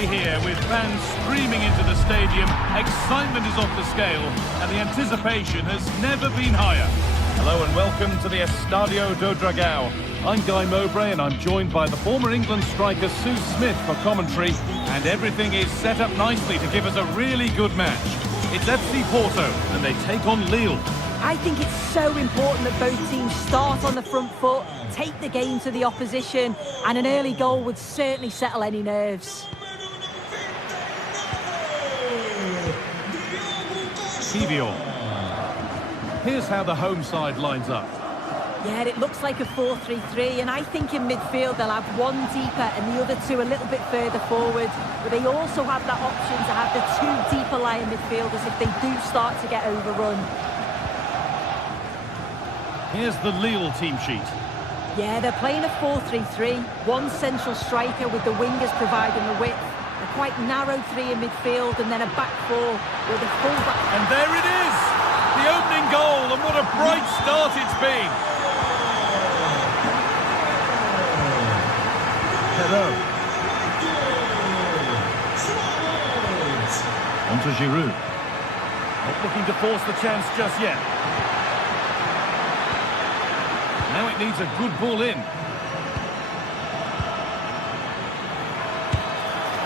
finally here, with fans streaming into the stadium. Excitement is off the scale, and the anticipation has never been higher. Hello and welcome to the Estadio do Dragão. I'm Guy Mowbray, and I'm joined by the former England striker Sue Smith for commentary, and everything is set up nicely to give us a really good match. It's FC Porto, and they take on Lille. I think it's so important that both teams start on the front foot, take the game to the opposition, and an early goal would certainly settle any nerves. Kivior. Here's how the home side lines up. Yeah, it looks like a 4-3-3, and I think in midfield they'll have one deeper and the other two a little bit further forward. But they also have that option to have the two deeper lying midfielders if they do start to get overrun. Here's the Lille team sheet. Yeah, they're playing a 4-3-3. One central striker with the wingers providing the width. A quite narrow three in midfield and then a back four with a full-back. And there it is! The opening goal, and what a bright start it's been! Hello. On to Giroud. Not looking to force the chance just yet. Now it needs a good ball in.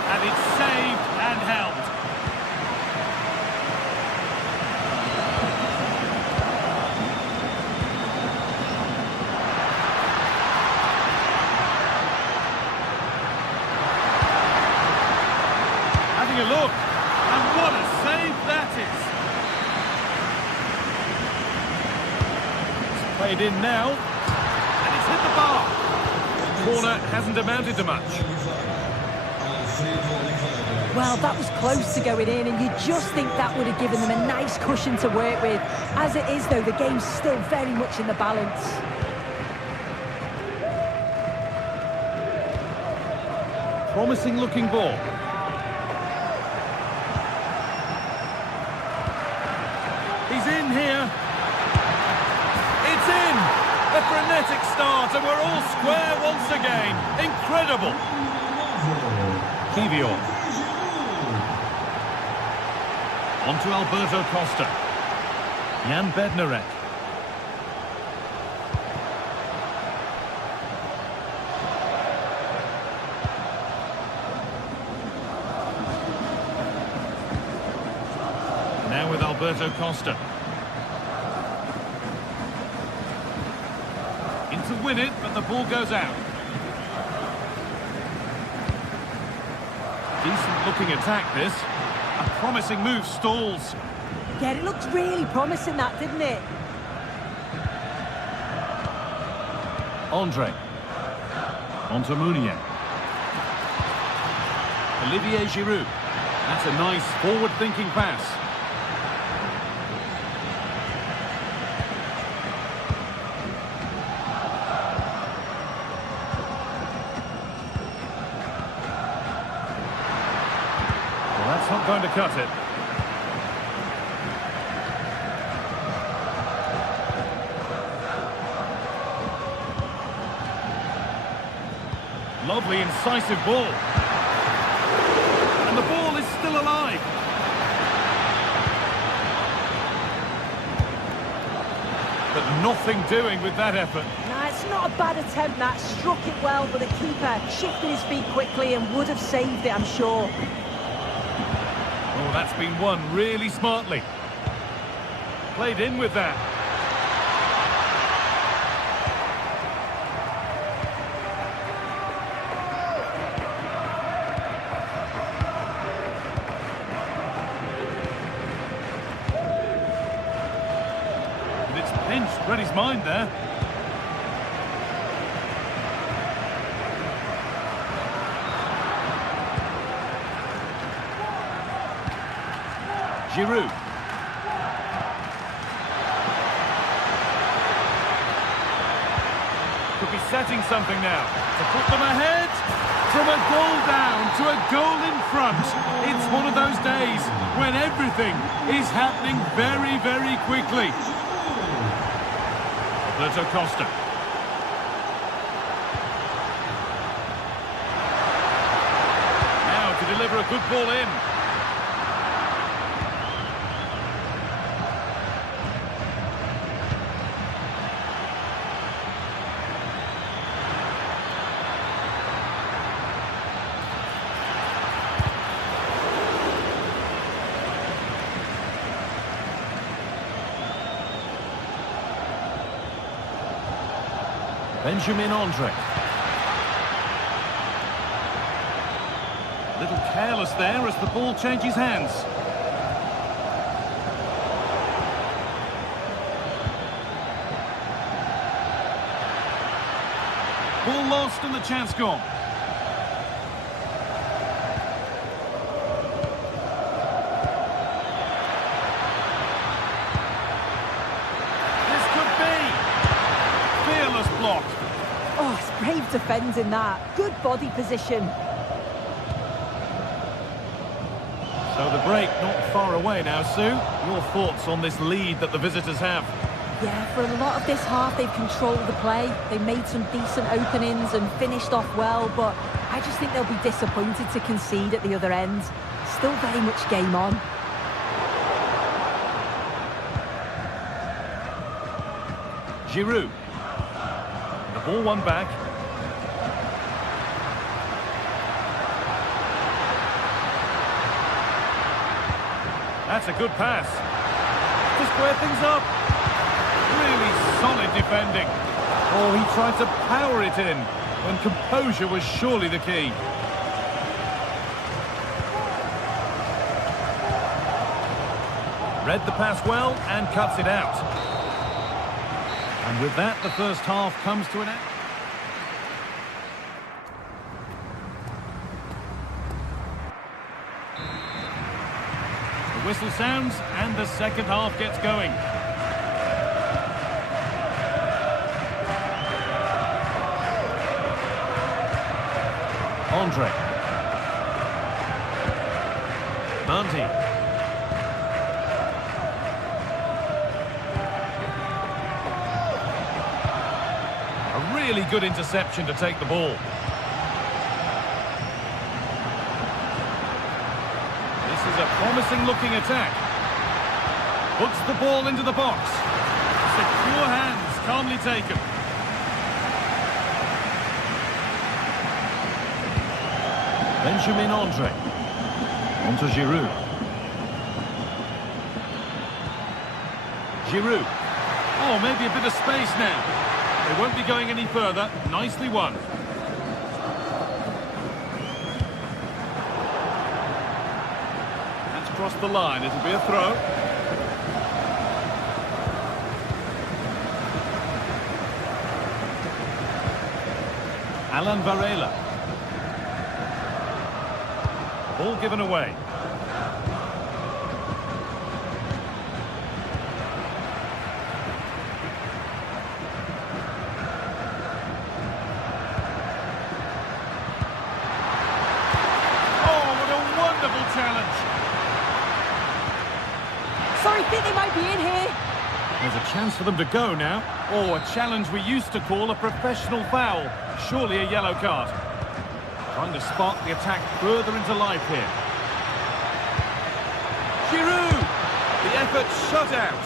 And it's saved and held. Having a look. And what a save that is. It's played in now. Hit the bar. Corner hasn't amounted to much. Well, that was close to going in, and you just think that would have given them a nice cushion to work with. As it is, though, the game's still very much in the balance. Promising looking ball. He's in here. It's in. A frenetic start, and we're all square once again. Incredible. Kivior. On to Alberto Costa. Jan Bednarek. Now with Alberto Costa. To win it, but the ball goes out. Decent looking attack, this. A promising move stalls. Yeah, it looked really promising, that, didn't it? Andre. On to Mounier. Olivier Giroud. That's a nice forward-thinking pass. That's not going to cut it. Lovely, incisive ball. And the ball is still alive. But nothing doing with that effort. Nah, it's not a bad attempt, that. Struck it well, but the keeper shifted his feet quickly and would have saved it, I'm sure. Oh, that's been won really smartly. Played in with that. And it's pinched Reddy's mind there. Giroud. Could be setting something now. To put them ahead. From a goal down to a goal in front. It's one of those days when everything is happening very, very quickly. Alberto Costa. Now to deliver good ball in. Benjamin Andre. A little careless there as the ball changes hands. Ball lost and the chance gone. This could be. Fearless block. Oh, it's brave defending that. Good body position. So the break not far away now, Sue. Your thoughts on this lead that the visitors have? Yeah, for a lot of this half, they've controlled the play. They made some decent openings and finished off well, but I just think they'll be disappointed to concede at the other end. Still very much game on. Giroud. The ball won back. That's a good pass. To square things up. Really solid defending. Oh, he tried to power it in when composure was surely the key. Read the pass well and cuts it out. And with that, the first half comes to an end. The whistle sounds and the second half gets going. Andre. Monty. A really good interception to take the ball. This is a promising looking attack. Puts the ball into the box. Secure hands, calmly taken. Benjamin Andre. On to Giroud. Giroud. Oh, maybe a bit of space now. They won't be going any further. Nicely won. That's crossed the line. It'll be a throw. Alan Varela. Ball given away. Challenge. Sorry, think they might be in here. There's a chance for them to go now. Oh, a challenge we used to call a professional foul. Surely a yellow card. Trying to spark the attack further into life here. Giroud! The effort shut out.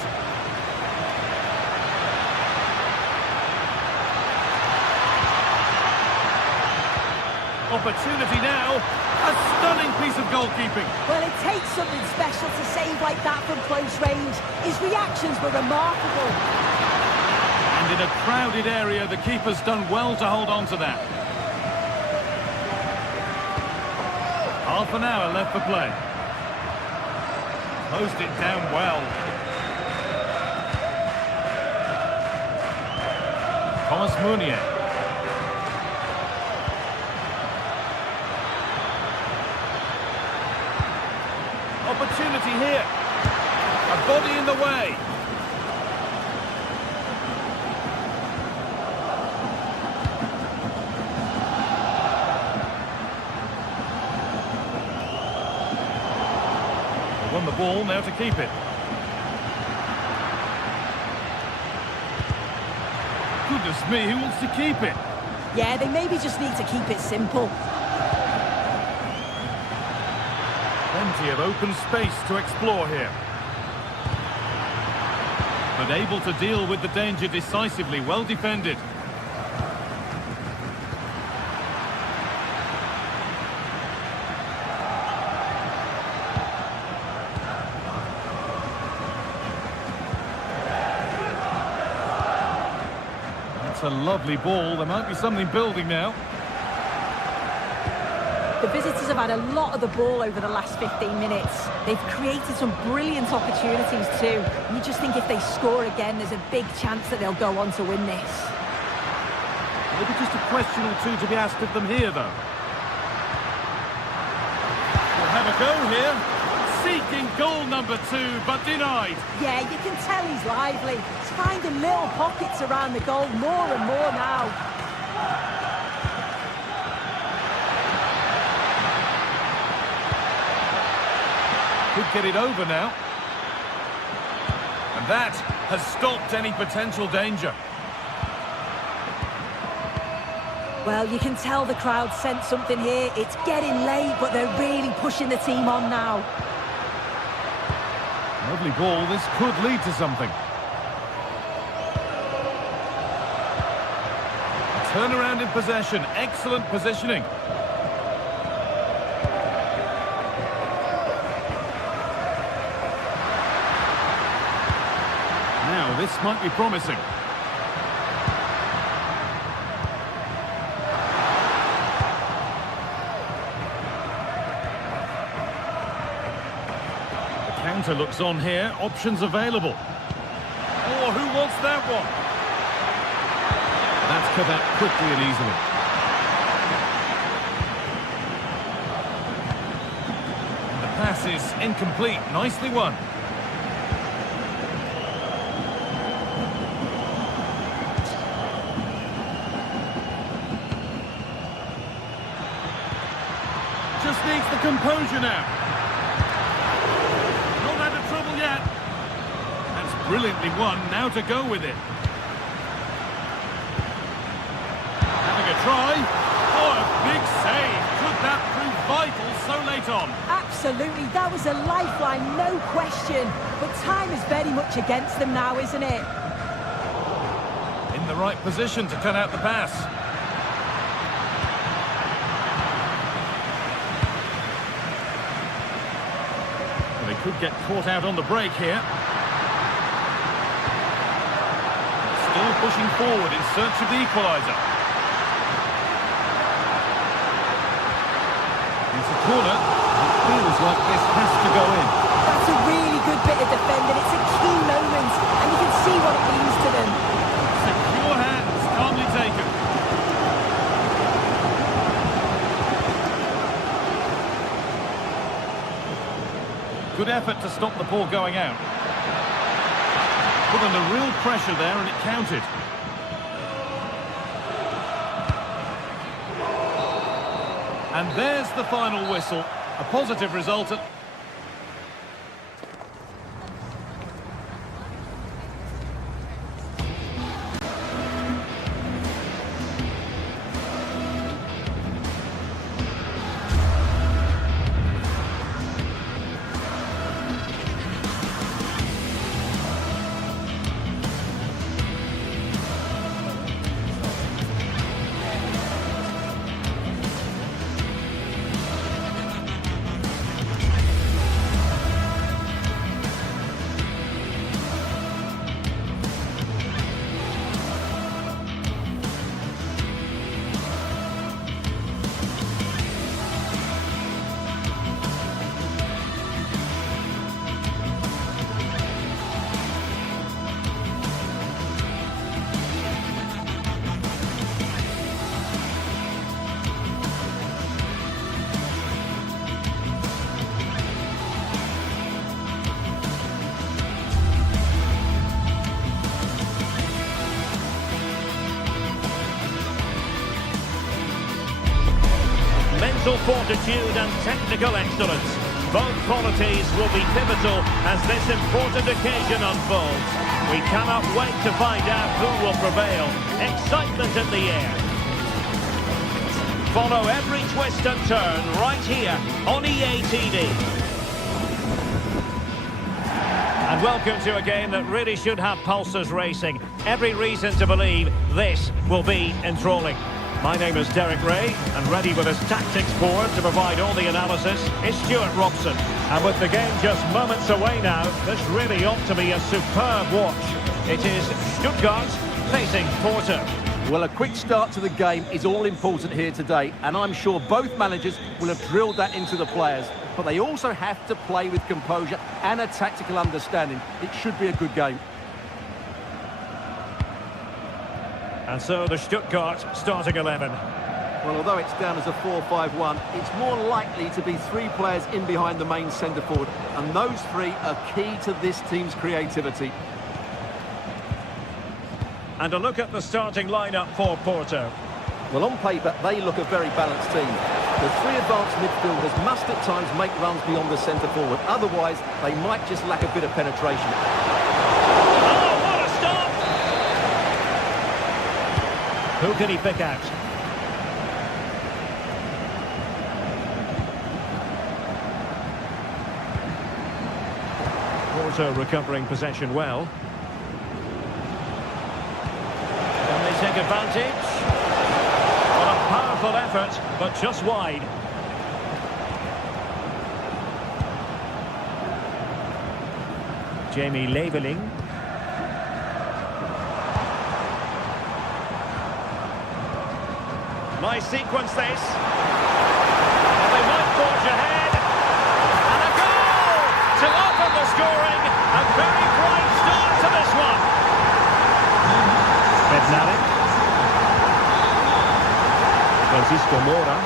Opportunity now. A stunning piece of goalkeeping. Well, it takes something special to save like that from close range. His reactions were remarkable. And in a crowded area, the keeper's done well to hold on to that. Half an hour left for play. Closed it down well. Thomas Meunier. Opportunity here. A body in the way. They won the ball, now to keep it. Goodness me, who wants to keep it? Yeah, they maybe just need to keep it simple. plenty of open space to explore here. But able to deal with the danger decisively, well defended. That's a lovely ball. There might be something building now. The visitors have had a lot of the ball over the last 15 minutes. They've created some brilliant opportunities too. You just think if they score again, there's a big chance that they'll go on to win this. Maybe just a question or two to be asked of them here, though. We'll have a go here. Seeking goal number 2, but denied. Yeah, you can tell he's lively. He's finding little pockets around the goal more and more now. Could get it over now. And that has stopped any potential danger. Well, you can tell the crowd sensed something here. It's getting late, but they're really pushing the team on now. Lovely ball. This could lead to something. A turnaround in possession. Excellent positioning. Now, this might be promising. The counter looks on here. Options available. Oh, who wants that one? That's cut out quickly and easily. The pass is incomplete. Nicely won. Just needs the composure now. Not out of trouble yet. That's brilliantly won. Now to go with it. Having a try. Oh, a big save. Could that prove vital so late on? Absolutely, that was a lifeline, no question. But time is very much against them now, isn't it? In the right position to cut out the pass. They could get caught out on the break here. Still pushing forward in search of the equaliser. It's a corner. It feels like this has to go in. That's a really good bit of defending. It's a key moment, and you can see what it means to them. Secure hands, calmly taken. Good effort to stop the ball going out. Put under real pressure there, and it counted. And there's the final whistle. A positive result at... Mental fortitude and technical excellence. Both qualities will be pivotal as this important occasion unfolds. We cannot wait to find out who will prevail. Excitement in the air. Follow every twist and turn right here on EA TV. And welcome to a game that really should have pulses racing. Every reason to believe this will be enthralling. My name is Derek Ray, and ready with his tactics board to provide all the analysis is Stuart Robson. And with the game just moments away now, this really ought to be a superb watch. It is Stuttgart facing Porto. Well, a quick start to the game is all important here today, and I'm sure both managers will have drilled that into the players. But they also have to play with composure and a tactical understanding. It should be a good game. And so the Stuttgart starting 11. Well, although it's down as a 4-5-1, it's more likely to be three players in behind the main centre forward, and those three are key to this team's creativity. And a look at the starting lineup for Porto. Well, on paper, they look a very balanced team. The three advanced midfielders must at times make runs beyond the centre forward. Otherwise, they might just lack a bit of penetration. Oh, what a stop! Who can he pick out? Porto recovering possession well. Can they take advantage? What a powerful effort, but just wide. Jamie Leveling. Nice sequence this. And they might forge ahead. And a goal to open the scoring. A very bright start to this one. Bednarek. Francisco Mora.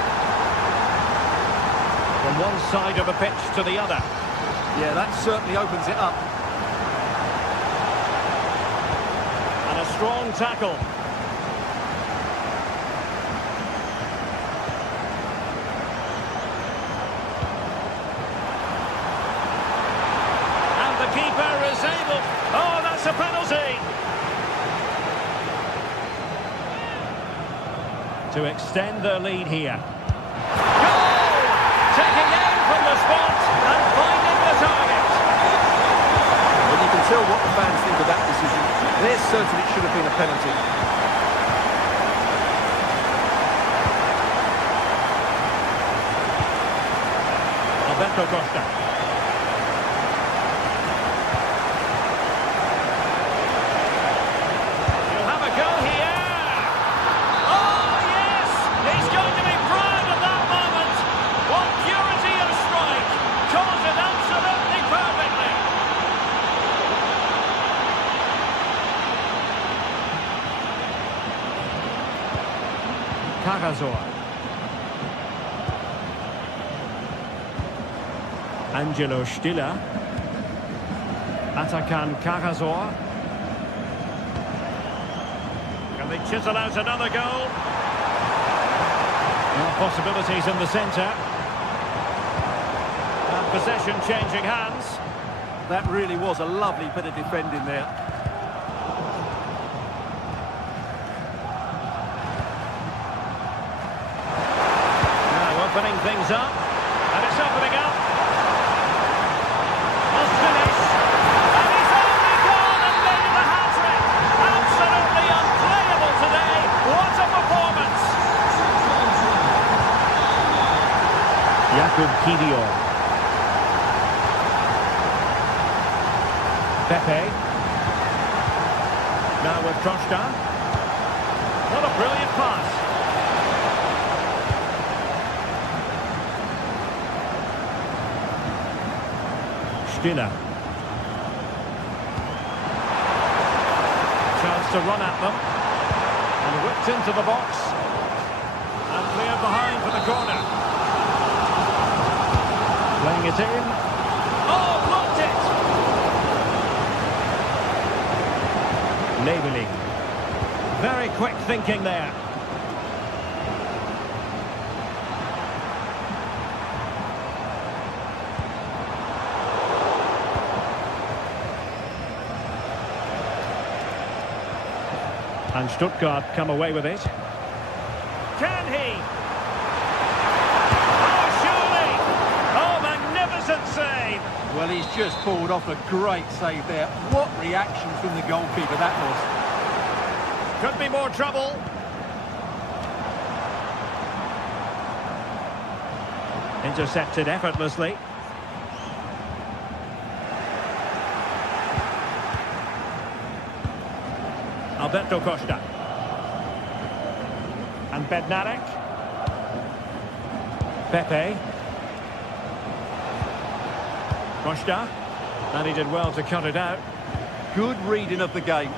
From one side of the pitch to the other. Yeah, that certainly opens it up. And a strong tackle. And the keeper is able... Oh, that's a penalty! To extend their lead here. Goal! Taking aim from the spot and finding the target. Well, you can tell what the fans think of that decision. They're certain it should have been a penalty. Alberto Costa. He'll have a go here. Oh, yes! He's going to be proud of that moment. What purity of strike. Calls it absolutely perfectly. Carrazor. Angelo Stiller. Atakan Carrazor. Can they chisel out another goal? More possibilities in the centre. And possession changing hands. That really was a lovely bit of defending there. Now opening things up. And it's opening up. Must finish. And he's only gone and made it a hat-trick. Absolutely unplayable today. What a performance. Jakub Kiwior. Pepe. Now with Costa. What a brilliant pass. Stiller. Chance to run at them. And whipped into the box. And cleared behind for the corner. Playing it in. Oh, blocked it! Leveling. Very quick thinking there. And Stuttgart come away with it. Can he? Oh, surely! Oh, magnificent save! Well, he's just pulled off a great save there. What reaction from the goalkeeper that was. Could be more trouble. Intercepted effortlessly. Alberto Costa. And Bednarek. Pepe. Costa. And he did well to cut it out. Good reading of the game.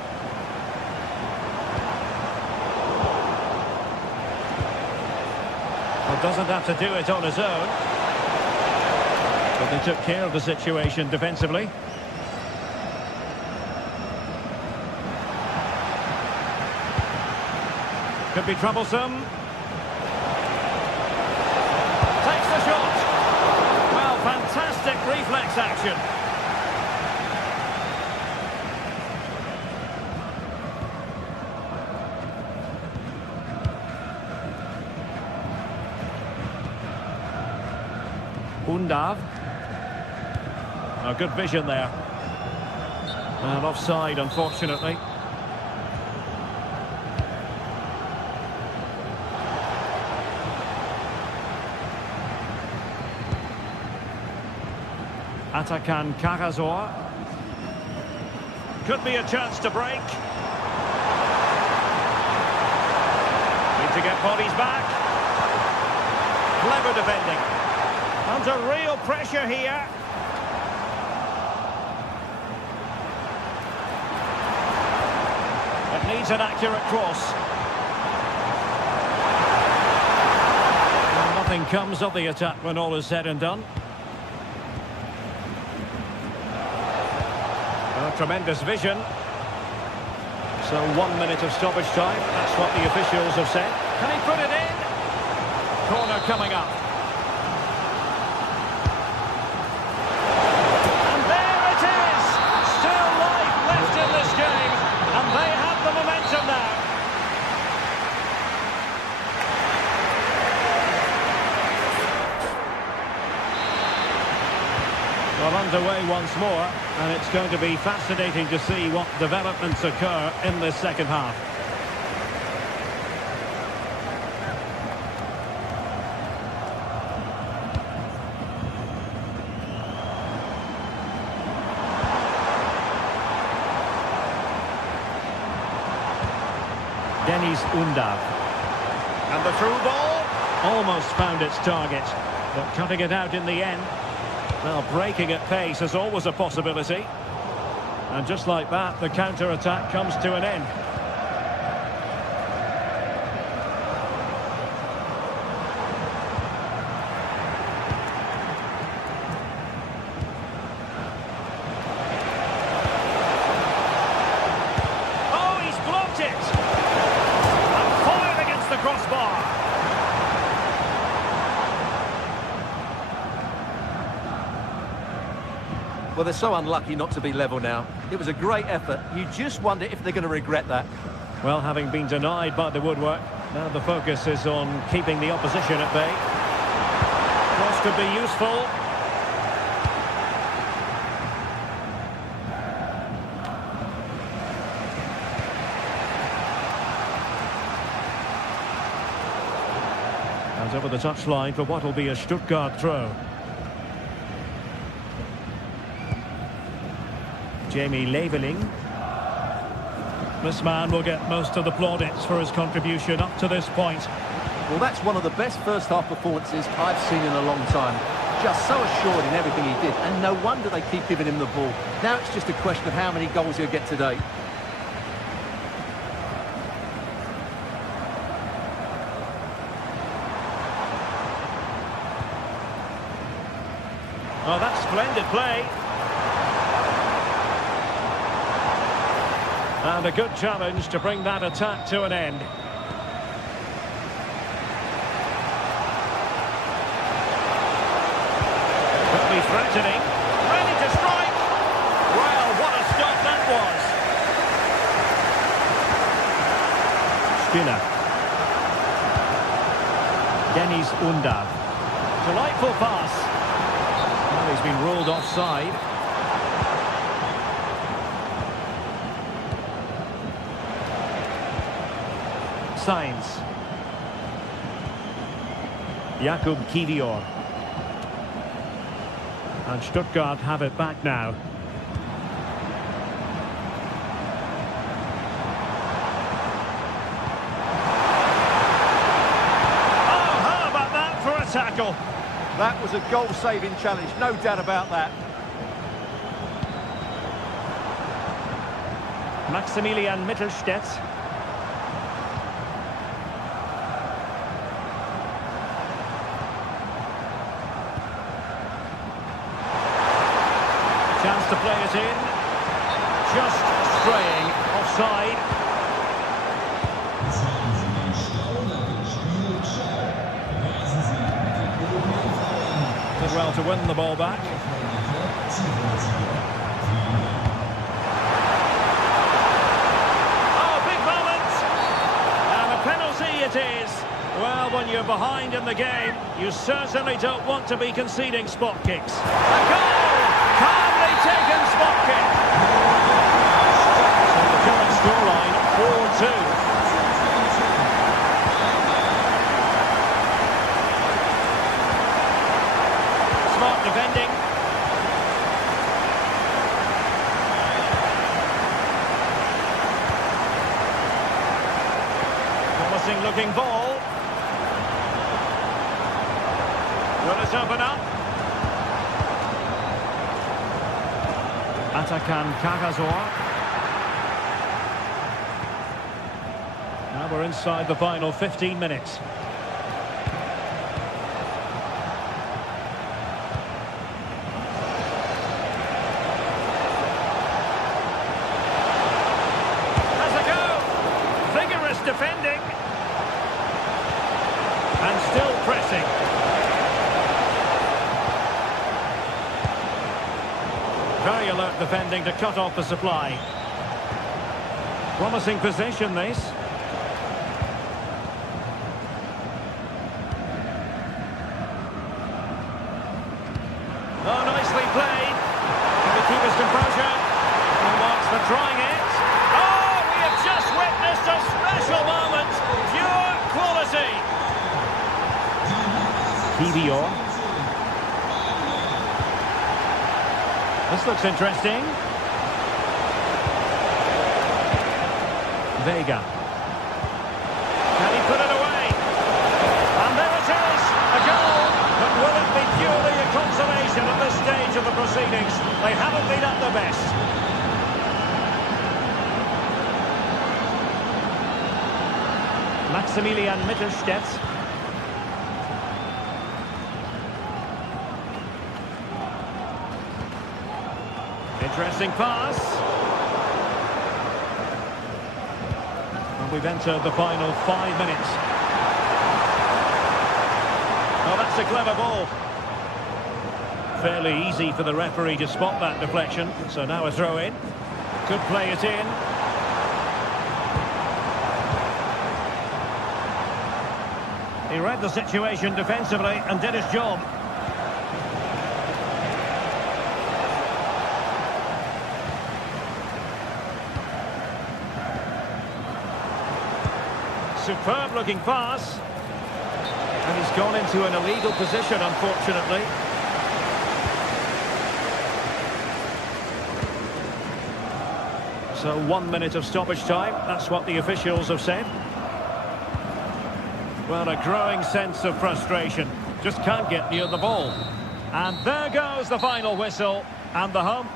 Well, doesn't have to do it on his own. But they took care of the situation defensively. Could be troublesome. Takes the shot. Well, fantastic reflex action. Undav. Oh, good vision there. And offside, unfortunately. Atakan Karazor. Could be a chance to break. Need to get bodies back. Clever defending. Under real pressure here. It needs an accurate cross. And nothing comes of the attack when all is said and done. Tremendous vision. So 1 minute of stoppage time. That's what the officials have said. Can he put it in? Corner coming up. And there it is! Still life left in this game. And they have the momentum now. Well, underway once more, and it's going to be fascinating to see what developments occur in this second half. Deniz Undav. And the through ball almost found its target, but cutting it out in the end. Well, breaking at pace is always a possibility. And just like that, the counter-attack comes to an end. Oh, he's blocked it! And fired against the crossbar. Well, they're so unlucky not to be level now. It was a great effort. You just wonder if they're going to regret that. Well, having been denied by the woodwork, now the focus is on keeping the opposition at bay. Cross could be useful. And over the touchline for what will be a Stuttgart throw. Jamie Leveling. This man will get most of the plaudits for his contribution up to this point. Well, that's one of the best first-half performances I've seen in a long time. Just so assured in everything he did, and no wonder they keep giving him the ball. Now it's just a question of how many goals he'll get today. Oh, that's splendid play. And a good challenge to bring that attack to an end. Could be threatening. Ready to strike. Well, what a stop that was. Skinner. Deniz Undav. Delightful pass. Well, he he's been ruled offside. Signs. Jakub Kivior. And Stuttgart have it back now. Oh, how about that for a tackle? That was a goal-saving challenge, no doubt about that. Maximilian Mittelstädt. Chance to play it in. Just straying offside. Did well to win the ball back. Oh, big moment! And a penalty it is. Well, when you're behind in the game, you certainly don't want to be conceding spot kicks. A goal! Calmly taken spot kick. So the current scoreline, 4-2. Smart defending. Promising looking ball. Will it open up? Atakan Kakazor. Now we're inside the final 15 minutes. Has a go! Vigorous defending. And still pressing. Very alert defending to cut off the supply. Promising possession, this. Oh, nicely played. Can he keep his composure? He marks for trying it. Oh, we have just witnessed a special moment. Pure quality. Kivior. This looks interesting. Vega. Can he put it away? And there it is, a goal. But will it be purely a consolation at this stage of the proceedings? They haven't been at their best. Maximilian Mittelstädt. Interesting pass. And we've entered the final 5 minutes. Oh, that's a clever ball. Fairly easy for the referee to spot that deflection. So now a throw in. Could play it in. He read the situation defensively and did his job. Superb looking pass. And he's gone into an illegal position, unfortunately. So 1 minute of stoppage time, that's what the officials have said. Well, a growing sense of frustration. Just can't get near the ball. And there goes the final whistle and the hum.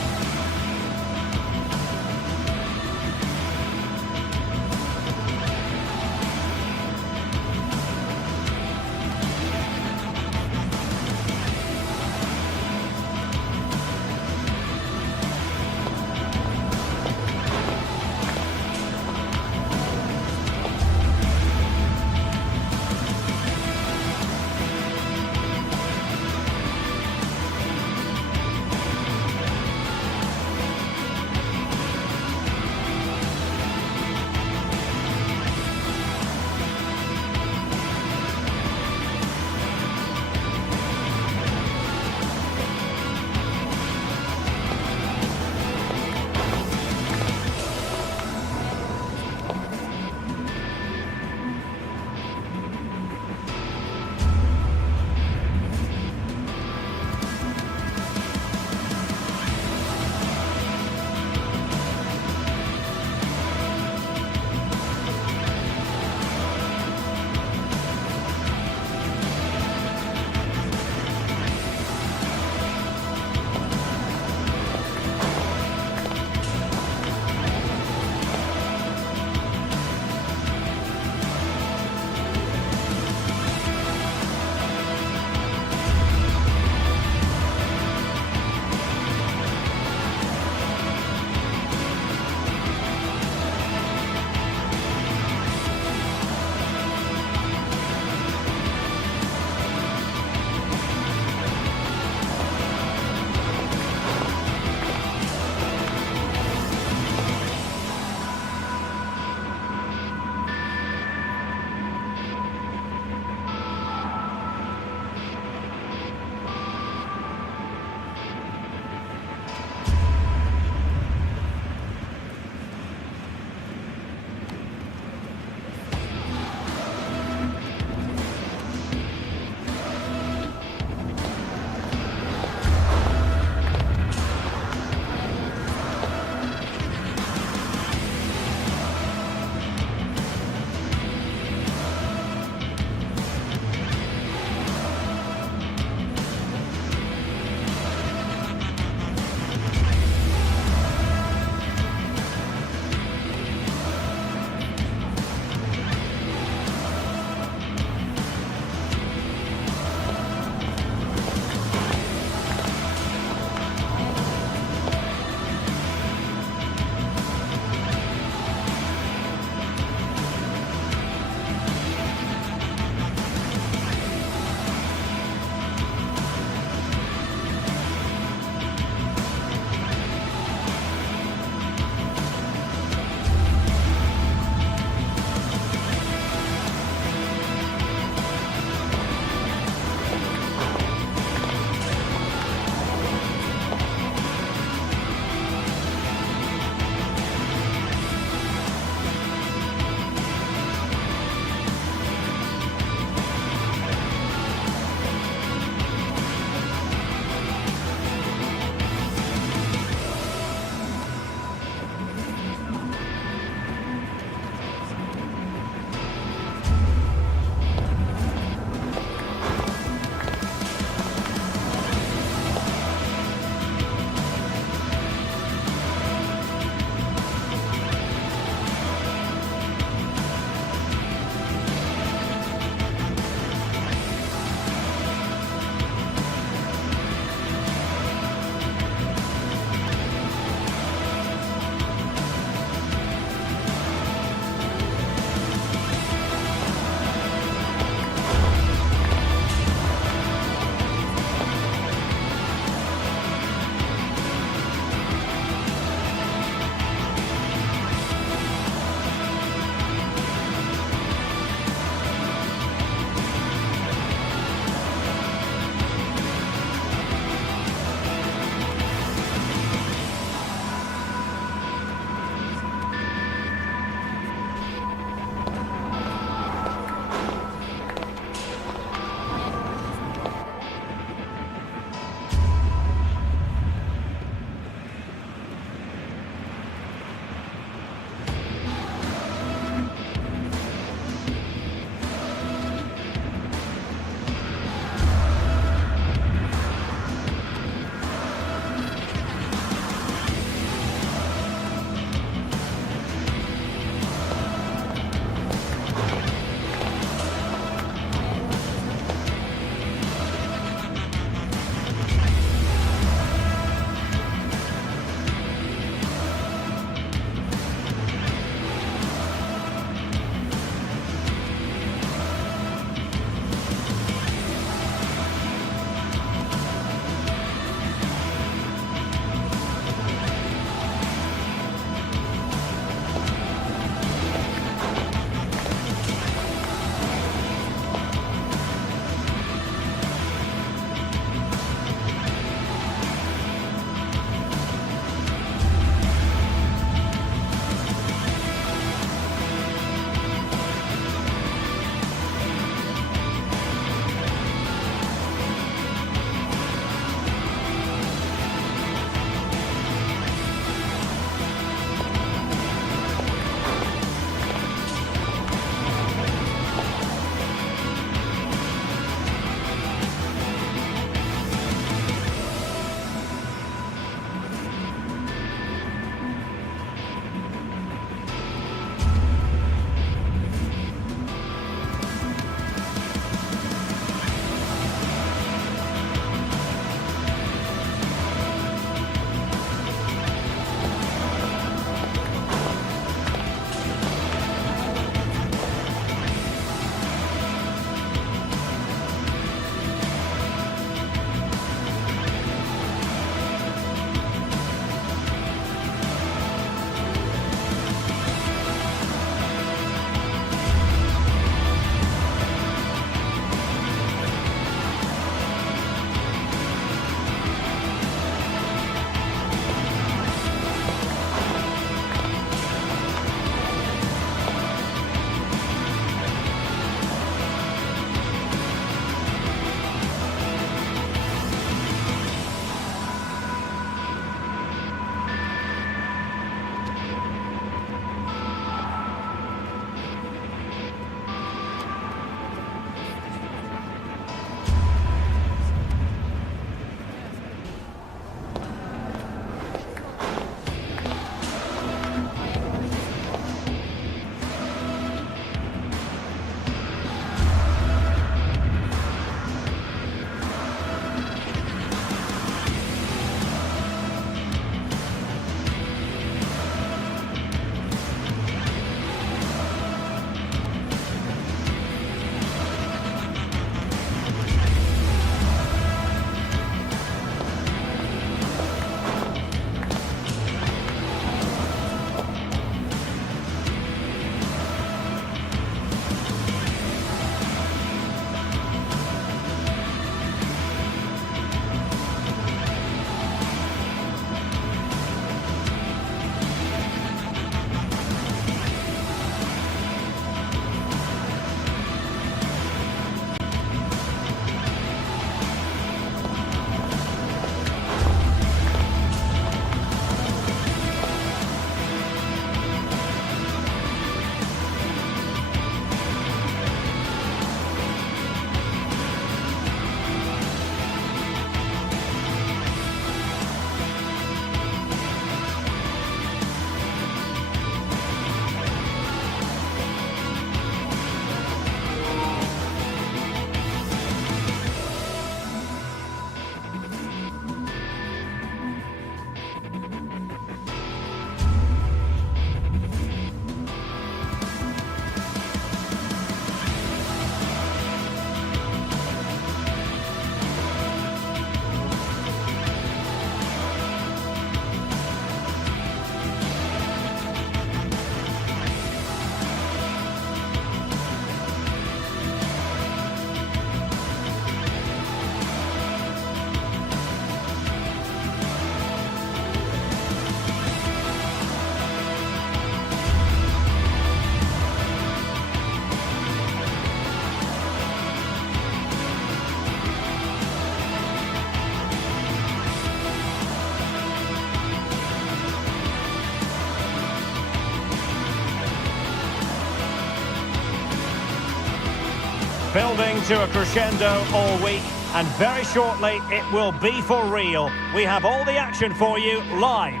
Building to a crescendo all week, and very shortly it will be for real. We have all the action for you live.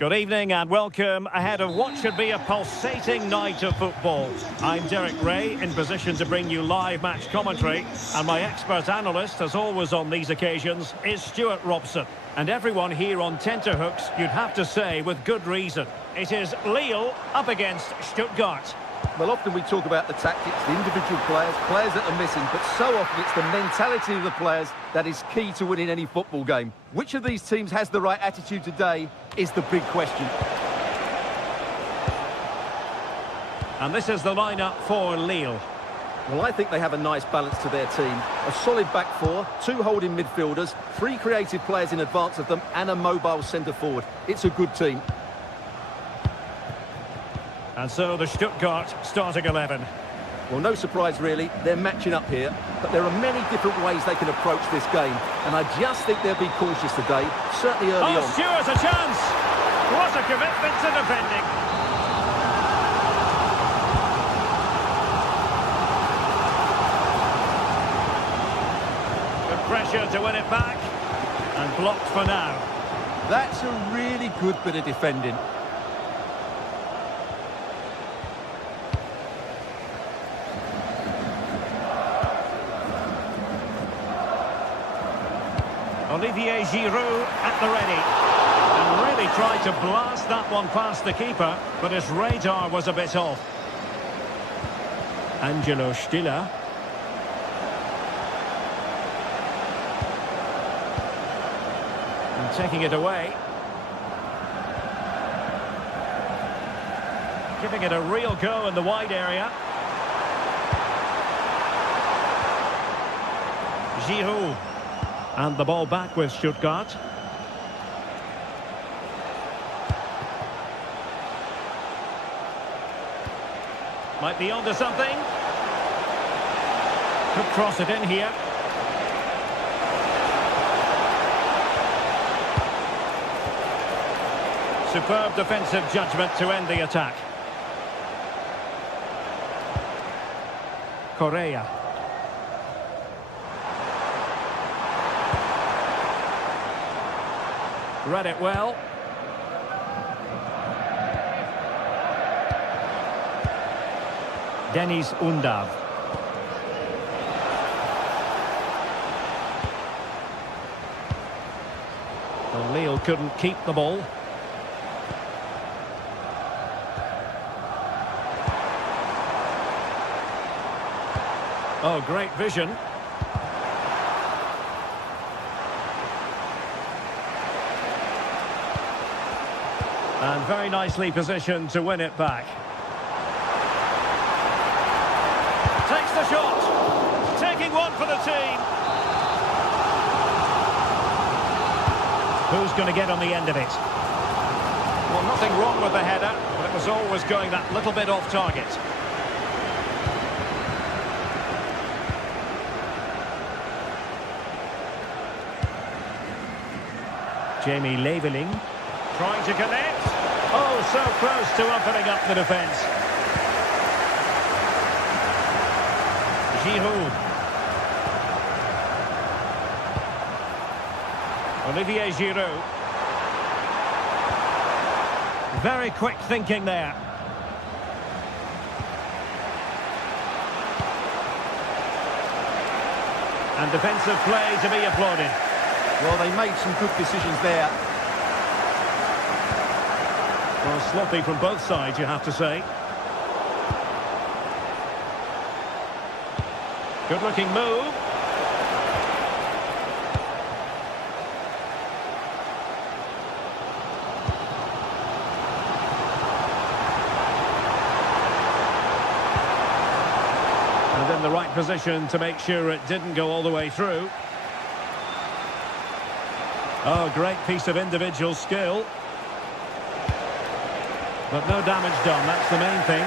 Good evening and welcome ahead of what should be a pulsating night of football. I'm Derek Ray, in position to bring you live match commentary, and my expert analyst, as always on these occasions, is Stuart Robson. And everyone here on tenterhooks, you'd have to say with good reason. It is Lille up against Stuttgart. Well, often we talk about the tactics, the individual players that are missing, but so often it's the mentality of the players that is key to winning any football game. Which of these teams has the right attitude today is the big question. And this is the lineup for Lille. Well, I think they have a nice balance to their team. A solid back four, two holding midfielders, three creative players in advance of them, and a mobile centre-forward. It's a good team. And so the Stuttgart starting 11. Well, no surprise really, they're matching up here, but there are many different ways they can approach this game, and I just think they'll be cautious today, certainly early on. Oh, Stuart, a chance! What a commitment to defending! Good pressure to win it back, and blocked for now. That's a really good bit of defending. Olivier Giroud at the ready. And really tried to blast that one past the keeper, but his radar was a bit off. Angelo Stiller. And taking it away. Giving it a real go in the wide area. Giroud. And the ball back with Stuttgart. Might be onto something. Could cross it in here. Superb defensive judgment to end the attack. Correa. Read it well. Denis Undav. Well, Lille couldn't keep the ball. Oh, great vision. And very nicely positioned to win it back. Takes the shot. Taking one for the team. Who's going to get on the end of it? Well, nothing wrong with the header, but it was always going that little bit off target. Jamie Leveling trying to connect. Oh, so close to opening up the defence. Giroud. Olivier Giroud. Very quick thinking there. And defensive play to be applauded. Well, they made some good decisions there. Well, sloppy from both sides, you have to say. Good-looking move. And in the right position to make sure it didn't go all the way through. Oh, great piece of individual skill. But no damage done, that's the main thing.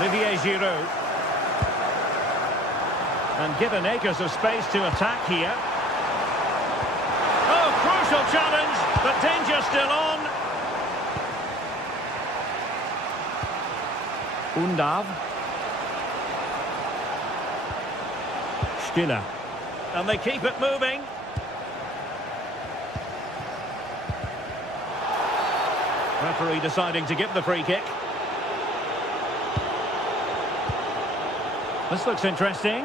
Olivier Giroud. And given acres of space to attack here. Oh, crucial challenge, but danger still on. Undav. Stiller. And they keep it moving. Referee deciding to give the free kick. This looks interesting.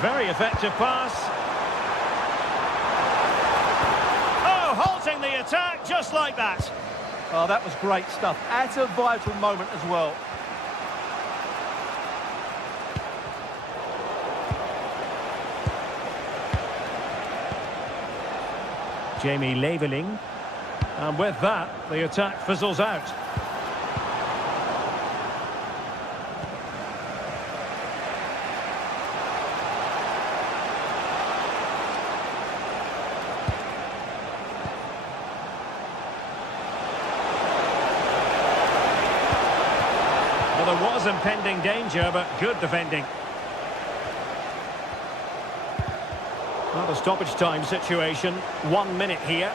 Very effective pass. Oh, halting the attack just like that. Oh, that was great stuff. At a vital moment as well. Jamie Leveling. And with that, the attack fizzles out. Well, there was impending danger, but good defending. Not a stoppage time situation. 1 minute here.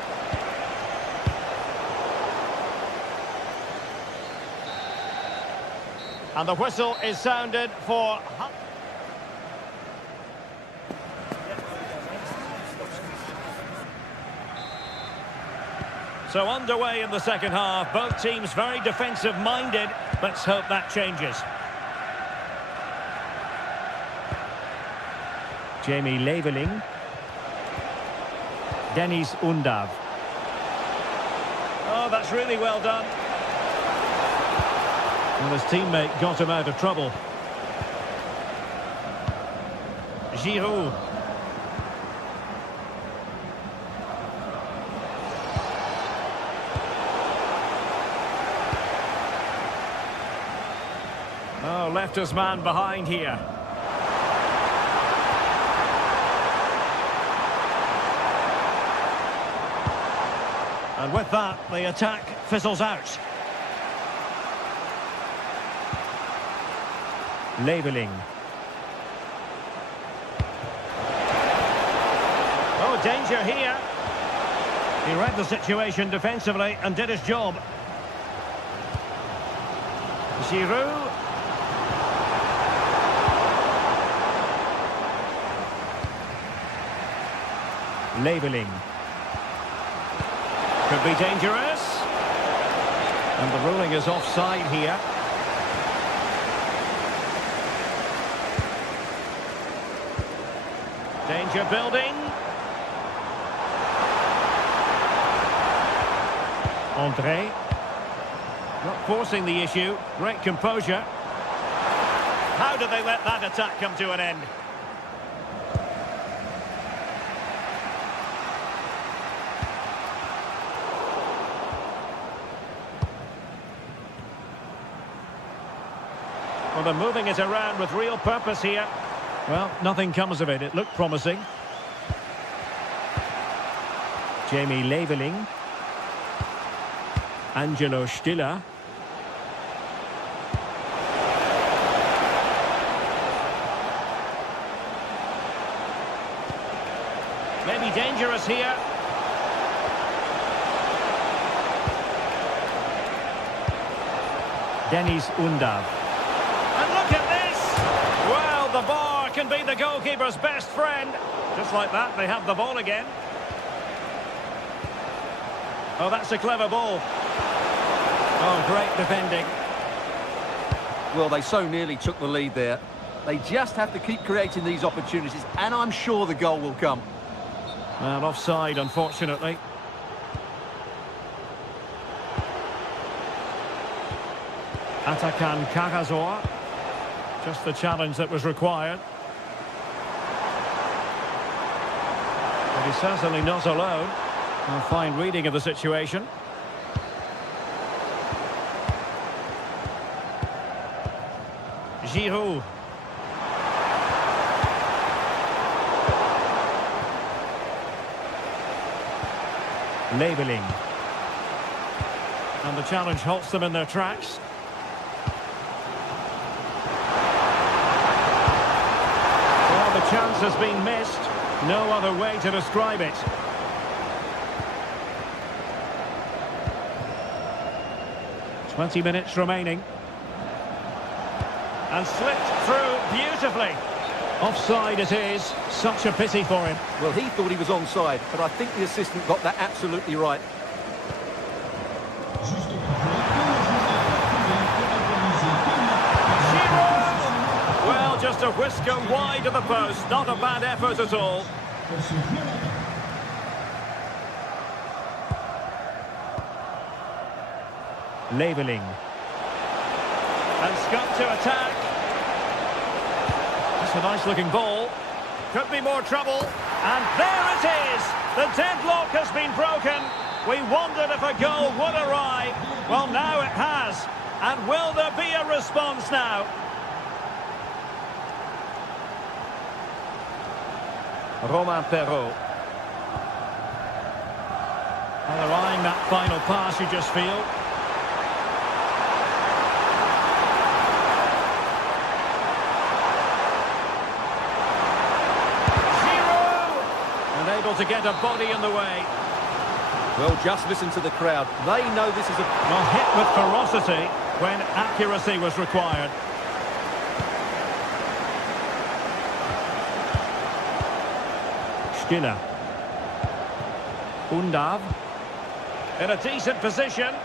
And the whistle is sounded for... So underway in the second half. Both teams very defensive-minded. Let's hope that changes. Jamie Leveling. Dennis Undav. Oh, that's really well done. And his teammate got him out of trouble. Giroud. Oh, left his man behind here. And with that, the attack fizzles out. Leveling. Oh, danger here. He read the situation defensively and did his job. Giroud. Leveling. Could be dangerous. And the ruling is offside here. Danger building. André. Not forcing the issue. Great composure. How did they let that attack come to an end? Well, they're moving it around with real purpose here. Well, nothing comes of it. It looked promising. Jamie Leveling. Angelo Stiller. Maybe dangerous here. Dennis Undav. And look at this! Well, the bar can be the goalkeeper's best friend. Just like that, they have the ball again. Oh, that's a clever ball. Oh, great defending. Well, they so nearly took the lead there. They just have to keep creating these opportunities, and I'm sure the goal will come. And offside, unfortunately. Atakan Karazor. Just the challenge that was required. But he's certainly not alone. A fine reading of the situation. Giroud. Leveling. And the challenge halts them in their tracks. Well, the chance has been missed. No other way to describe it. "20 minutes remaining. And slipped through beautifully. Offside it is. Such a pity for him. Well, he thought he was onside, but I think the assistant got that absolutely right. Well, just a whisker wide of the post. Not a bad effort at all. Leveling. And Scott to attack. That's a nice-looking ball. Could be more trouble. And there it is! The deadlock has been broken. We wondered if a goal would arrive. Well, now it has. And will there be a response now? Romain Perrault. Well, they're eyeing that final pass, you just feel. Able to get a body in the way. Well, just listen to the crowd. They know this is a... Well, hit with ferocity when accuracy was required. Stiller. Undav. In a decent position.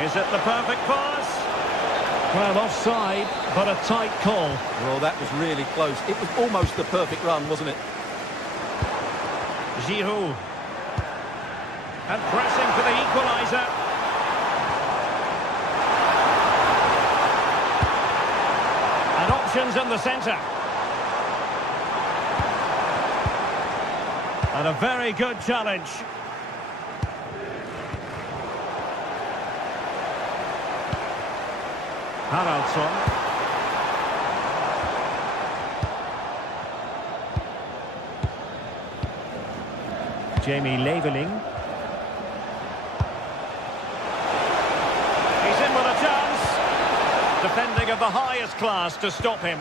Is it the perfect pass? Well, offside, but a tight call. Well, that was really close. It was almost the perfect run, wasn't it? Giroud. And pressing for the equaliser. And options in the centre. And a very good challenge. Haraldsson. Jamie Leveling. He's in with a chance. Defending of the highest class to stop him.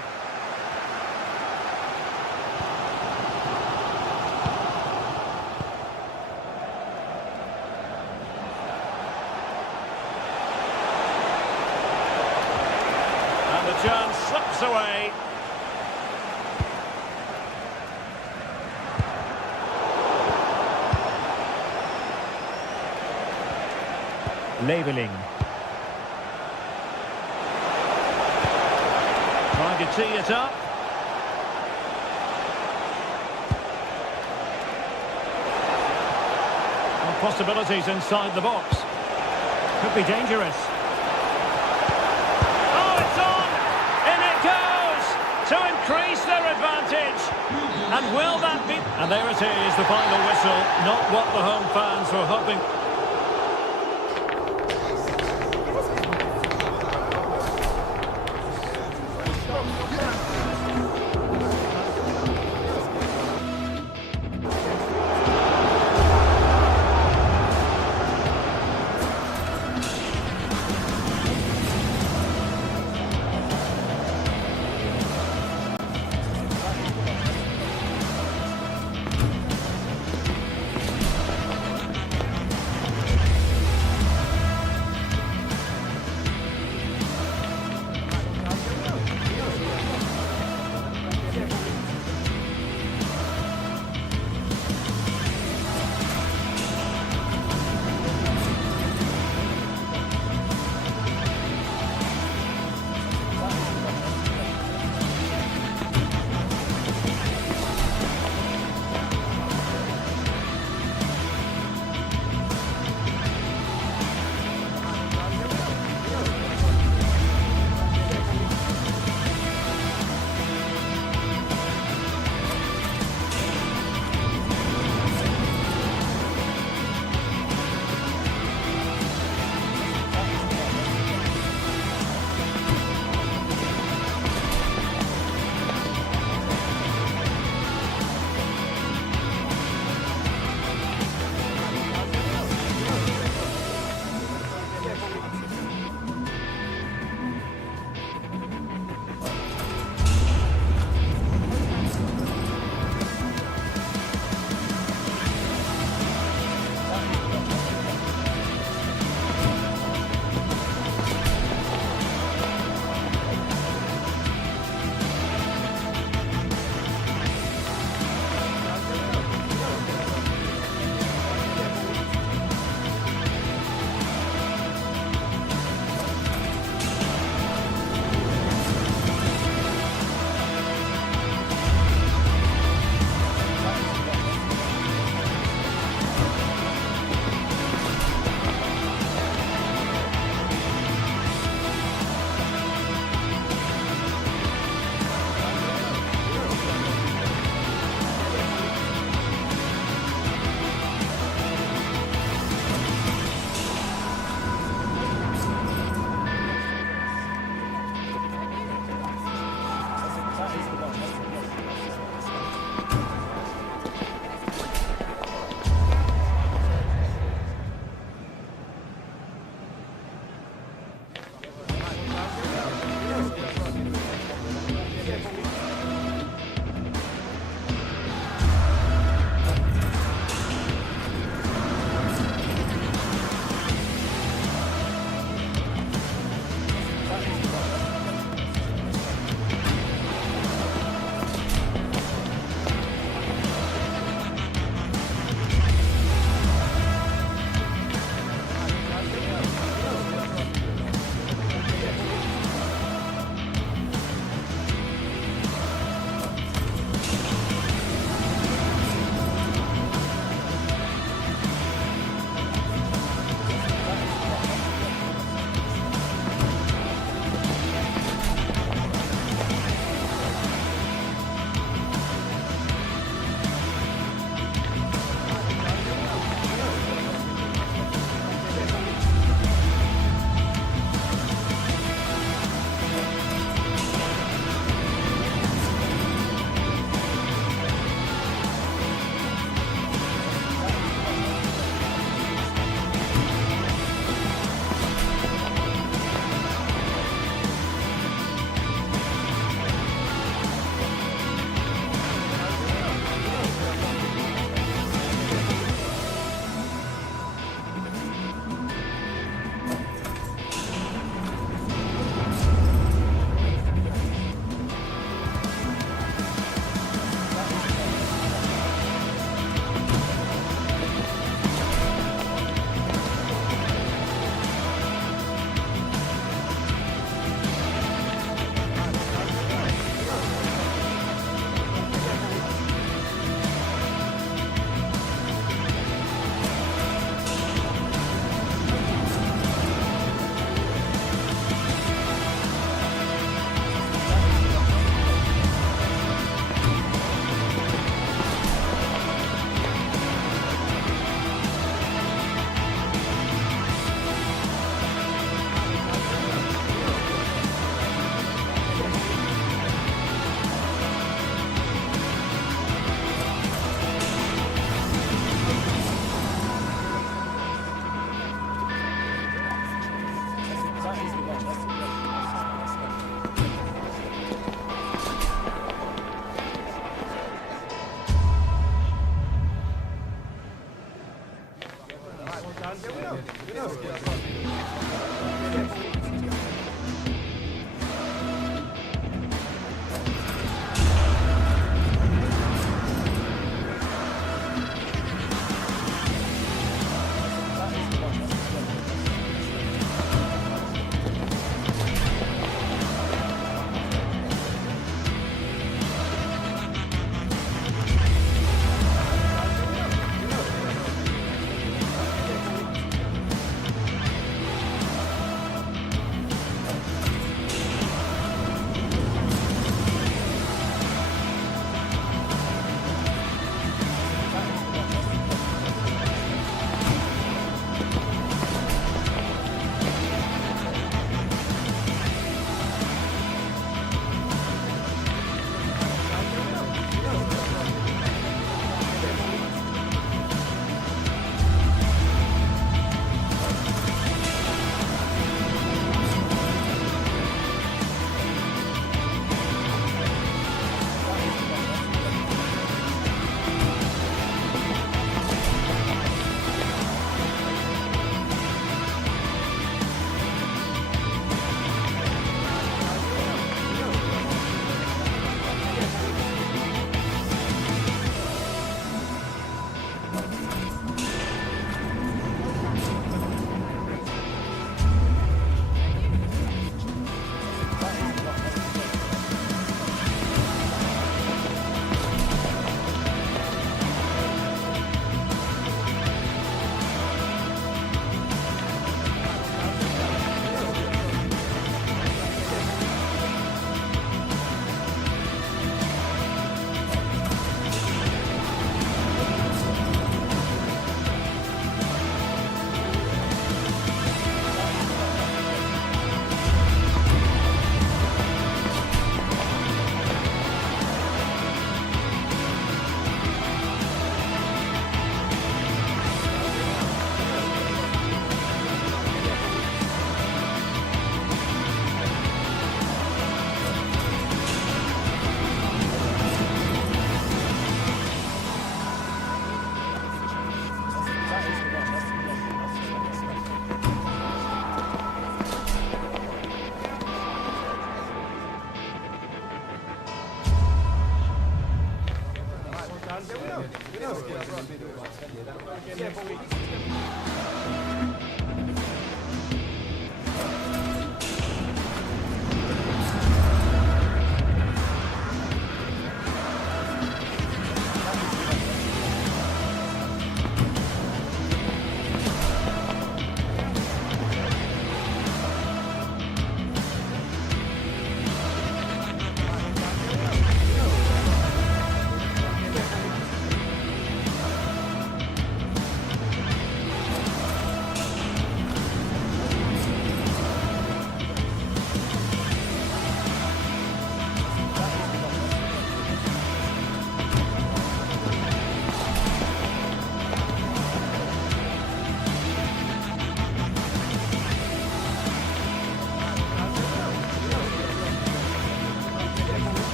And the chance slips away. Leveling. Trying to tee it up. Well, possibilities inside the box. Could be dangerous. Oh, it's on! In it goes! To increase their advantage. And will that be... And there it is, the final whistle. Not what the home fans were hoping.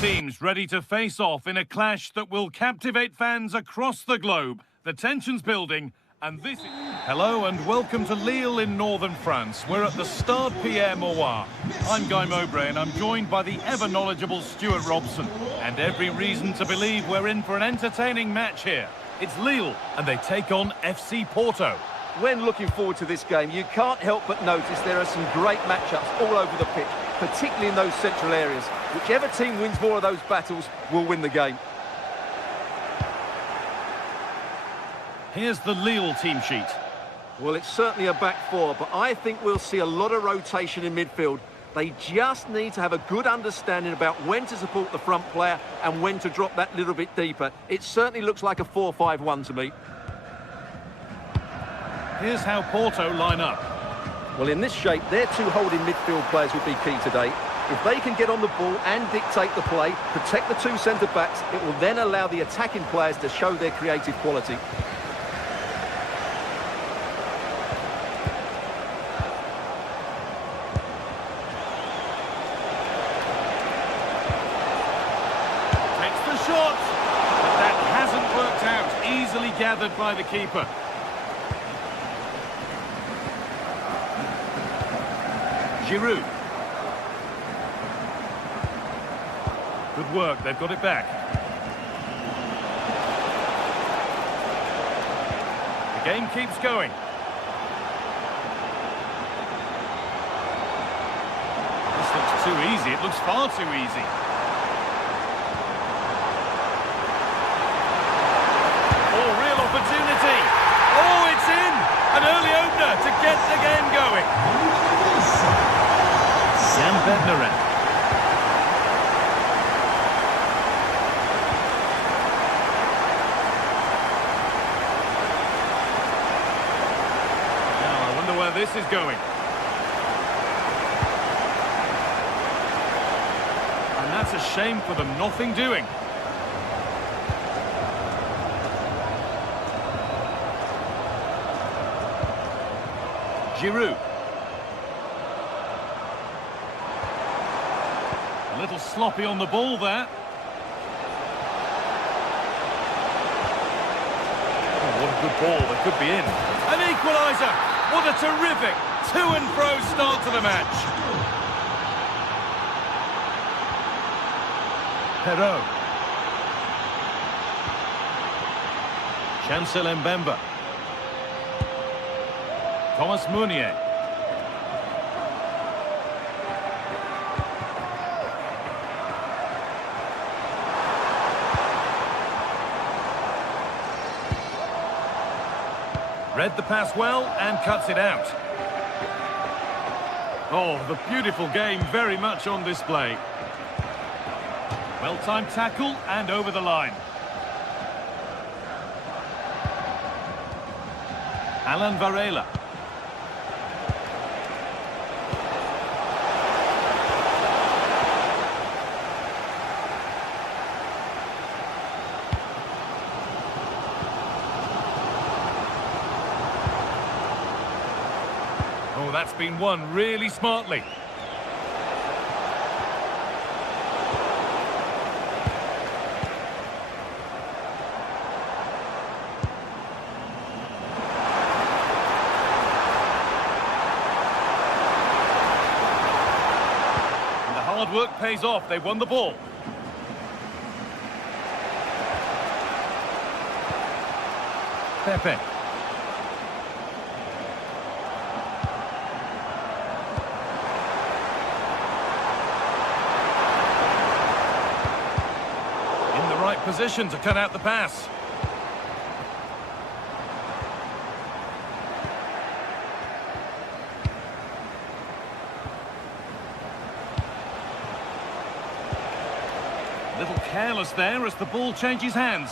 teams ready to face off in a clash that will captivate fans across the globe. The tension's building, and this is... Hello and welcome to Lille in northern France. We're at the Stade Pierre Mauroy. I'm Guy Mowbray and I'm joined by the ever-knowledgeable Stuart Robson. And every reason to believe we're in for an entertaining match here. It's Lille, and they take on FC Porto. When looking forward to this game, you can't help but notice there are some great matchups all over the pitch, particularly in those central areas. Whichever team wins more of those battles will win the game. Here's the Lille team sheet. Well, it's certainly a back four, but I think we'll see a lot of rotation in midfield. They just need to have a good understanding about when to support the front player and when to drop that little bit deeper. It certainly looks like a 4-5-1 to me. Here's how Porto line up. Well, in this shape, their two holding midfield players will be key today. If they can get on the ball and dictate the play, protect the two centre-backs, it will then allow the attacking players to show their creative quality. Takes the shot, but that hasn't worked out. Easily gathered by the keeper. Giroud. Good work, they've got it back. The game keeps going. This looks too easy, it looks far too easy. Oh, real opportunity. Oh, it's in! An early opener to get the game going. Jan Bednarek. Now, I wonder where this is going. And that's a shame for them, nothing doing. Giroud. A little sloppy on the ball there. Oh, what a good ball, that could be in. An equaliser! What a terrific to and fro start to the match. Perrault. Chancel Mbemba. Thomas Meunier. Read the pass well and cuts it out. Oh, the beautiful game very much on display. Well-timed tackle and over the line. Alan Varela. Oh, that's been won really smartly. And the hard work pays off. They won the ball. Pepe. Position to cut out the pass. A little careless there as the ball changes hands.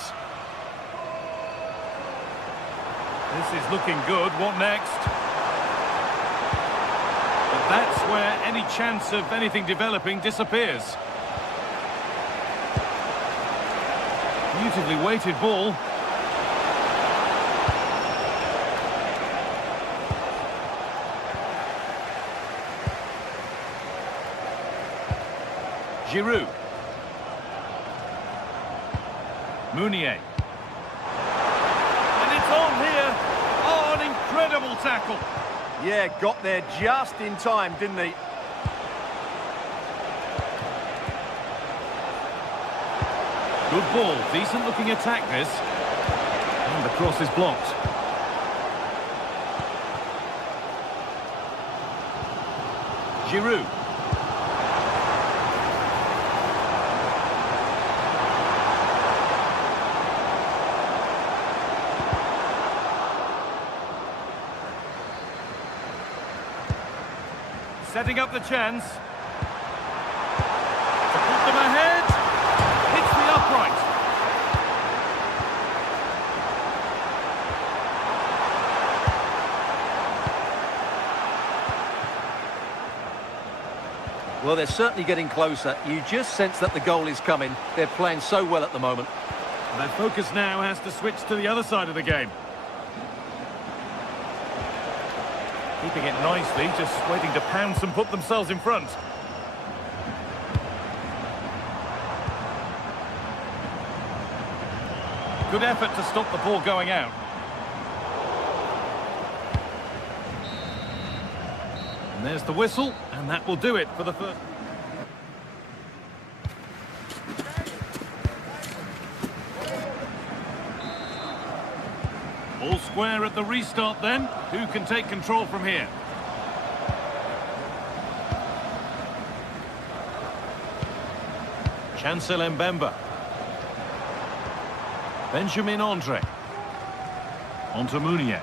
This is looking good. What next? But that's where any chance of anything developing disappears. Beautifully weighted ball. Giroud. Meunier. And it's on here. Oh, an incredible tackle. Yeah, got there just in time, didn't he? Good ball, decent looking attack this. And the cross is blocked. Giroud. Setting up the chance. To put them ahead. Hits the upright. Well, they're certainly getting closer. You just sense that the goal is coming. They're playing so well at the moment. Their focus now has to switch to the other side of the game. Keeping it nicely, just waiting to pounce and put themselves in front. Good effort to stop the ball going out. And there's the whistle, and that will do it for the first. All square at the restart then. Who can take control from here? Chancel Mbemba. Benjamin Andre. Onto Meunier.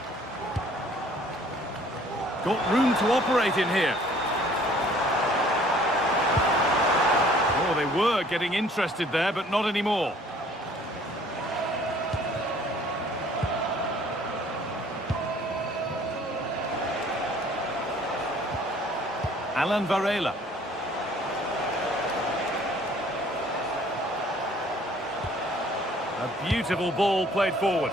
Got room to operate in here. Oh, they were getting interested there, but not anymore. Alan Varela. A beautiful ball played forward.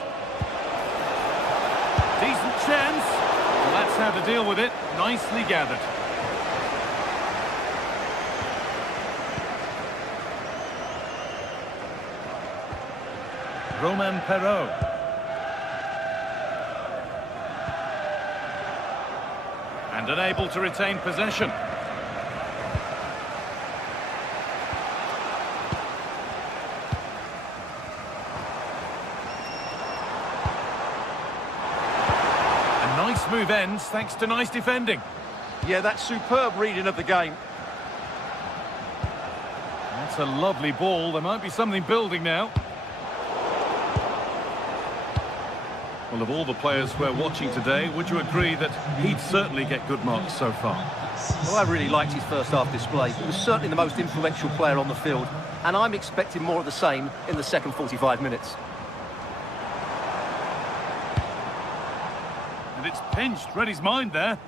Decent chance. Well, that's how to deal with it. Nicely gathered. Romain Perraud. And unable to retain possession. A nice move ends thanks to nice defending. Yeah, that's superb reading of the game. That's a lovely ball. There might be something building now. Well, of all the players we're watching today, would you agree that he'd certainly get good marks so far? Well, I really liked his first half display. He was certainly the most influential player on the field, and I'm expecting more of the same in the second 45 minutes. And it's pinched, read his mind there.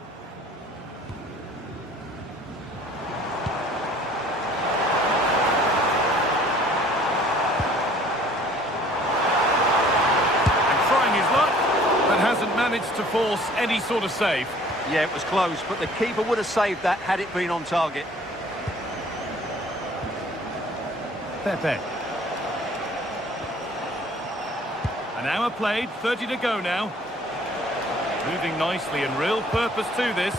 Hasn't managed to force any sort of save. Yeah, it was close, but the keeper would have saved that had it been on target. Pepe. An hour played, 30 to go now. Moving nicely and real purpose to this.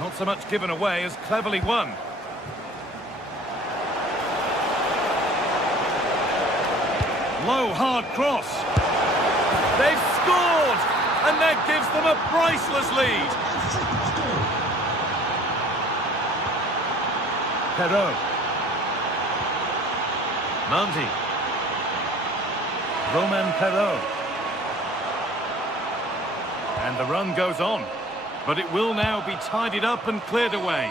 Not so much given away as cleverly won. Low, hard cross. They've scored, and that gives them a priceless lead. Perraud. Mandy. Romain Perraud. And the run goes on, but it will now be tidied up and cleared away.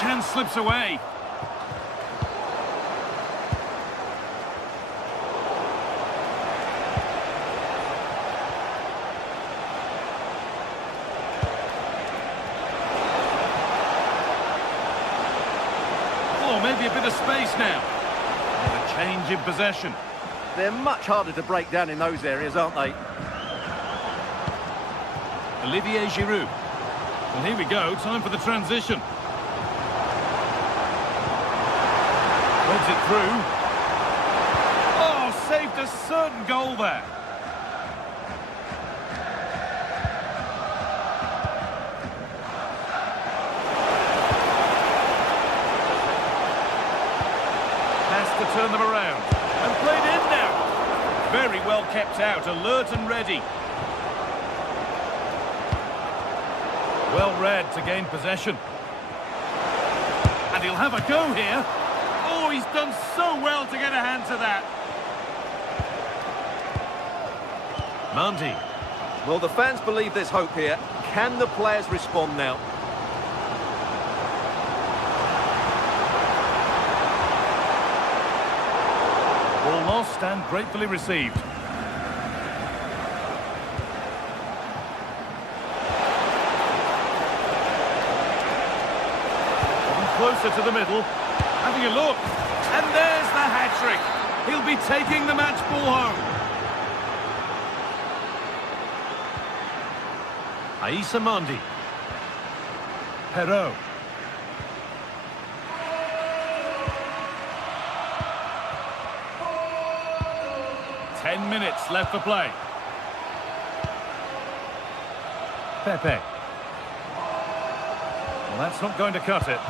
Chance slips away. Oh, maybe a bit of space now. And a change in possession. They're much harder to break down in those areas, aren't they? Olivier Giroud. And here we go, time for the transition. Threads it through. Oh, saved a certain goal there. Has to turn them around. And played in now. Very well kept out, alert and ready. Well read to gain possession. And he'll have a go here. Oh, he's done so well to get a hand to that. Mandy. Well, the fans believe there's hope here. Can the players respond now? Ball lost and gratefully received. Closer to the middle, having a look, and there's the hat-trick. He'll be taking the match ball home. Aissa Mandi. Perrault. Ten minutes left for play. Pepe. Well, that's not going to cut it.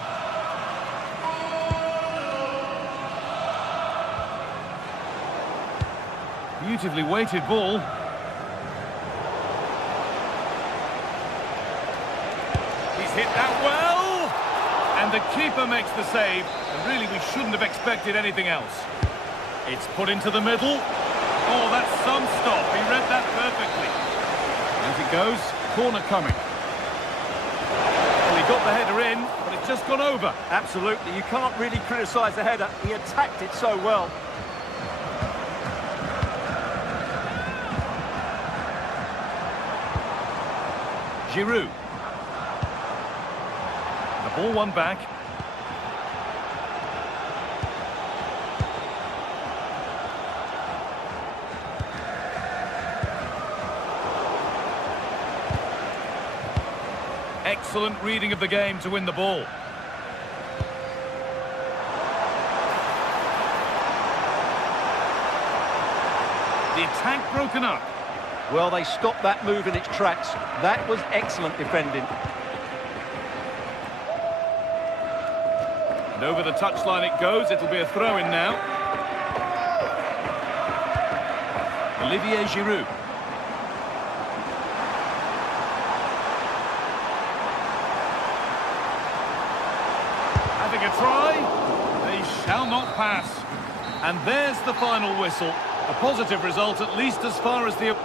Beautifully weighted ball. He's hit that well. And the keeper makes the save. And really, we shouldn't have expected anything else. It's put into the middle. Oh, that's some stop. He read that perfectly. As it goes, corner coming. Well, he got the header in, but it's just gone over. Absolutely. You can't really criticise the header. He attacked it so well. Giroud. The ball won back. Excellent reading of the game to win the ball. The attack broken up. Well, they stopped that move in its tracks. That was excellent defending. And over the touchline it goes. It'll be a throw-in now. Olivier Giroud. Having a try. They shall not pass. And there's the final whistle. A positive result, at least as far as the...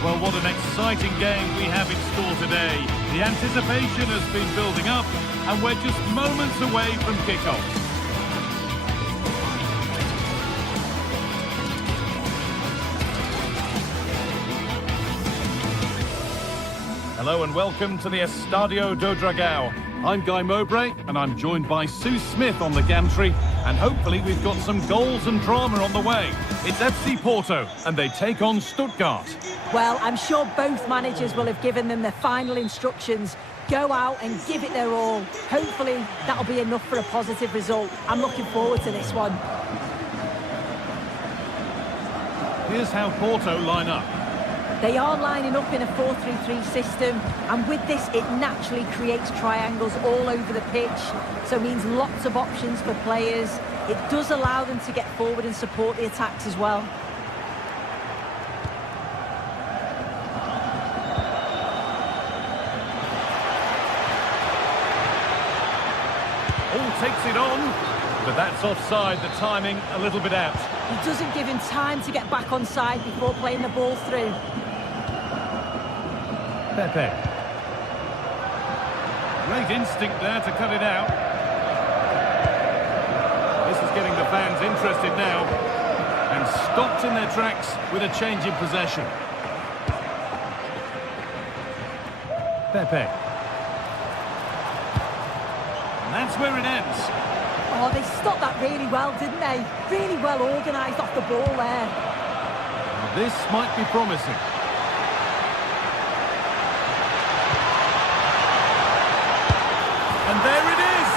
Well, what an exciting game we have in store today. The anticipation has been building up, and we're just moments away from kickoff. Hello and welcome to the Estadio do Dragão. I'm Guy Mowbray, and I'm joined by Sue Smith on the gantry, and hopefully we've got some goals and drama on the way. It's FC Porto, and they take on Stuttgart. Well, I'm sure both managers will have given them their final instructions. Go out and give it their all. Hopefully, that'll be enough for a positive result. I'm looking forward to this one. Here's how Porto line up. They are lining up in a 4-3-3 system, and with this, it naturally creates triangles all over the pitch, so it means lots of options for players. It does allow them to get forward and support the attacks as well. All takes it on, but that's offside, the timing a little bit out. He doesn't give him time to get back on side before playing the ball through. Pepe. Great instinct there to cut it out. This is getting the fans interested now. And stopped in their tracks with a change in possession. Pepe. And that's where it ends. Oh, they stopped that really well, didn't they? Really well organised off the ball there. Now this might be promising. And there it is!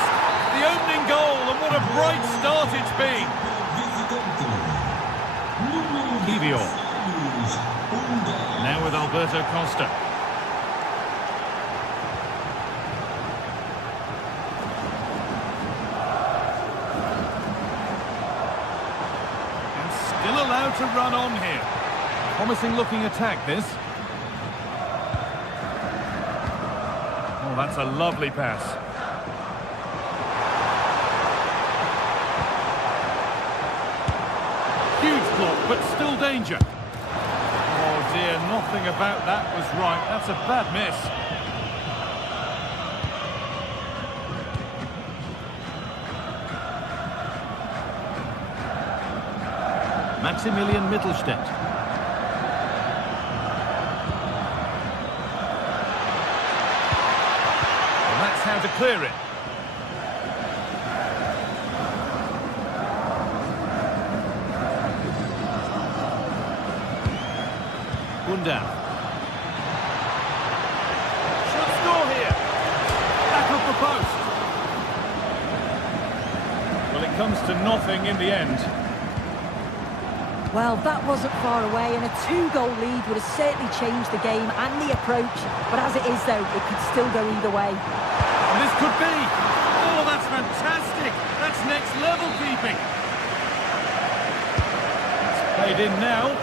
The opening goal, and what a bright start it's been! Kivior. Now with Alberto Costa. And still allowed to run on here. Promising looking attack, this. Oh, that's a lovely pass. Huge block, but still danger. Oh dear, nothing about that was right. That's a bad miss. Maximilian Mittelstädt. And that's how to clear it. Down. Should score here. Back off the post. Well, it comes to nothing in the end. Well, that wasn't far away, and a 2-goal lead would have certainly changed the game and the approach. But as it is, though, it could still go either way. And this could be. Oh, that's fantastic. That's next level keeping. It's played in now.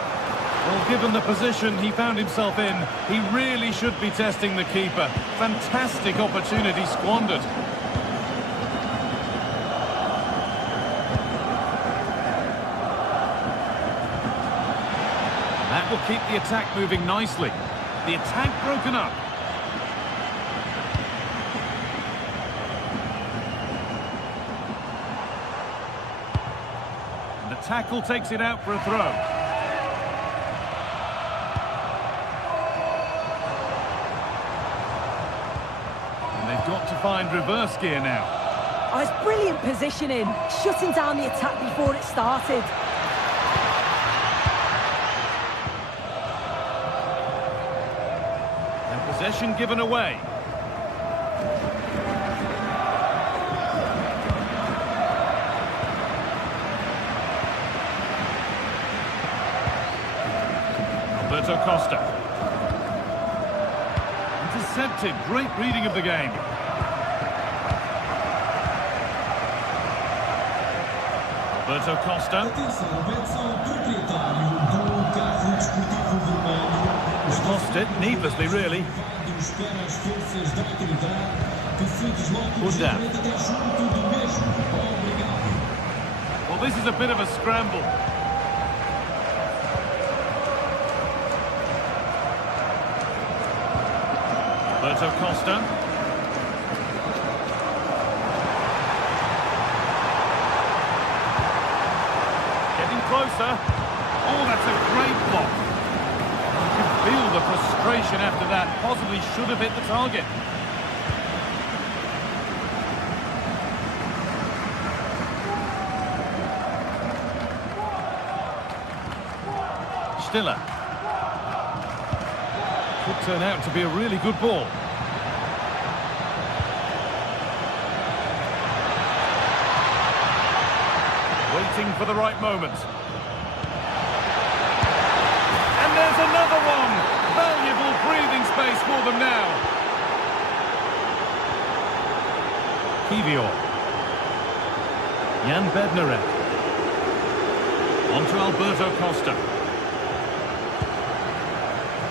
Well, given the position he found himself in, he really should be testing the keeper. Fantastic opportunity squandered. That will keep the attack moving nicely. The attack broken up. And the tackle takes it out for a throw. Got to find reverse gear now. Oh, it's brilliant positioning, shutting down the attack before it started. And possession given away. Alberto Costa. Intercepted, great reading of the game. Alberto Costa. Lost it, needlessly really. Bunda. Well, this is a bit of a scramble. Alberto Costa. Closer. Oh, that's a great block. You can feel the frustration after that. Possibly should have hit the target. Stiller. Could turn out to be a really good ball. Waiting for the right moment. And there's another one! Valuable breathing space for them now. Kivior. Jan Bednarek. On to Alberto Costa.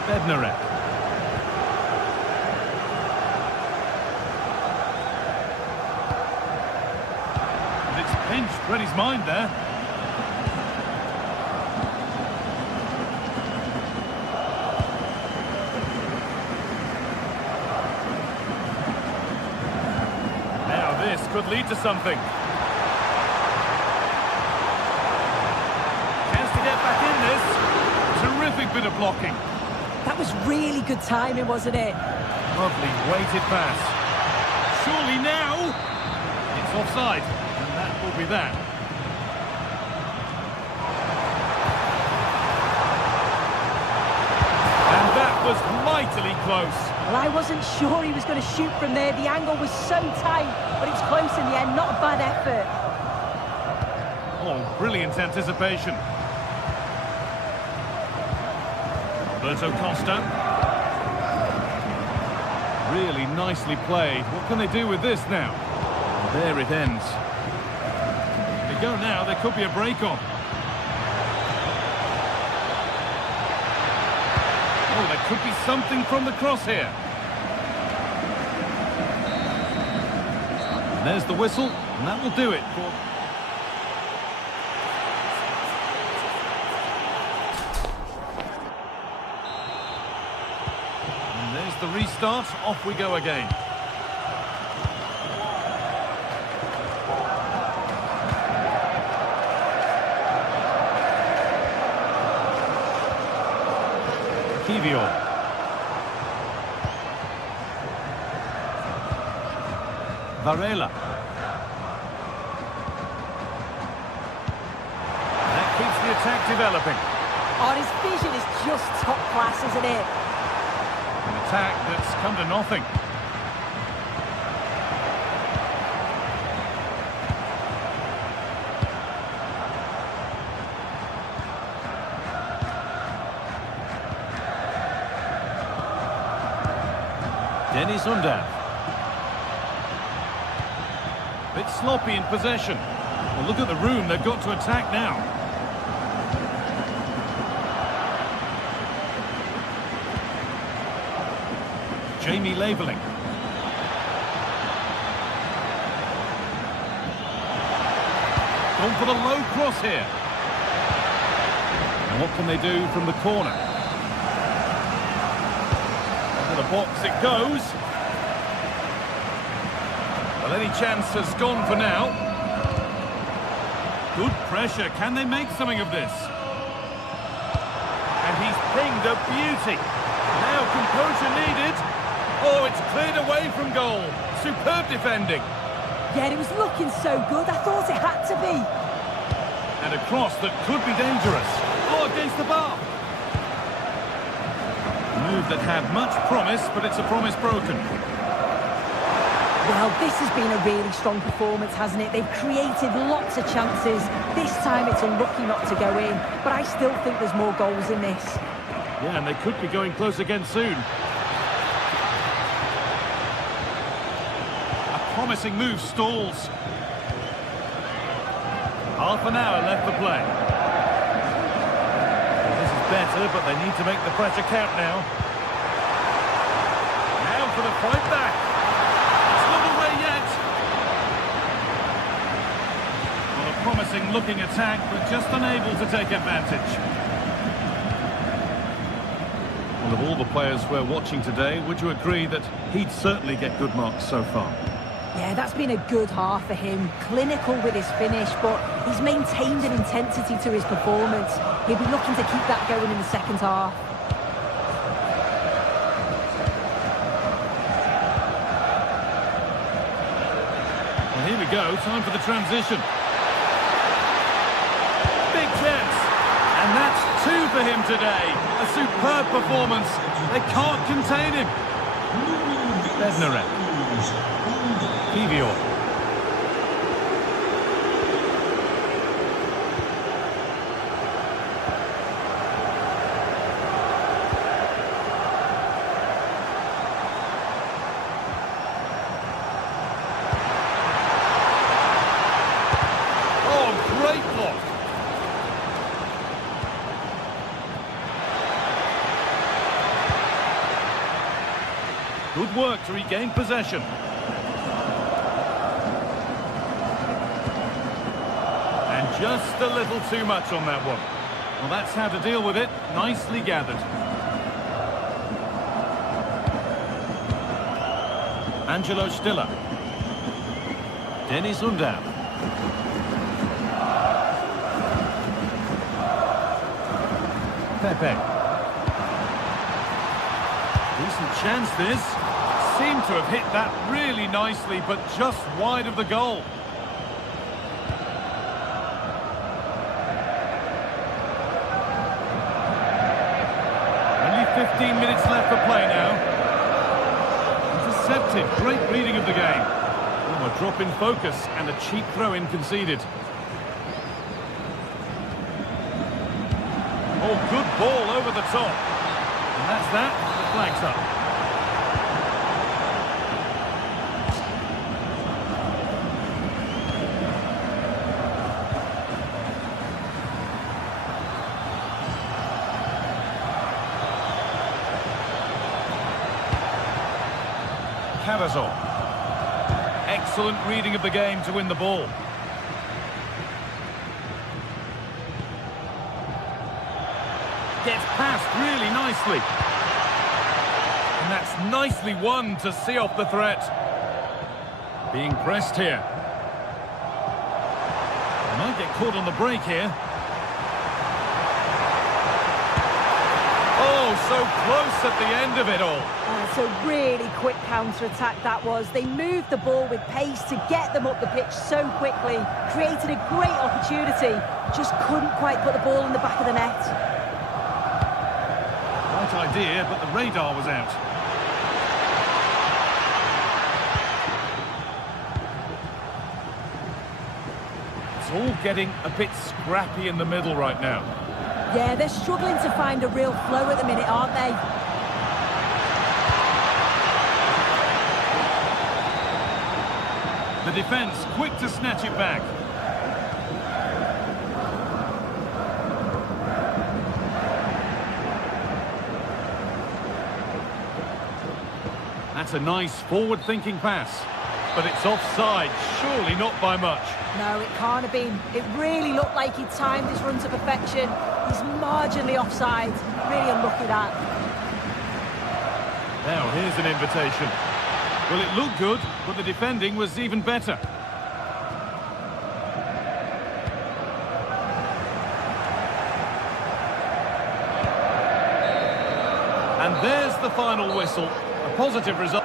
Bednarek. And it's pinched Reddy's mind there. Now this could lead to something. Back in this. Terrific bit of blocking. That was really good timing, wasn't it? Lovely weighted pass. Surely now it's offside, and that will be that. And that was mightily close. Well, I wasn't sure he was going to shoot from there. The angle was so tight, but it was close in the end. Not a bad effort. Oh, brilliant anticipation. Alberto Costa. Really nicely played. What can they do with this now? There it ends. They go now, there could be a break on. Oh, there could be something from the cross here. And there's the whistle, and that will do it for... The restart, off we go again. Kivior. Varela. That keeps the attack developing. Oh, his vision is just top class, isn't it? An attack that's come to nothing. Dennis Undav. Bit sloppy in possession. Well, look at the room they've got to attack now. Jamie Labeling. Gone for the low cross here. And what can they do from the corner? Into the box it goes. Well, any chance has gone for now. Good pressure. Can they make something of this? And he's pinged a beauty. Now composure needed. Oh, it's cleared away from goal. Superb defending. Yeah, it was looking so good. I thought it had to be. And a cross that could be dangerous. Oh, against the bar. A move that had much promise, but it's a promise broken. Well, this has been a really strong performance, hasn't it? They've created lots of chances. This time it's unlucky not to go in, but I still think there's more goals in this. Yeah, and they could be going close again soon. Promising move stalls. Half an hour left to play. Well, this is better, but they need to make the pressure count now. Now for the fight back. It's not away yet. Well, a promising looking attack, but just unable to take advantage. Well, of all the players we're watching today, would you agree that he'd certainly get good marks so far? Yeah, that's been a good half for him. Clinical with his finish, but he's maintained an intensity to his performance. He'll be looking to keep that going in the second half. Well, here we go, time for the transition. Big chance, and that's two for him today. A superb performance. They can't contain him. Bednarek. Kivior. Good work to regain possession. And just a little too much on that one. Well, that's how to deal with it. Nicely gathered. Angelo Stiller. Dennis Undav. Pepe. Decent chance this. Seemed to have hit that really nicely, but just wide of the goal. Only 15 minutes left for play now. Intercepted. Great reading of the game. Oh, a drop in focus and a cheap throw-in conceded. Oh, good ball over the top. And that's that. The flag's up. Cavazol. Excellent reading of the game to win the ball. Gets past really nicely. And that's nicely won to see off the threat. Being pressed here. Might get caught on the break here. Oh, so close at the end of it all. It's a really quick counter-attack that was. They moved the ball with pace to get them up the pitch so quickly. Created a great opportunity. Just couldn't quite put the ball in the back of the net. Right idea, but the radar was out. It's all getting a bit scrappy in the middle right now. Yeah, they're struggling to find a real flow at the minute, aren't they? The defence quick to snatch it back. That's a nice forward-thinking pass. But it's offside, surely not by much. No, it can't have been. It really looked like he timed his run to perfection. He's marginally offside. Really unlucky that. Now, here's an invitation. Well, it looked good, but the defending was even better. And there's the final whistle. A positive result.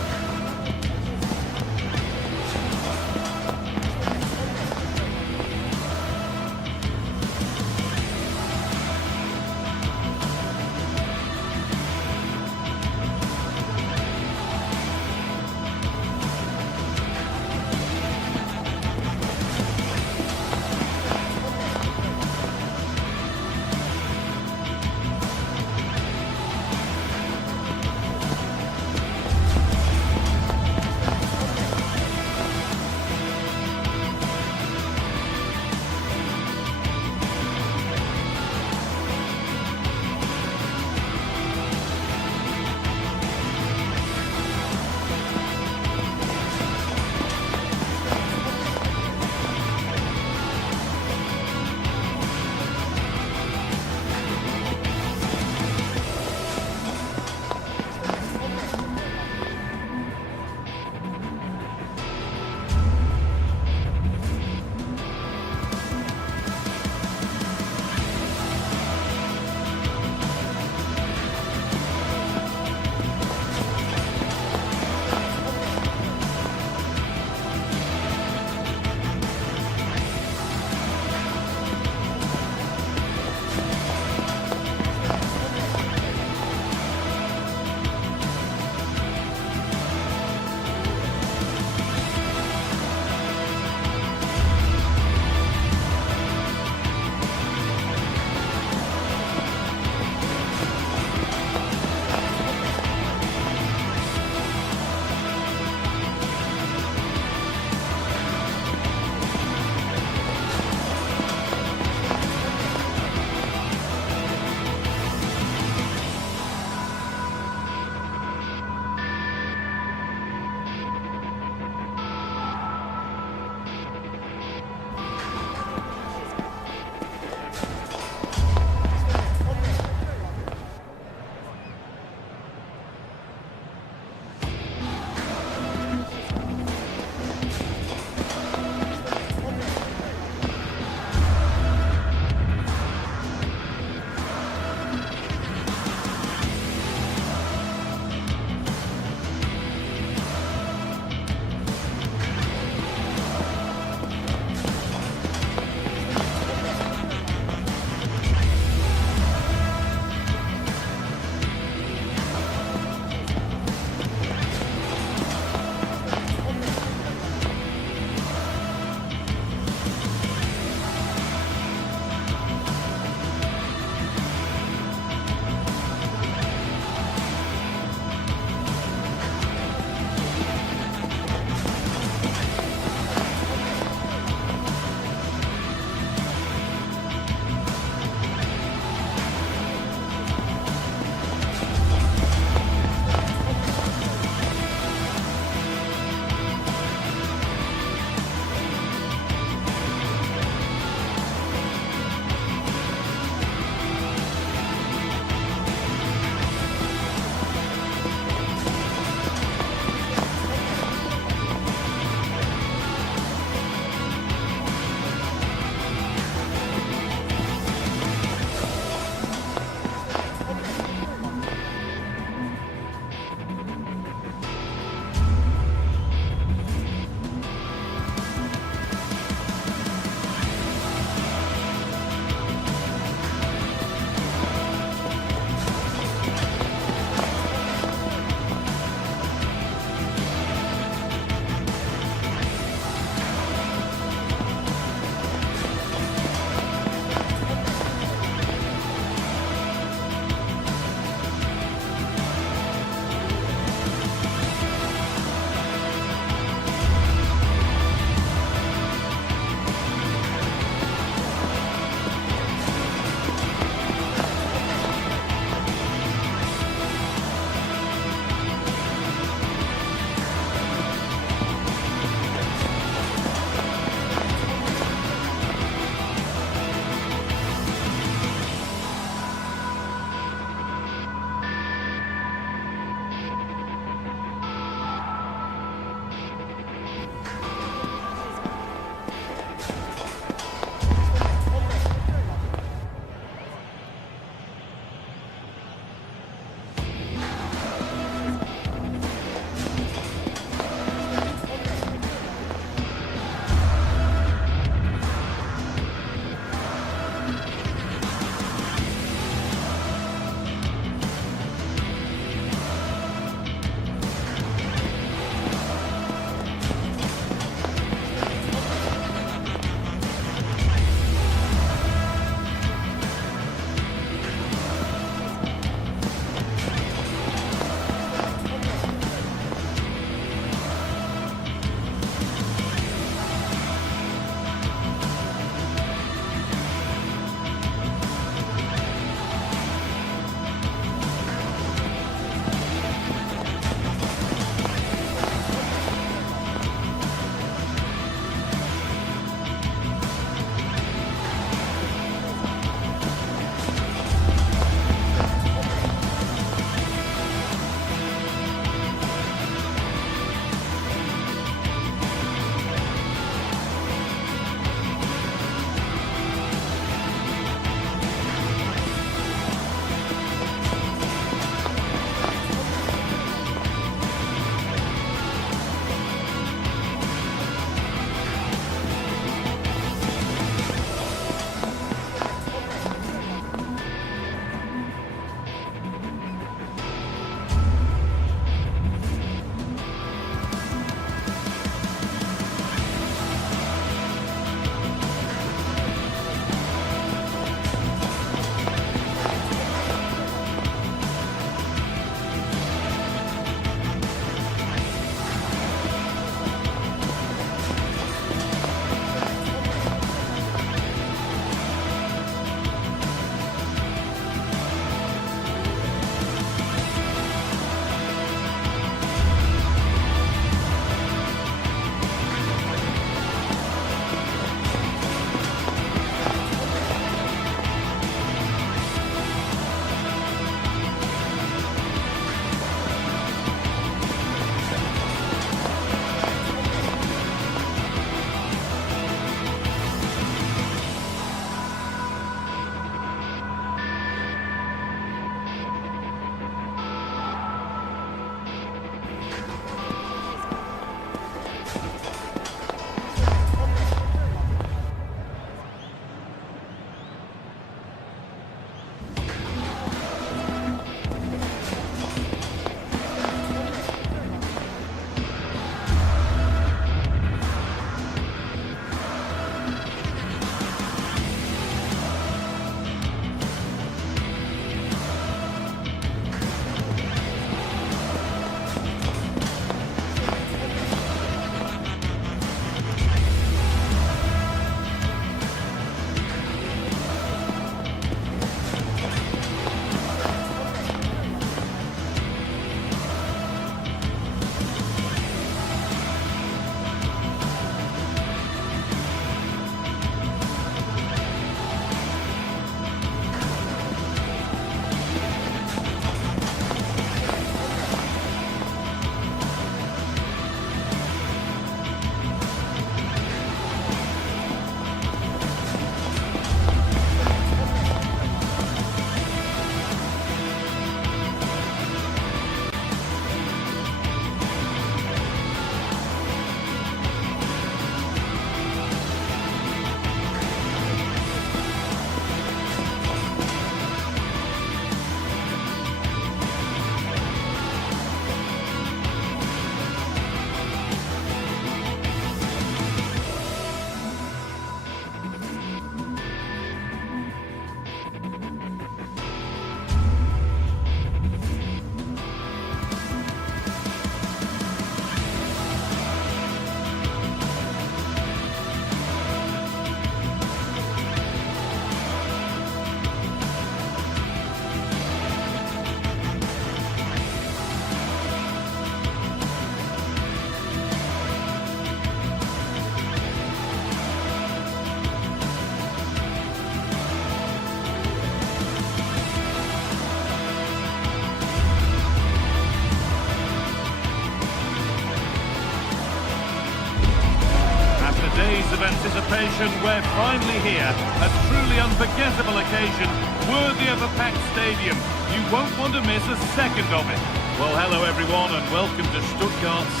anticipation, we're finally here. A truly unforgettable occasion, worthy of a packed stadium. You won't want to miss a second of it. Well, hello everyone, and welcome to Stuttgart's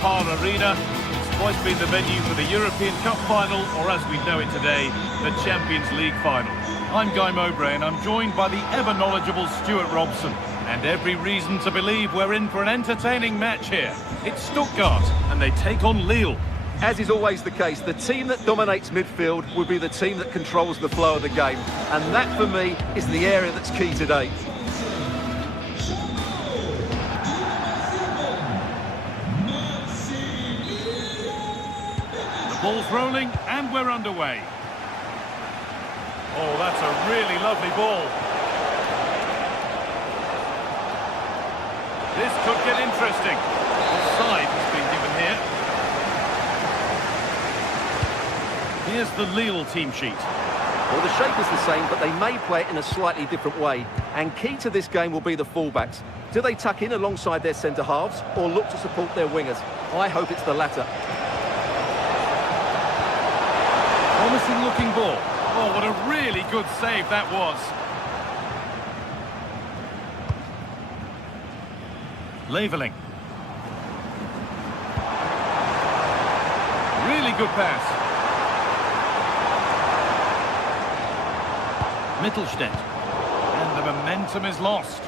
Par Arena. It's twice been the venue for the European Cup final, or as we know it today, the Champions League final. I'm Guy Mowbray, and I'm joined by the ever-knowledgeable Stuart Robson. And every reason to believe we're in for an entertaining match here. It's Stuttgart, and they take on Lille. As is always the case, the team that dominates midfield will be the team that controls the flow of the game. And that, for me, is the area that's key today. The ball's rolling, and we're underway. Oh, that's a really lovely ball. This could get interesting. Offside has been given here. Here's the Lille team sheet. Well, the shape is the same, but they may play it in a slightly different way. And key to this game will be the fullbacks. Do they tuck in alongside their centre-halves or look to support their wingers? I hope it's the latter. Promising looking ball. Oh, what a really good save that was. Leveling. Really good pass. Mittelstädt. And the momentum is lost.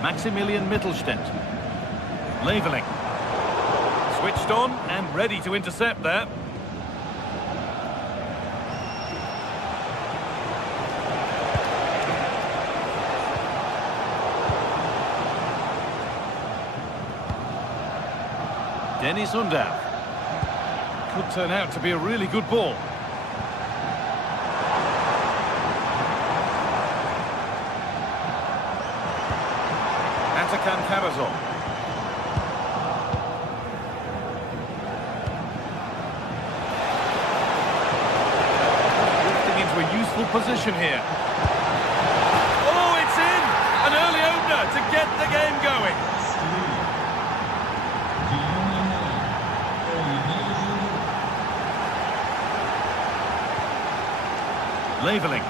Maximilian Mittelstädt. Leveling. Switched on and ready to intercept there. Dennis Undav. Could turn out to be a really good ball. Atakan Karazor. Drifting into a useful position here. Oh, it's in! An early opener to get the game going. Leveling.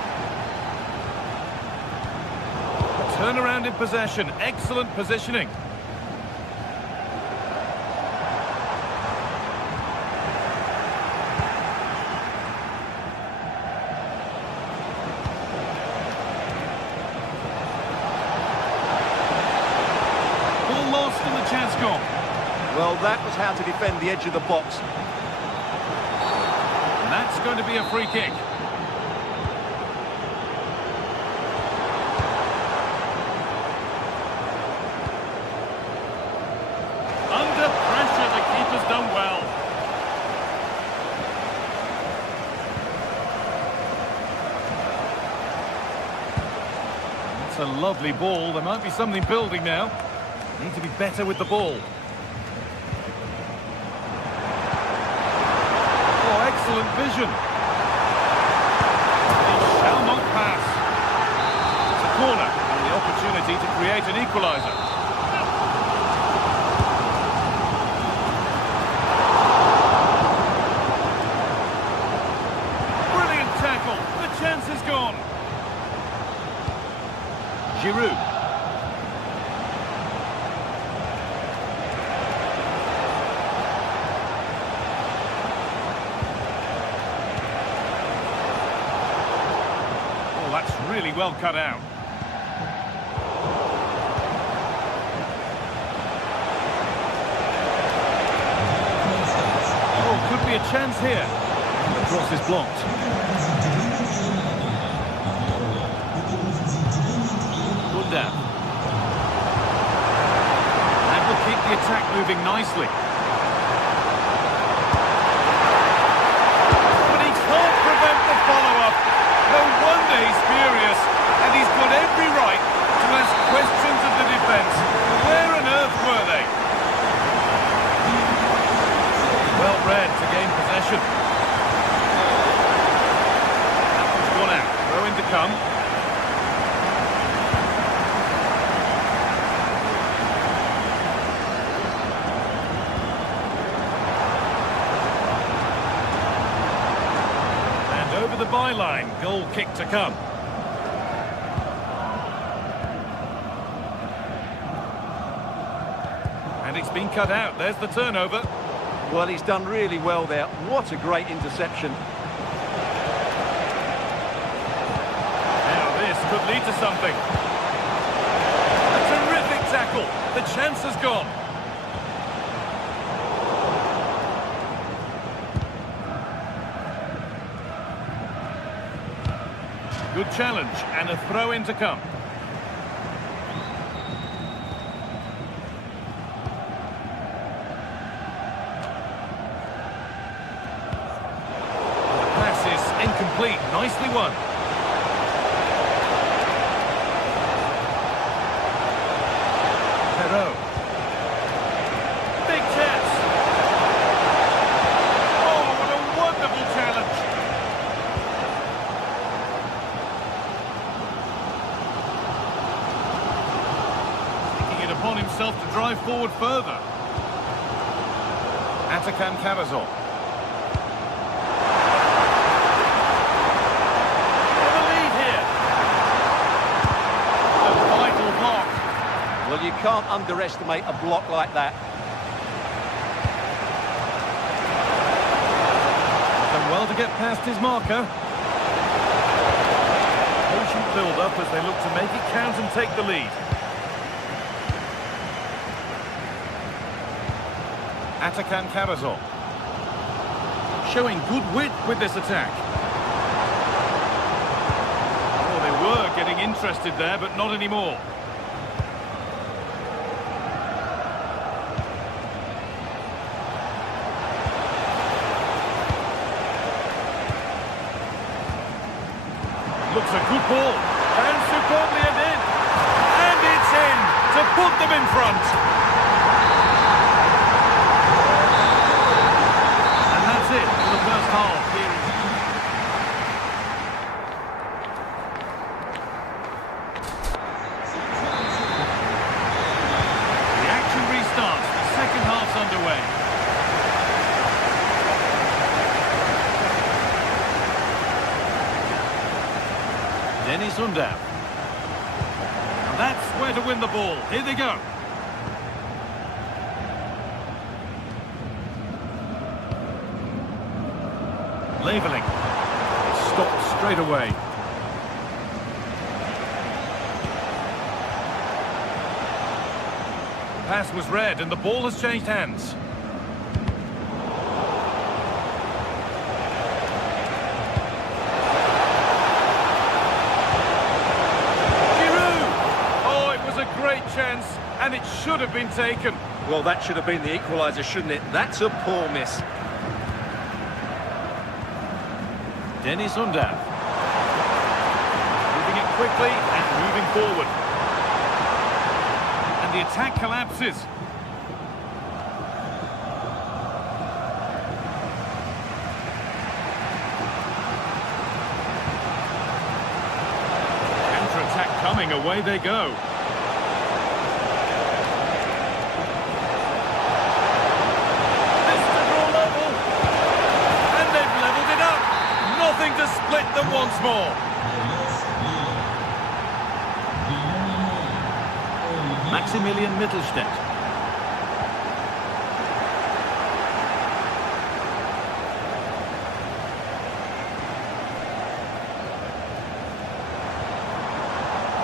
Turnaround in possession. Excellent positioning. Ball lost and the chance gone. Well, that was how to defend the edge of the box. And that's going to be a free kick. Done well. That's a lovely ball. There might be something building now. Need to be better with the ball. Oh, excellent vision. He shall not pass. It's a corner and the opportunity to create an equaliser. Chance is gone. Giroud. Oh, that's really well cut out. Oh, could be a chance here. The cross is blocked. That will keep the attack moving nicely. But he can't prevent the follow-up. No wonder he's furious, and he's got every right to ask questions of the defence. Where on earth were they? Well read to gain possession. That one's gone out. Throw in to come. byline. Goal kick to come. And it's been cut out. There's the turnover. Well, he's done really well there. What a great interception. Now this could lead to something. A terrific tackle. The chance has gone. Good challenge and a throw-in to come. Incomplete, nicely won. Perot. Big chance. Oh, what a wonderful challenge. Taking it upon himself to drive forward further. Atakan Cavazol. Well, you can't underestimate a block like that. Done well to get past his marker. Patient build-up as they look to make it count and take the lead. Atakan Cavazol. Showing good width with this attack. Oh, they were getting interested there, but not anymore. Looks a good ball, and superbly and in, and it's in to put them in front. And that's it for the first half. The action restarts, the second half's underway. Dennis Undav. And that's where to win the ball. Here they go. Labelling. It's stopped straight away. Pass was read and the ball has changed hands. Great chance, and it should have been taken. Well, that should have been the equaliser, shouldn't it? That's a poor miss. Dennis Undav. Moving it quickly and moving forward. And the attack collapses. Counter-attack coming, away they go. To split them once more. Maximilian Mittelstädt.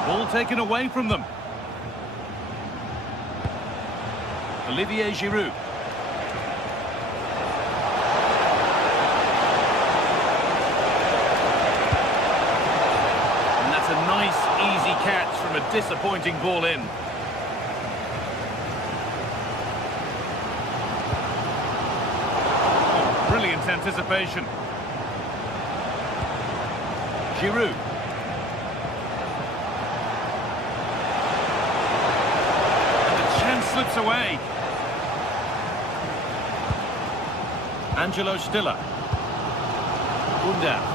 Ball taken away from them. Olivier Giroud. A nice, easy catch from a disappointing ball in. Brilliant anticipation. Giroud. And the chance slips away. Angelo Stiller. Undav.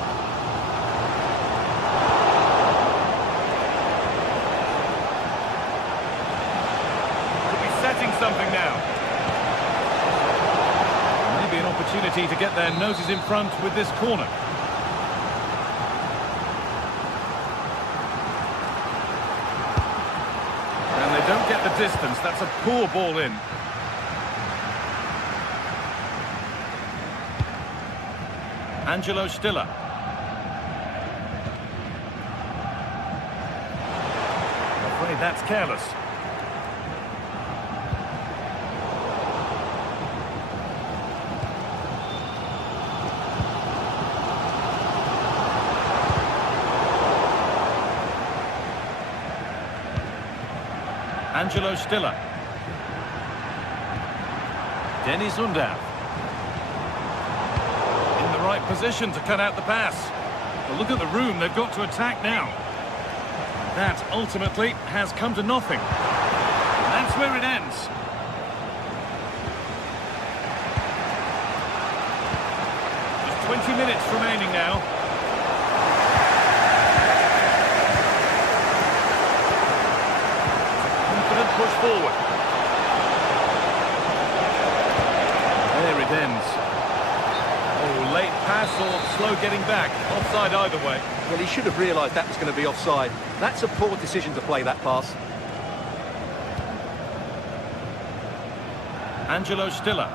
Something now. Maybe an opportunity to get their noses in front with this corner. distance. That's a poor ball in. Angelo Stiller. I'm afraid that's careless. Angelo Stiller. Dennis Undav. In the right position to cut out the pass. Well, look at the room they've got to attack now. That ultimately has come to nothing. That's where it ends. Just 20 minutes remaining now. Push forward. There it ends. Oh, late pass or slow getting back. Offside either way. Well, he should have realised that was going to be offside. That's a poor decision to play that pass. Angelo Stiller.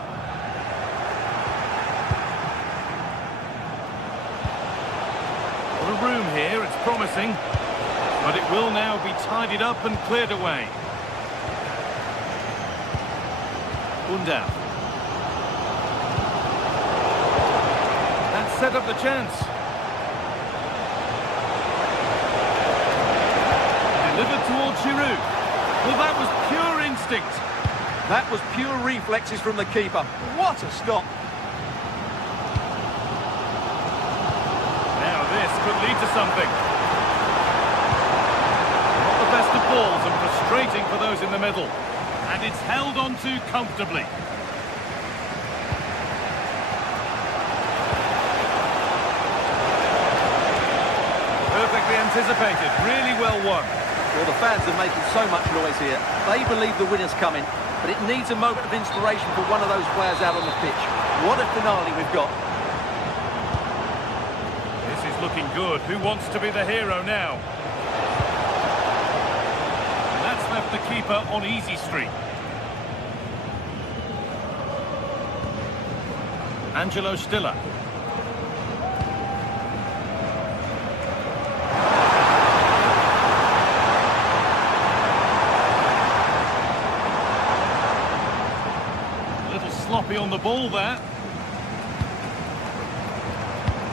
A lot of room here, it's promising. But it will now be tidied up and cleared away. Undav. That set up the chance. Delivered towards Giroud. Well, that was pure instinct. That was pure reflexes from the keeper. What a stop. Now this could lead to something. Not the best of balls and frustrating for those in the middle. And it's held on to comfortably. Perfectly anticipated, really well won. Well, the fans are making so much noise here. They believe the winner's coming, but it needs a moment of inspiration for one of those players out on the pitch. What a finale we've got. This is looking good. Who wants to be the hero now? And that's left the keeper on easy street. Angelo Stiller. A little sloppy on the ball there.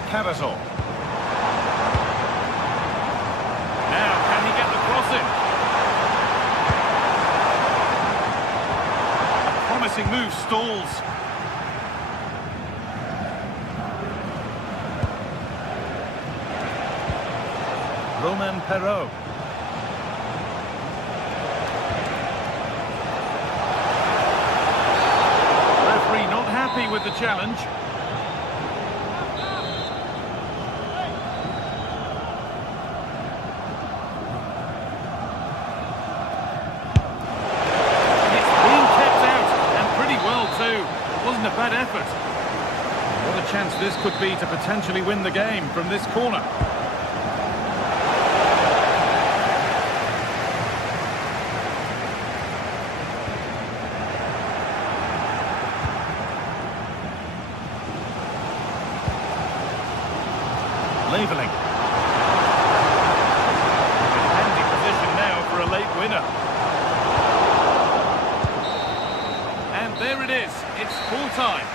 Cavazol. Now, can he get the cross in? A promising move stalls. Roman Perrault. Referee not happy with the challenge. It's being kept out, and pretty well too. It wasn't a bad effort. What a chance this could be to potentially win the game from this corner. Leveling. Handy position now for a late winner. And there it is. It's full time.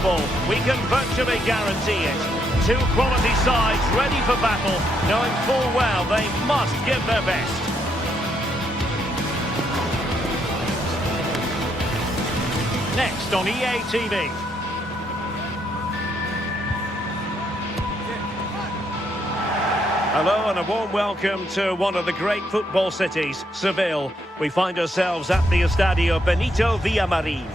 football. We can virtually guarantee it. Two quality sides ready for battle, knowing full well they must give their best. Next on EA TV. Hello and a warm welcome to one of the great football cities, Seville. We find ourselves at the Estadio Benito Villamarín.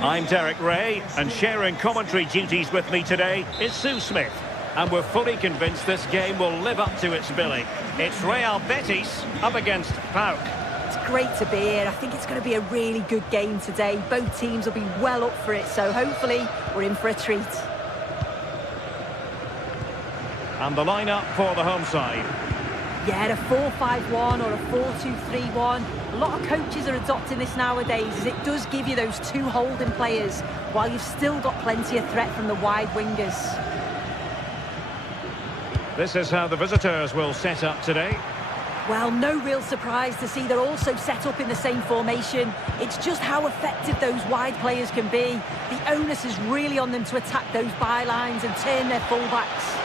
I'm Derek Ray, and sharing commentary duties with me today is Sue Smith. And we're fully convinced this game will live up to its billing. It's Real Betis up against PAOK. It's great to be here. I think it's going to be a really good game today. Both teams will be well up for it, so hopefully we're in for a treat. And the lineup for the home side. Yeah, a 4-5-1 or a 4-2-3-1. A lot of coaches are adopting this nowadays, as it does give you those two holding players, while you've still got plenty of threat from the wide wingers. This is how the visitors will set up today. Well, no real surprise to see they're also set up in the same formation. It's just how effective those wide players can be. The onus is really on them to attack those bylines and turn their fullbacks.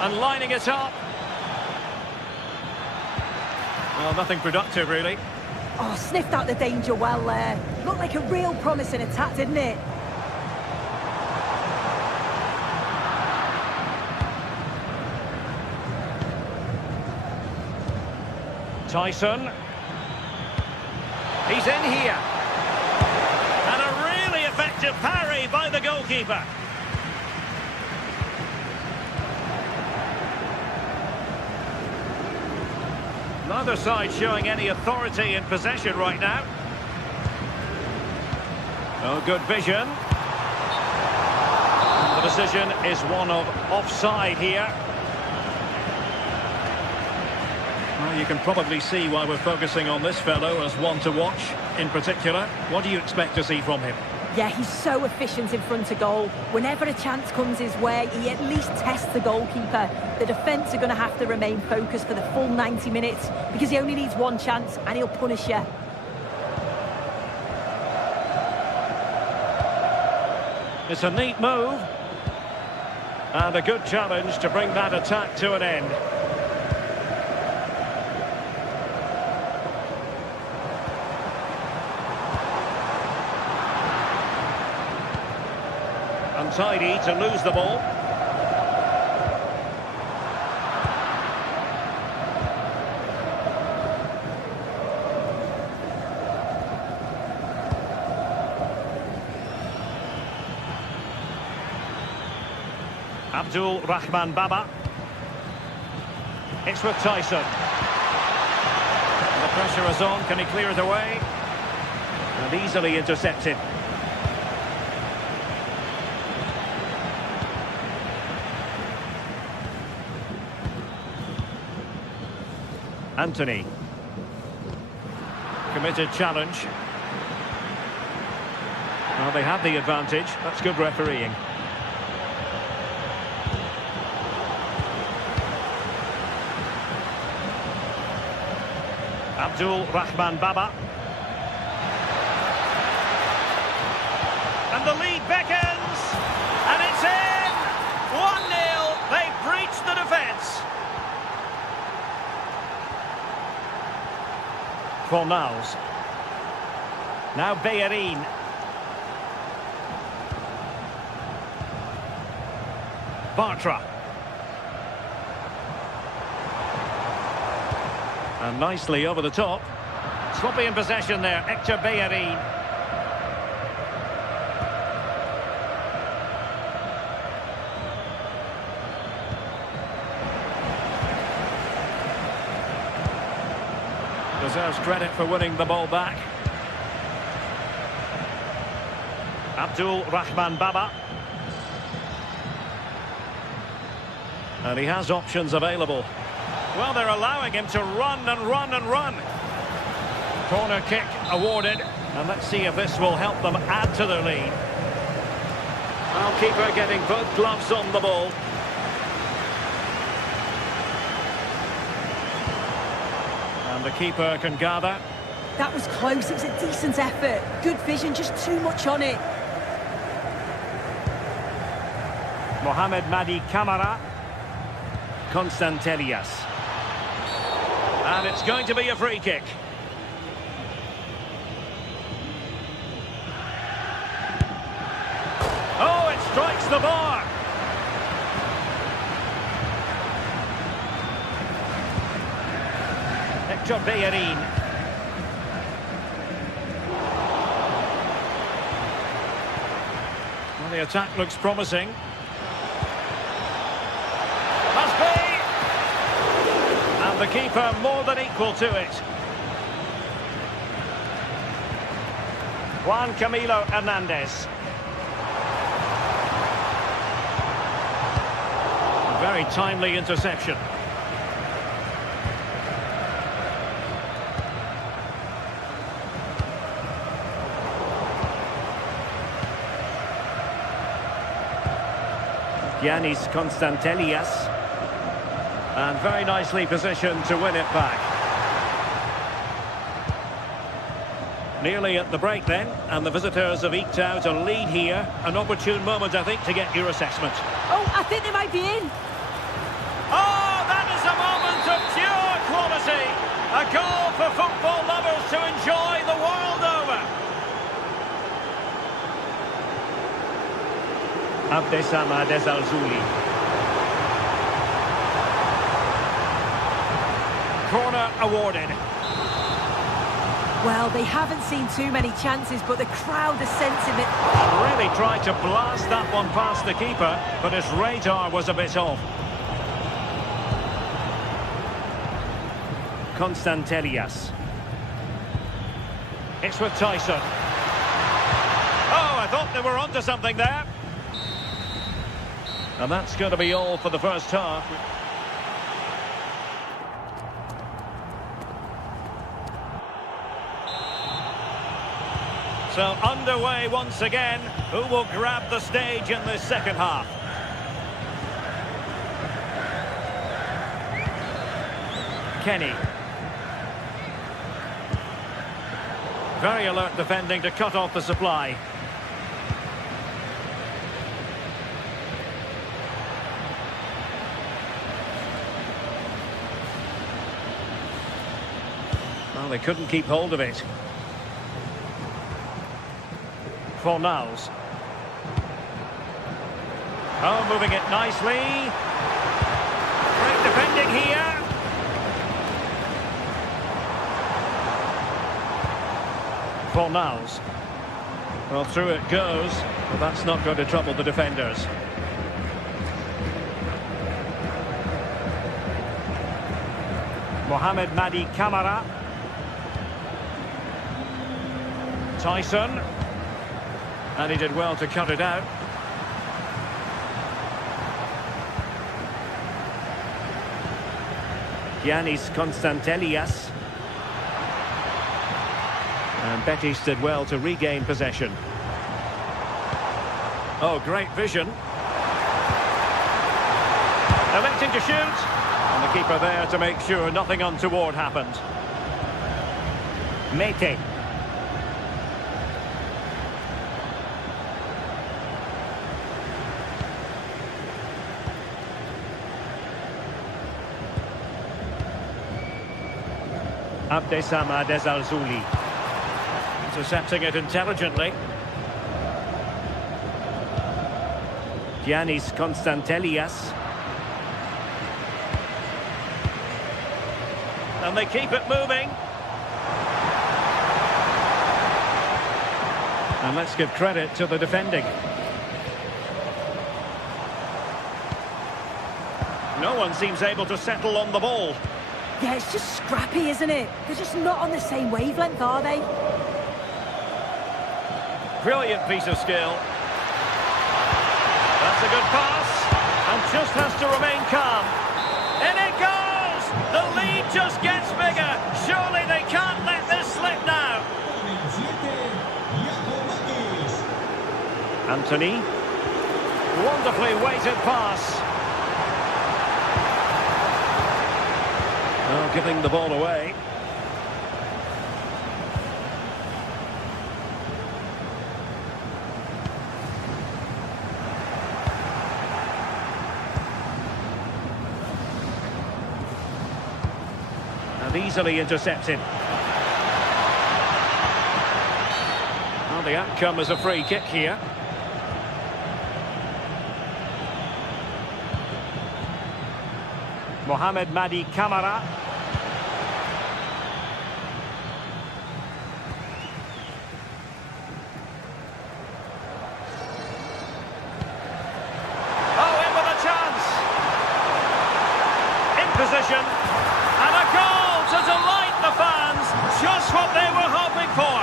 And lining it up. Well, nothing productive, really. Oh, sniffed out the danger well there. Looked like a real promising attack, didn't it? Tyson. He's in here. And a really effective parry by the goalkeeper. Neither side showing any authority in possession right now. Oh, good vision. The decision is one of offside here. Well, you can probably see why we're focusing on this fellow as one to watch in particular. What do you expect to see from him? Yeah, he's so efficient in front of goal. Whenever a chance comes his way, he at least tests the goalkeeper. The defence are going to have to remain focused for the full 90 minutes because he only needs one chance and he'll punish you. It's a neat move. And a good challenge to bring that attack to an end. Untidy to lose the ball. Abdul Rahman Baba. It's with Tyson. The pressure is on. Can he clear it away? And easily intercepted. Anthony. Committed challenge. Well, they had the advantage. That's good refereeing. Abdul Rahman Baba. And the lead beckons. And it's in! 1-0. They breached the defence. Fornals. Now Bellerin. Bartra. And nicely over the top. Sloppy in possession there, Hector Bellerin. Deserves credit for winning the ball back. Abdul Rahman Baba. And he has options available. Well, they're allowing him to run and run and run. Corner kick awarded. And let's see if this will help them add to their lead. Well, keeper getting both gloves on the ball. And the keeper can gather. that was close. It was a decent effort. Good vision, just too much on it. Mohamed Madi Camara. Constantelias. And it's going to be a free kick. Oh, it strikes the bar. Hector Bellerin. Well, the attack looks promising. Must be! And the keeper more than equal to it. Juan Camilo Hernandez. A very timely interception. Giannis Constantelias. And very nicely positioned to win it back. Nearly at the break then, and the visitors have eked out a lead here. An opportune moment, I think, to get your assessment. Oh, I think they might be in. Oh, that is a moment of pure quality. A goal for football lovers to enjoy the world over. Abdesama Desalzuli. Corner awarded. Well, they haven't seen too many chances, but the crowd are sensing it. Really tried to blast that one past the keeper, but his radar was a bit off. Constantelias. It's with Tyson. Oh, I thought they were onto something there. And that's going to be all for the first half. So underway once again. Who will grab the stage in this second half? Kenny. Very alert defending to cut off the supply. Well, they couldn't keep hold of it. Fornals. Oh, moving it nicely. Great defending here. Fornals. Well, through it goes, but that's not going to trouble the defenders. Mohamed Madi Camara. Tyson. And he did well to cut it out. Giannis Constantelias. And Betis did well to regain possession. Oh, great vision. Electing to shoot. And the keeper there to make sure nothing untoward happened. Mete. Abdesama Desalzuli. Intercepting it intelligently. Giannis Constantelias. And they keep it moving. And let's give credit to the defending. No one seems able to settle on the ball. Yeah, it's just scrappy, isn't it? They're just not on the same wavelength, are they? Brilliant piece of skill. That's a good pass. And just has to remain calm. In it goes! The lead just gets bigger. Surely they can't let this slip now. Anthony. Wonderfully weighted pass. Oh, giving the ball away. And easily intercepted. Well, the outcome is a free kick here. Mohamed Madi Camara. Position and a goal to delight the fans, just what they were hoping for.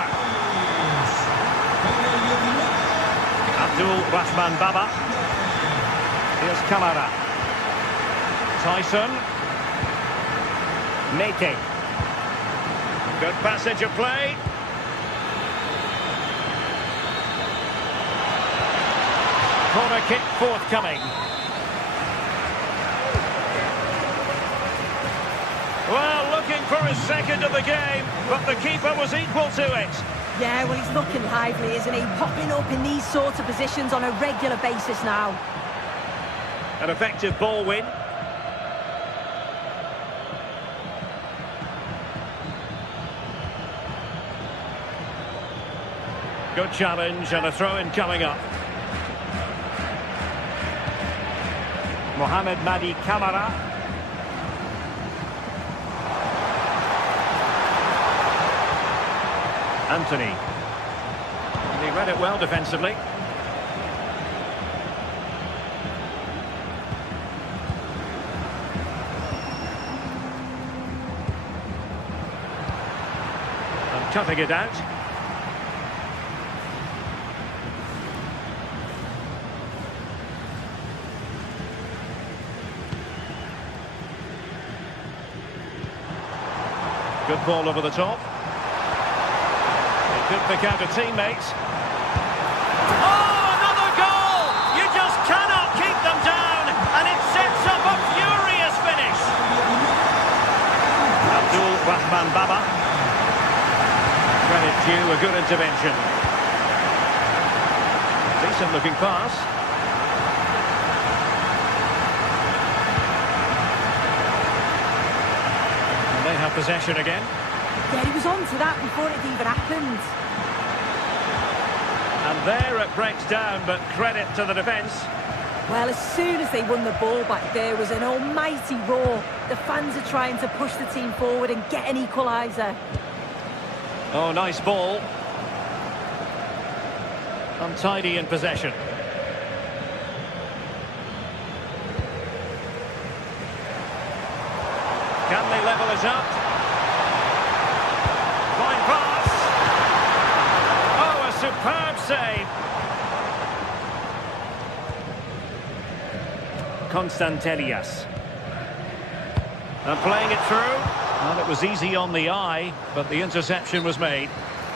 Abdul Rahman Baba. Here's Kamara. Tyson. Nete. Good passage of play. Corner kick forthcoming. Well, looking for his second of the game, but the keeper was equal to it. Yeah, well, he's looking lively, isn't he? Popping up in these sorts of positions on a regular basis now. An effective ball win. Good challenge and a throw-in coming up. Mohamed Madi Camara. Anthony. And he read it well defensively. And cutting it out. Good ball over the top. Could pick out a teammate. Oh, another goal! You just cannot keep them down, and it sets up a furious finish. Abdul Rahman Baba. Credit due, a good intervention. Decent looking pass. And they have possession again. Yeah, he was on to that before it even happened. And there it breaks down, but credit to the defence. Well, as soon as they won the ball back, there was an almighty roar. The fans are trying to push the team forward and get an equaliser. Oh, nice ball. Untidy in possession. Can they level it up? Fine pass. Oh, a superb save. Constantelias. And playing it through. Well, it was easy on the eye, but the interception was made.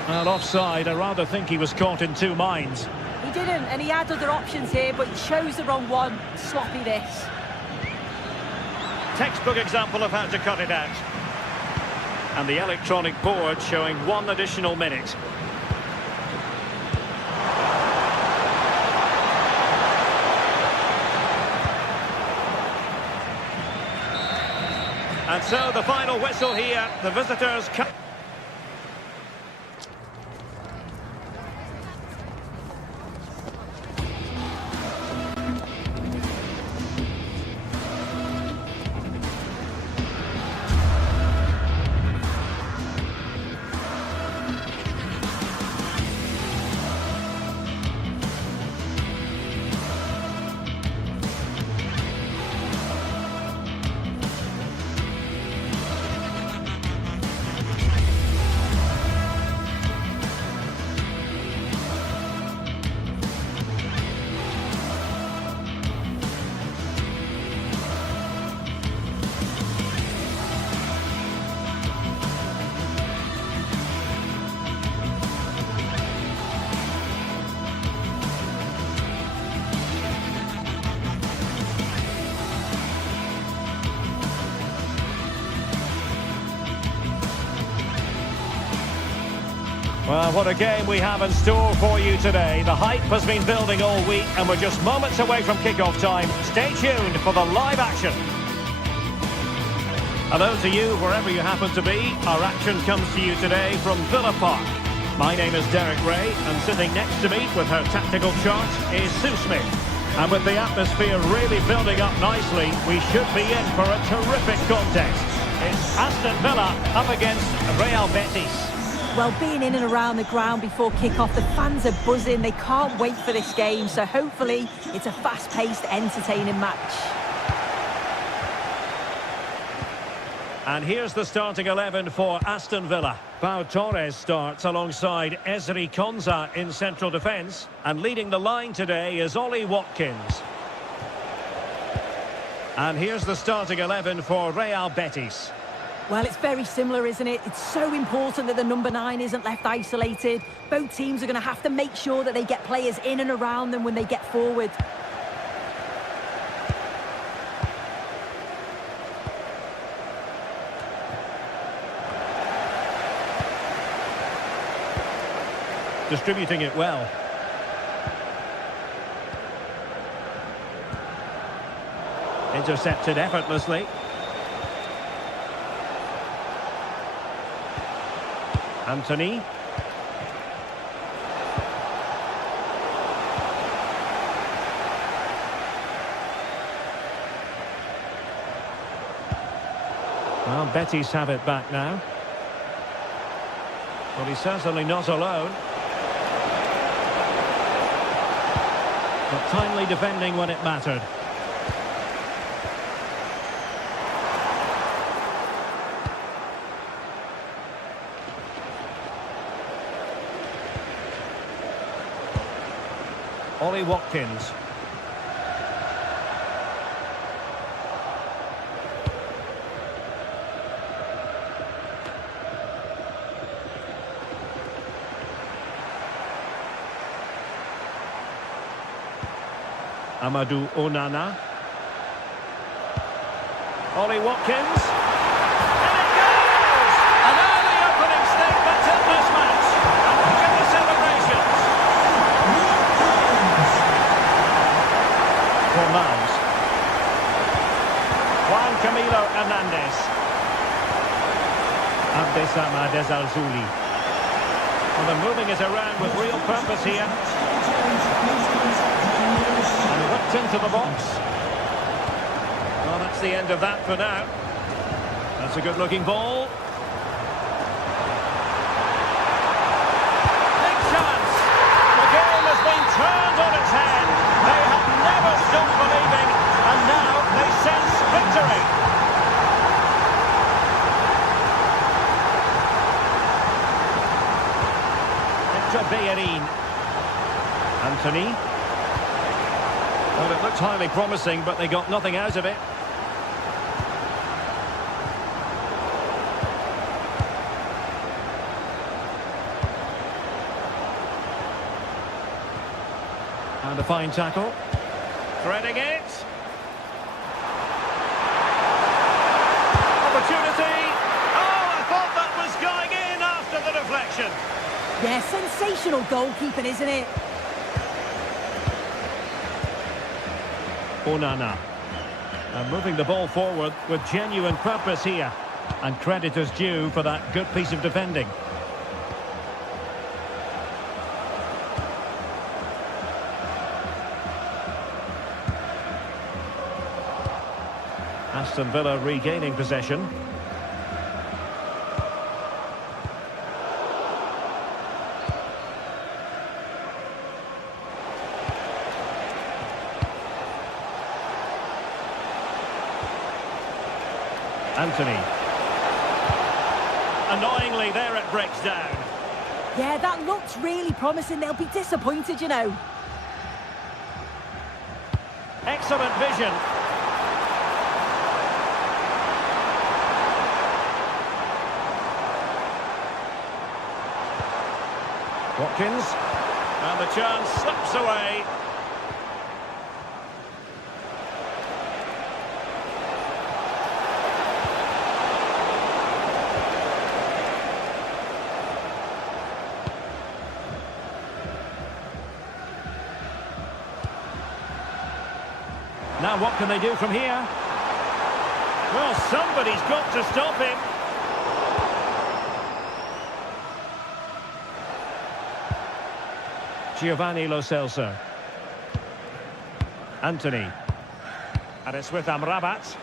Well, offside, I rather think he was caught in two minds. He didn't, and he had other options here, but he chose the wrong one. Sloppy this. Textbook example of how to cut it out. And the electronic board showing 1 additional minute. And so the final whistle here, the visitors come. Well, what a game we have in store for you today. The hype has been building all week and we're just moments away from kick-off time. Stay tuned for the live action. Hello to you, wherever you happen to be. Our action comes to you today from Villa Park. My name is Derek Ray, and sitting next to me with her tactical chart is Sue Smith. And with the atmosphere really building up nicely, we should be in for a terrific contest. It's Aston Villa up against Real Betis. Well, being in and around the ground before kick-off, the fans are buzzing. They can't wait for this game, so hopefully it's a fast-paced, entertaining match. And here's the starting 11 for Aston Villa. Pau Torres starts alongside Ezri Konsa in central defence. And leading the line today is Ollie Watkins. And here's the starting 11 for Real Betis. Well, it's very similar, isn't it? It's so important that the number 9 isn't left isolated. Both teams are going to have to make sure that they get players in and around them when they get forward. Distributing it well. Intercepted effortlessly. Anthony. Well, Betis have it back now. But he's certainly not alone. But timely defending when it mattered. Ollie Watkins. Amadou Onana. Ollie Watkins. And it goes! An early opening statement in this match. And look at the celebrations. For Miles. Juan Camilo Hernandez. Abdessamad Al-Zuli. Well, they're moving it around with real purpose here. Into the box. Well, that's the end of that for now. That's a good-looking ball. Big chance. The game has been turned on its head. They have never stopped believing, and now they sense victory. Victor Bellerin. Anthony. Well, it looked highly promising, but they got nothing out of it. And a fine tackle. Threading it. Opportunity. Oh, I thought that was going in after the deflection. Yeah, sensational goalkeeping, isn't it? Onana. And moving the ball forward with genuine purpose here. And credit is due for that good piece of defending. Aston Villa regaining possession. Anthony. Annoyingly, there it breaks down. Yeah, that looks really promising. They'll be disappointed, you know. Excellent vision. Watkins. And the chance slips away. Now what can they do from here? Well, somebody's got to stop him. Giovanni Lo Celso. Anthony. And it's with Amrabat.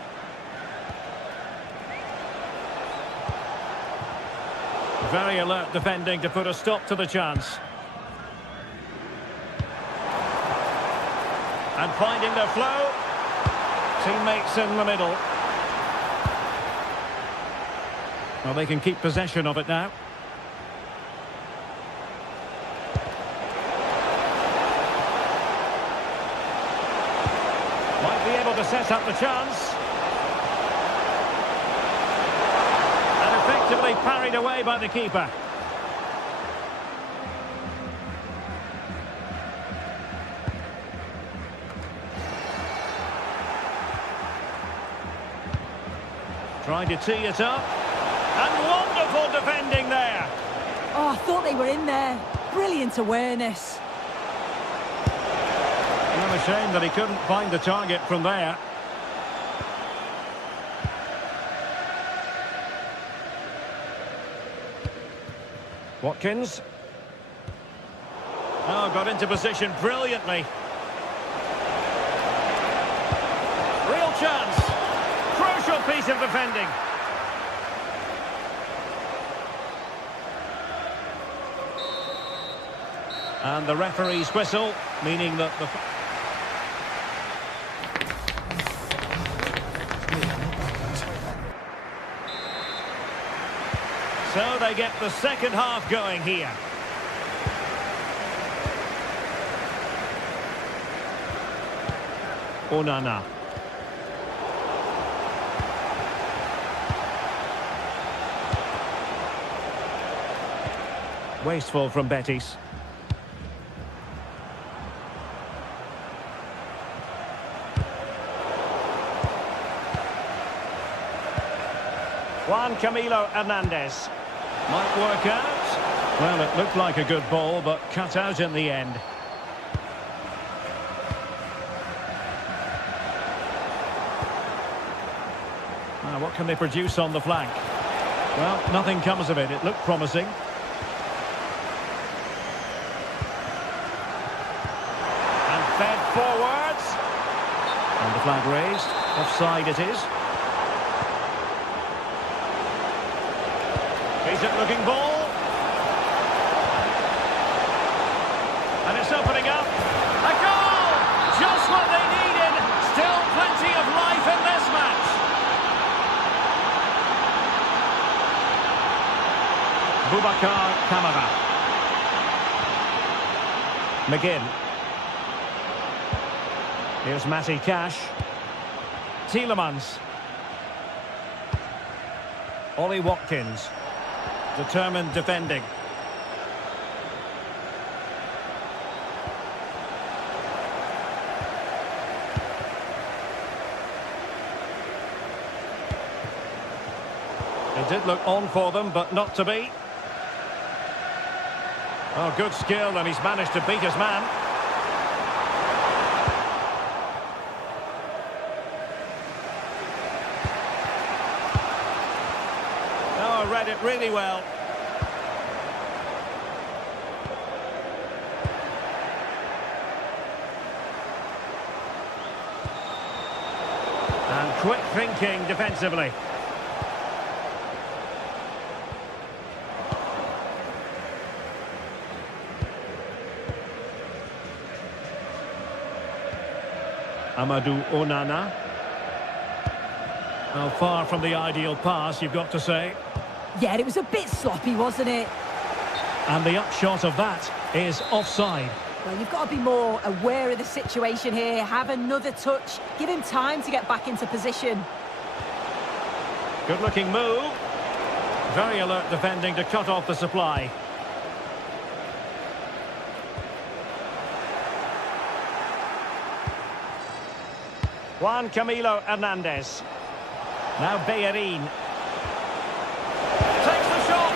Very alert defending to put a stop to the chance. And finding the flow. Teammates in the middle. Well, they can keep possession of it now. Might be able to set up the chance. And effectively parried away by the keeper. Trying to tee it up. And wonderful defending there. Oh, I thought they were in there. Brilliant awareness. Well, a shame that he couldn't find the target from there. Watkins. Oh, got into position brilliantly. Real chance. Crucial piece of defending. And the referee's whistle, meaning that the... So they get the second half going here. Onana. Wasteful from Betis. Juan Camilo Hernandez. Might work out. Well, it looked like a good ball, but cut out in the end. Now, what can they produce on the flank? Well, nothing comes of it. It looked promising. And fed forwards. And the flag raised. Offside it is. Decent looking ball. And it's opening up. A goal! Just what they needed. Still plenty of life in this match. Boubacar Kamara. McGinn. Here's Matty Cash. Tielemans. Ollie Watkins. Determined defending. It did look on for them, but not to be. Oh, good skill, and he's managed to beat his man. Oh, read it really well. And quick thinking defensively. Amadou Onana. Well, far from the ideal pass, you've got to say. Yeah, it was a bit sloppy, wasn't it? And the upshot of that is offside. Well, you've got to be more aware of the situation here. Have another touch. Give him time to get back into position. Good-looking move. Very alert defending to cut off the supply. Juan Camilo Hernandez. Now Bellerin. Takes the shot.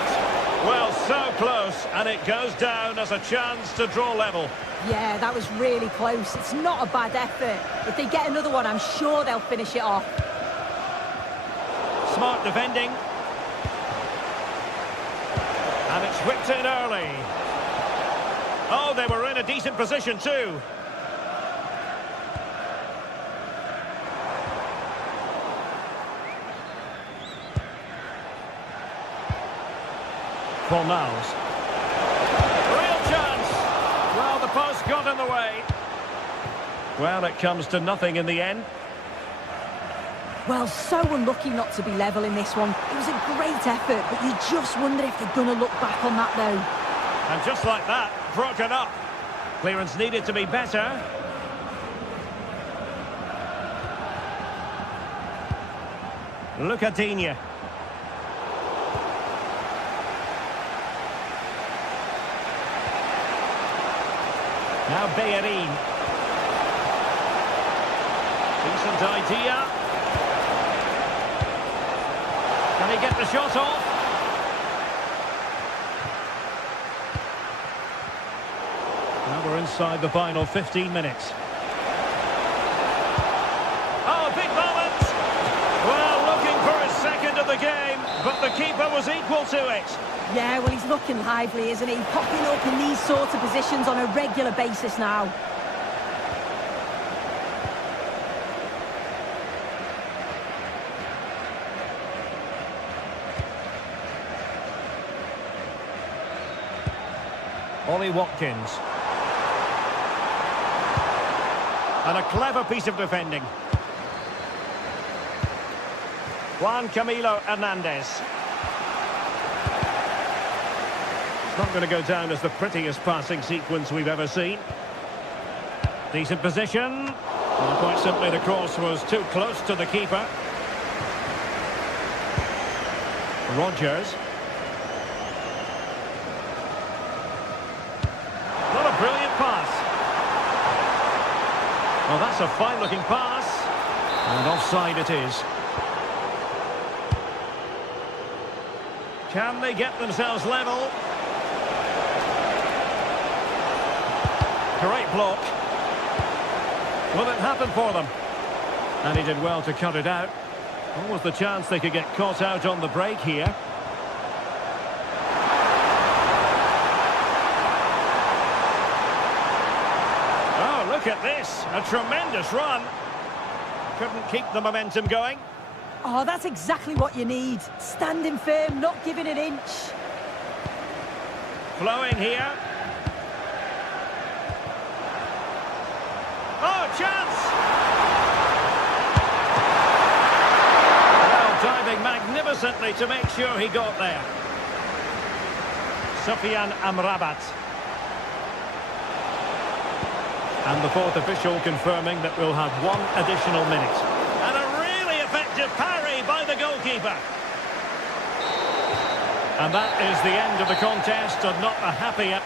Well, so close, and it goes down as a chance to draw level. Yeah, that was really close. It's not a bad effort. If they get another one, I'm sure they'll finish it off. Smart defending. And it's whipped in early. Oh, they were in a decent position too. Fornals. Real chance. Well, the post got in the way. Well, it comes to nothing in the end. Well, so unlucky not to be level in this one. It was a great effort, but you just wonder if they're going to look back on that, though. And just like that, broken up. Clearance needed to be better. Look at Digne. Now Bellerin. Decent idea. Can he get the shot off? Now we're inside the final 15 minutes. Oh, big moment! Well, looking for his second of the game, but the keeper was equal to it. Yeah, well, he's looking lively, isn't he? Popping up in these sorts of positions on a regular basis now. Ollie Watkins. And a clever piece of defending. Juan Camilo Hernandez. It's not going to go down as the prettiest passing sequence we've ever seen. Decent position. Well, quite simply, the cross was too close to the keeper. Rodgers. Not a brilliant pass. Well, that's a fine-looking pass. And offside it is. Can they get themselves level? Great block. Will it happen for them? And he did well to cut it out. What was the chance they could get caught out on the break here? Oh, look at this. A tremendous run. Couldn't keep the momentum going. Oh, that's exactly what you need. Standing firm, not giving an inch. Flowing here. Oh, chance! Well, diving magnificently to make sure he got there. Sufyan Amrabat. And the fourth official confirming that we'll have one additional minute. And a really effective parry by the goalkeeper. And that is the end of the contest, and not a happy...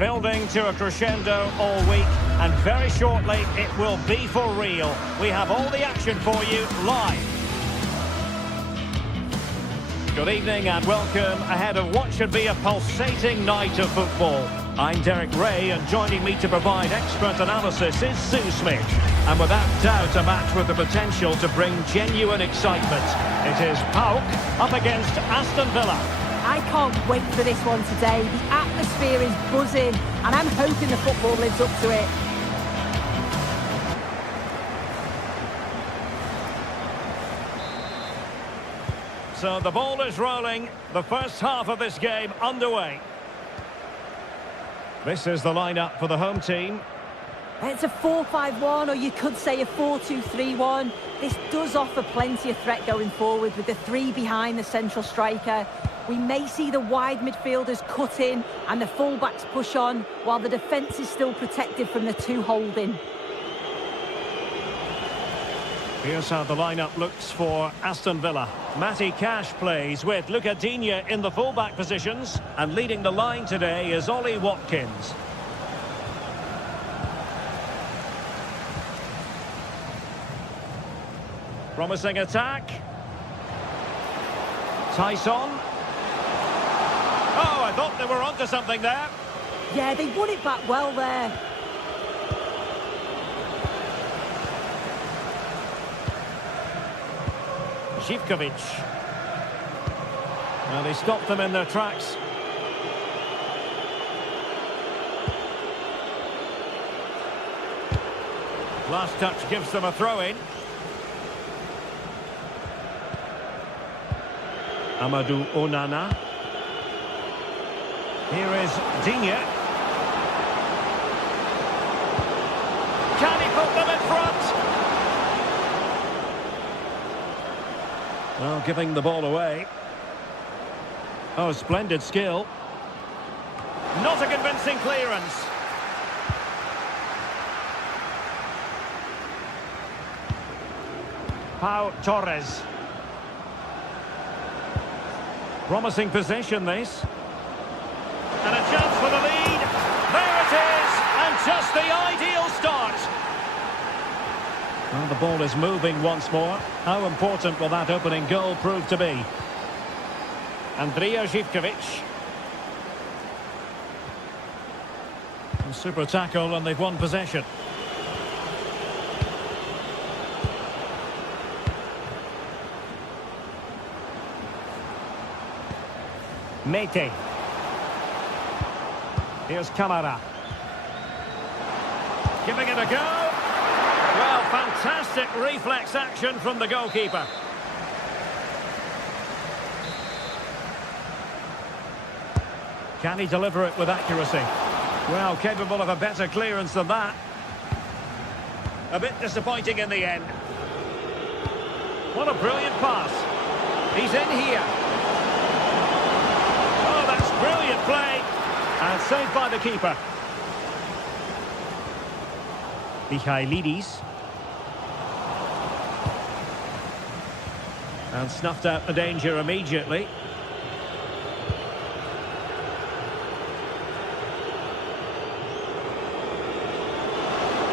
Building to a crescendo all week, and very shortly it will be for real. We have all the action for you live. Good evening and welcome ahead of what should be a pulsating night of football. I'm Derek Ray, and joining me to provide expert analysis is Sue Smith. And without doubt a match with the potential to bring genuine excitement. It is PAOK up against Aston Villa. I can't wait for this one today. The atmosphere is buzzing, and I'm hoping the football lives up to it. So the ball is rolling, the first half of this game underway. This is the lineup for the home team. It's a 4-5-1, or you could say a 4-2-3-1. This does offer plenty of threat going forward with the three behind the central striker. We may see the wide midfielders cut in and the fullbacks push on, while the defence is still protected from the two holding. Here's how the lineup looks for Aston Villa. Matty Cash plays with Luca Digne in the fullback positions, and leading the line today is Ollie Watkins. Promising attack. Tyson. Oh, I thought they were onto something there. Yeah, they won it back well there. Zivkovic. Well, they stopped them in their tracks. Last touch gives them a throw-in. Amadou Onana. Here is Digne. Can he put them in front? Well, giving the ball away. Oh, splendid skill. Not a convincing clearance. Pau Torres. Promising possession, this. And a chance for the lead. There it is! And just the ideal start. Well, the ball is moving once more. How important will that opening goal prove to be? Andrija Zivkovic. A super tackle, and they've won possession. Mete. Here's Camara. Giving it a go. Well, fantastic reflex action from the goalkeeper. Can he deliver it with accuracy? Well, capable of a better clearance than that. A bit disappointing in the end. What a brilliant pass. He's in here. Oh, that's brilliant play. And saved by the keeper. Michailidis. And snuffed out the danger immediately.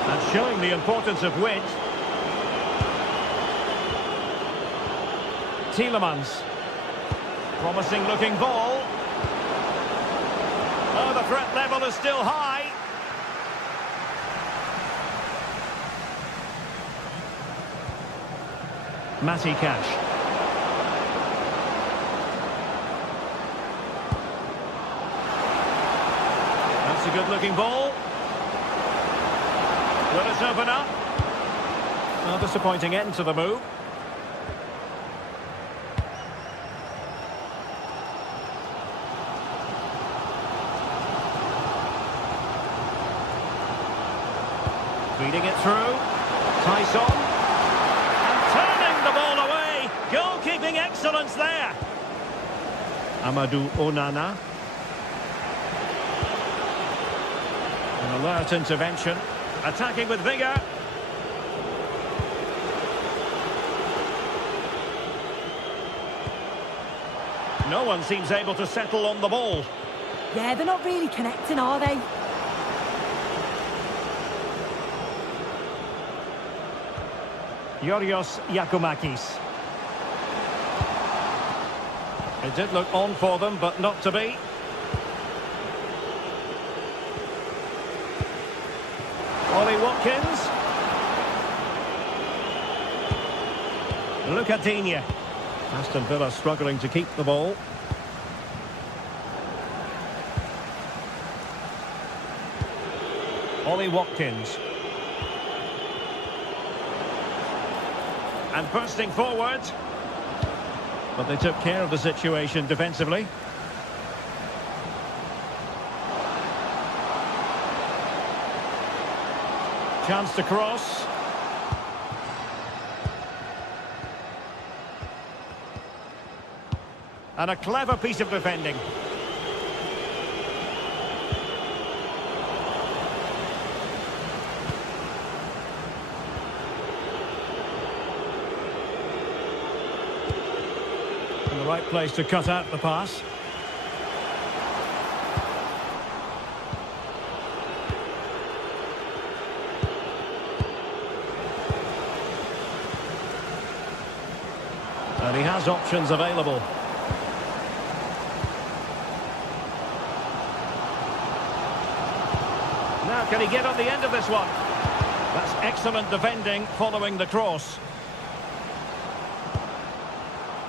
And showing the importance of width. Tielemans. Promising looking ball. Oh, the threat level is still high. Matty Cash. That's a good-looking ball. Will it open up? A disappointing end to the move. Feeding it through. Tyson. And turning the ball away. Goalkeeping excellence there. Amadou Onana. An alert intervention. Attacking with vigour. No one seems able to settle on the ball. Yeah, they're not really connecting, are they? Yorios Giacomakis. It did look on for them, but not to be. Ollie Watkins. Lucadinha. Aston Villa struggling to keep the ball. Ollie Watkins. And bursting forward. But they took care of the situation defensively. Chance to cross. And a clever piece of defending. In the right place to cut out the pass. And he has options available. Now can he get on the end of this one? That's excellent defending following the cross.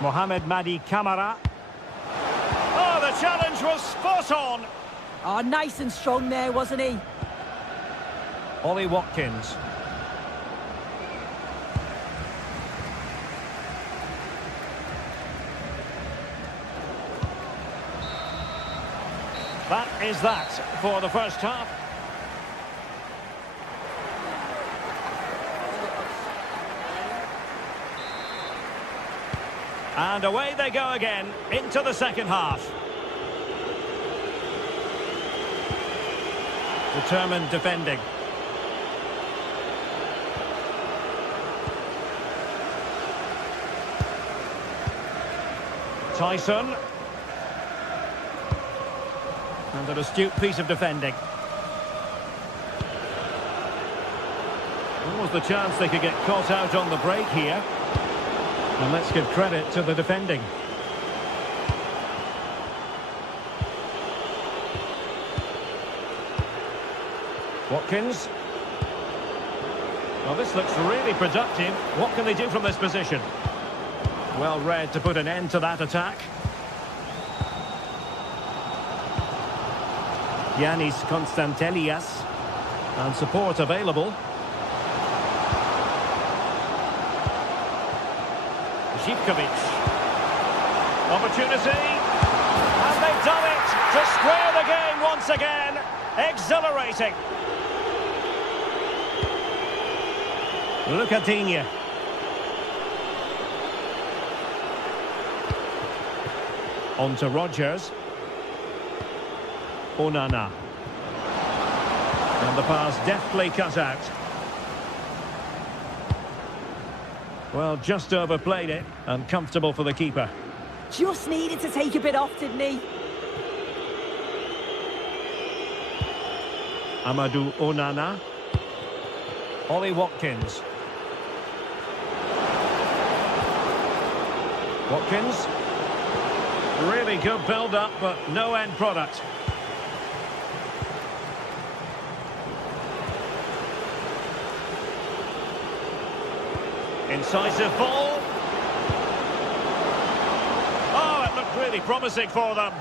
Mohamed Madi Camara. Oh, the challenge was spot on. Oh, nice and strong there, wasn't he? Ollie Watkins. That is that for the first half. And away they go again into the second half. Determined defending. Tyson. And an astute piece of defending. What was the chance they could get caught out on the break here? And let's give credit to the defending. Watkins. Well, this looks really productive. What can they do from this position? Well read to put an end to that attack. Yanis Konstantelias. And support available. Zivkovic. Opportunity. And they've done it to square the game once again. Exhilarating. Lucadinha. On to Rodgers. Onana. And the pass deftly cut out. Well, just overplayed it, and comfortable for the keeper. Just needed to take a bit off, didn't he? Amadou Onana. Ollie Watkins. Watkins. Really good build-up, but no end product. Incisive ball. Oh, it looked really promising for them.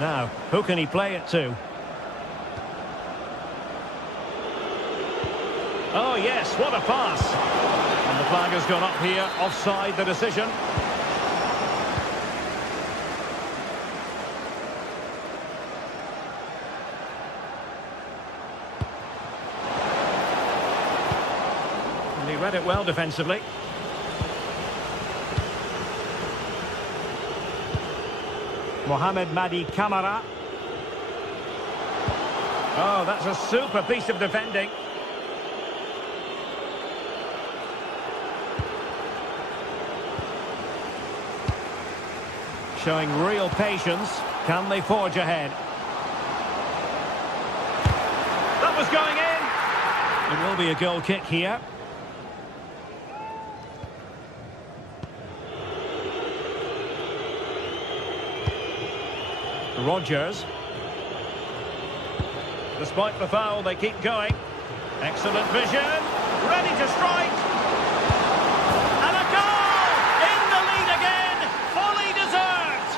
Now, who can he play it to? Oh, yes, what a pass. And the flag has gone up here, offside the decision. And he read it well defensively. Mohamed Madi Camara. Oh, that's a super piece of defending. showing real patience. Can they forge ahead? That was going in. It will be a goal kick here. Rodgers. Despite the foul, they keep going. Excellent vision. Ready to strike. And a goal! In the lead again. Fully deserved.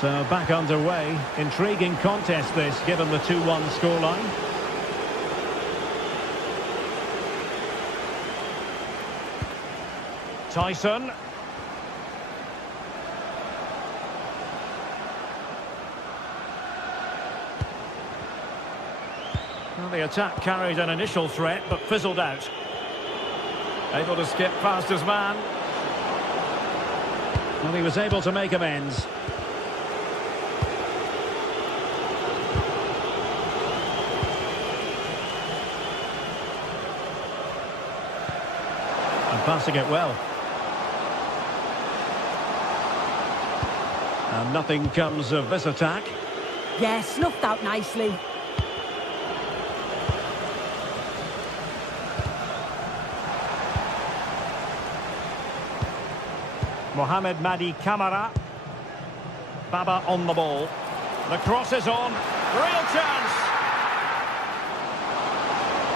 So back underway. Intriguing contest this, given the 2-1 scoreline. Tyson. Well, the attack carried an initial threat, but fizzled out. Able to skip past his man. Well, he was able to make amends. And passing it well. And nothing comes of this attack. Yeah, snuffed out nicely. Mohamed Madi Camara. Baba on the ball. The cross is on. Real chance.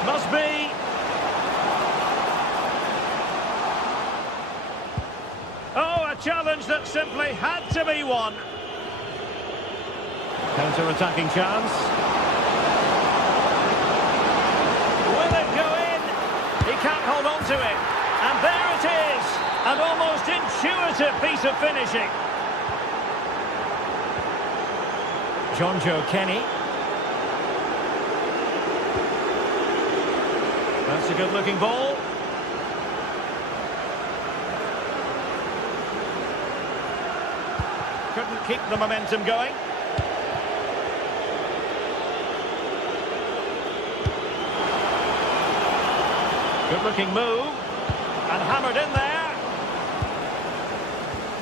Must be. Oh, a challenge that simply had to be won. Counter-attacking chance. Will it go in? He can't hold on to it. And there it is. An almost intuitive piece of finishing. Jonjo Kenny. That's a good-looking ball. Couldn't keep the momentum going. Good-looking move. And hammered in there.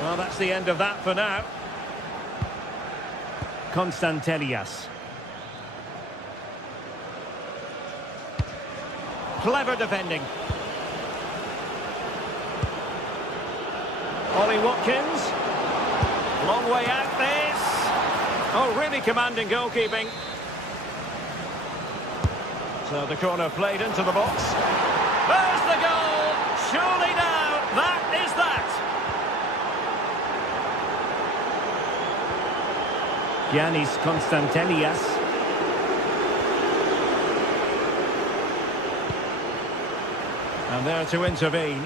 Well, that's the end of that for now. Constantelias. Clever defending. Ollie Watkins. Long way out this. Oh, really commanding goalkeeping. So the corner played into the box. There's the goal. Surely now, that is that. Giannis Constantelias. And there to intervene.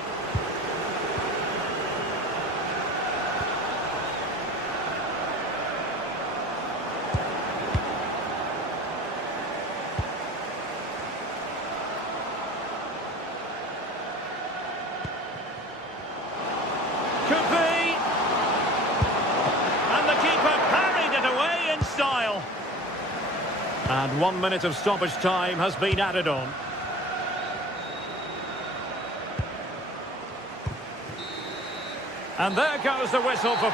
Could be. And the keeper parried it away in style. And 1 minute of stoppage time has been added on. And there goes the whistle for...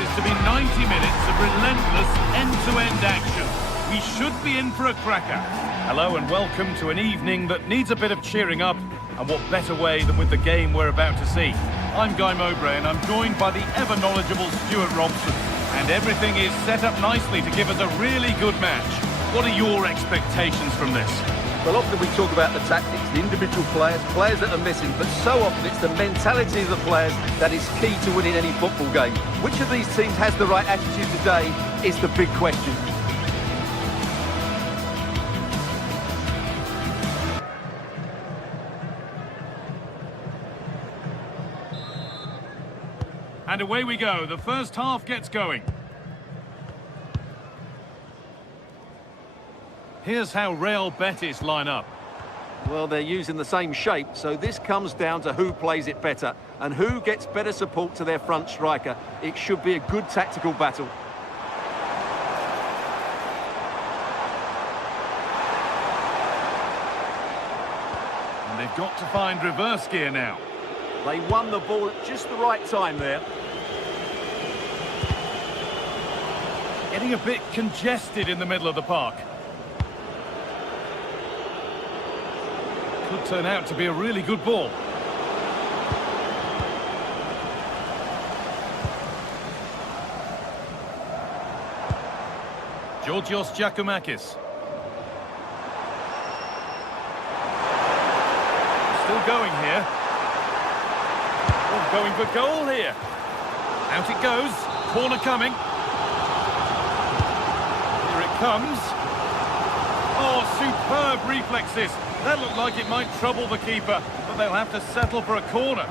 promises to be 90 minutes of relentless end-to-end action. We should be in for a cracker. Hello and welcome to an evening that needs a bit of cheering up, and what better way than with the game we're about to see. I'm Guy Mowbray and I'm joined by the ever-knowledgeable Stuart Robson. And everything is set up nicely to give us a really good match. What are your expectations from this? Well, often we talk about the tactics, the individual players that are missing, but so often it's the mentality of the players that is key to winning any football game. Which of these teams has the right attitude today is the big question. And away we go. The first half gets going. Here's how Real Betis line up. Well, they're using the same shape, so this comes down to who plays it better and who gets better support to their front striker. It should be a good tactical battle. And they've got to find reverse gear now. They won the ball at just the right time there. Getting a bit congested in the middle of the park. Could turn out to be a really good ball. Georgios Giacomakis. Still going here. Oh, going for goal here. Out it goes. Corner coming. Here it comes. Oh, superb reflexes. That looked like it might trouble the keeper, but they'll have to settle for a corner.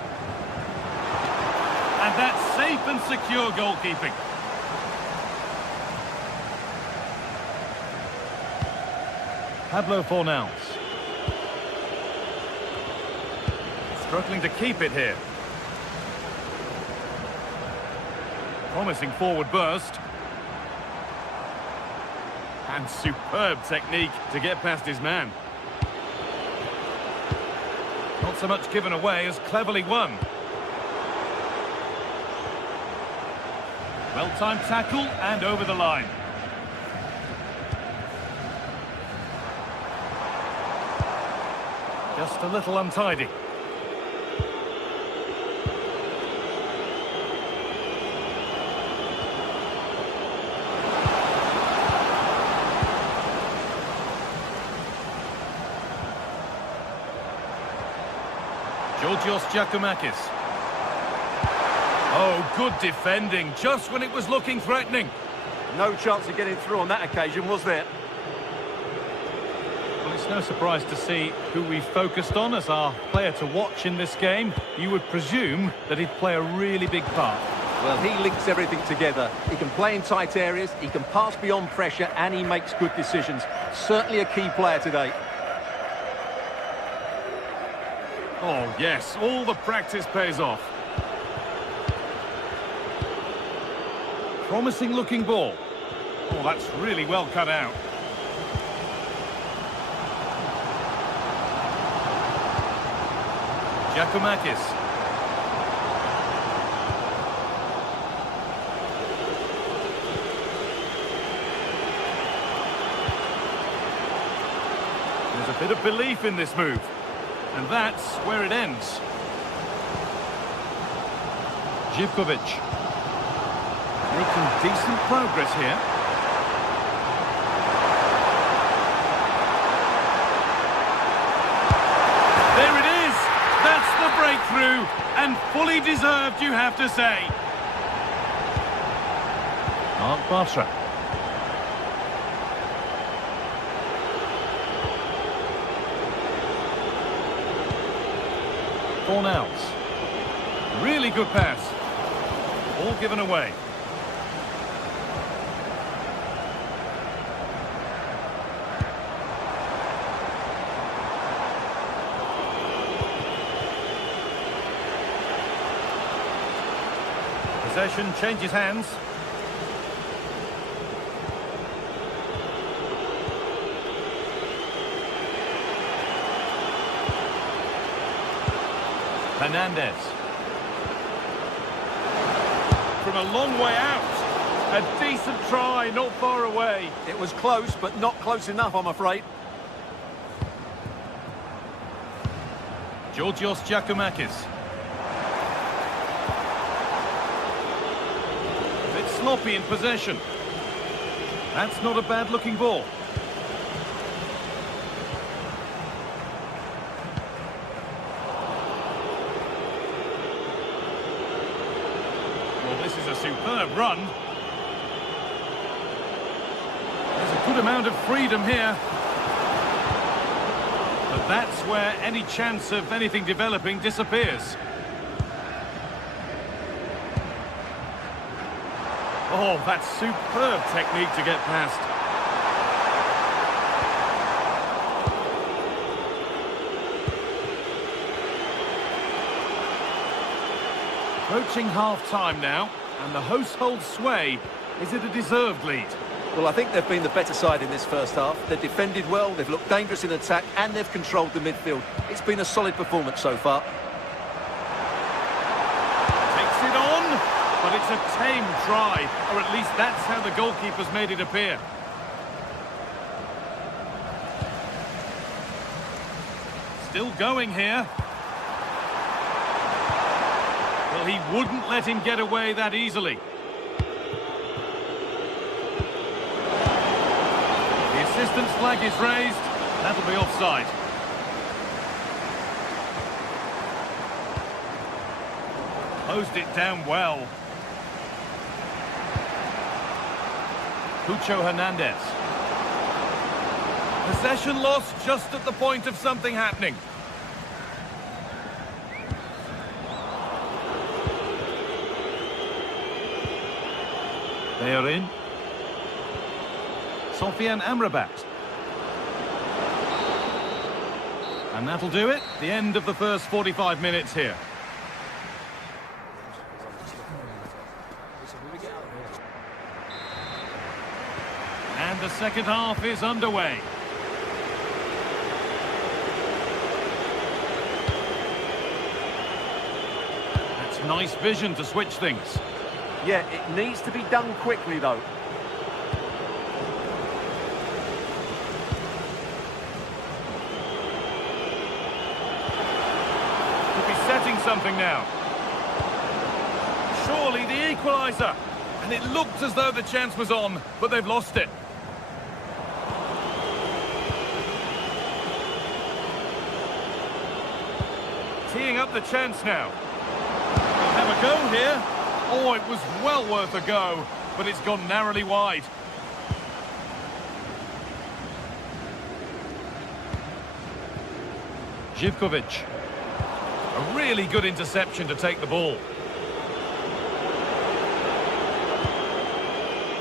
And that's safe and secure goalkeeping. Pablo Fornals. Struggling to keep it here. Promising forward burst. And superb technique to get past his man. Not so much given away as cleverly won. Well-timed tackle and over the line. Just a little untidy. Georgios Giacomakis. Oh, good defending, just when it was looking threatening. No chance of getting through on that occasion, was there? Well, it's no surprise to see who we focused on as our player to watch in this game. You would presume that he'd play a really big part. Well, he links everything together. He can play in tight areas, he can pass beyond pressure, and he makes good decisions. Certainly a key player today. Oh, yes, all the practice pays off. Promising looking ball. Oh, that's really well cut out. Giacomakis. There's a bit of belief in this move. And that's where it ends. Živkovic. Making decent progress here. There it is! That's the breakthrough! And fully deserved, you have to say. Mark Bartra. Fornals. Really good pass. All given away. Possession changes hands. Hernandez. from a long way out. A decent try, not far away. It was close, but not close enough, I'm afraid. Georgios Giacomakis. A bit sloppy in possession. That's not a bad-looking ball. Well, this is a superb run. There's a good amount of freedom here. But that's where any chance of anything developing disappears. Oh, that's superb technique to get past. Approaching half-time now, and the hosts hold sway. Is it a deserved lead? Well, I think they've been the better side in this first half. They've defended well, they've looked dangerous in attack, and they've controlled the midfield. It's been a solid performance so far. Takes it on, but it's a tame try, or at least that's how the goalkeeper's made it appear. Still going here. Well, he wouldn't let him get away that easily. Assistance flag is raised. That'll be offside. Closed it down well. Cucho Hernandez. Possession lost just at the point of something happening. They are in. Sofian Amrabat. And that'll do it. The end of the first 45 minutes here. And the second half is underway. That's nice vision to switch things. Yeah, it needs to be done quickly, though. Setting something now. Surely the equaliser. And it looked as though the chance was on, but they've lost it. Teeing up the chance now. They'll have a go here. Oh, it was well worth a go, but it's gone narrowly wide. Živković. A really good interception to take the ball.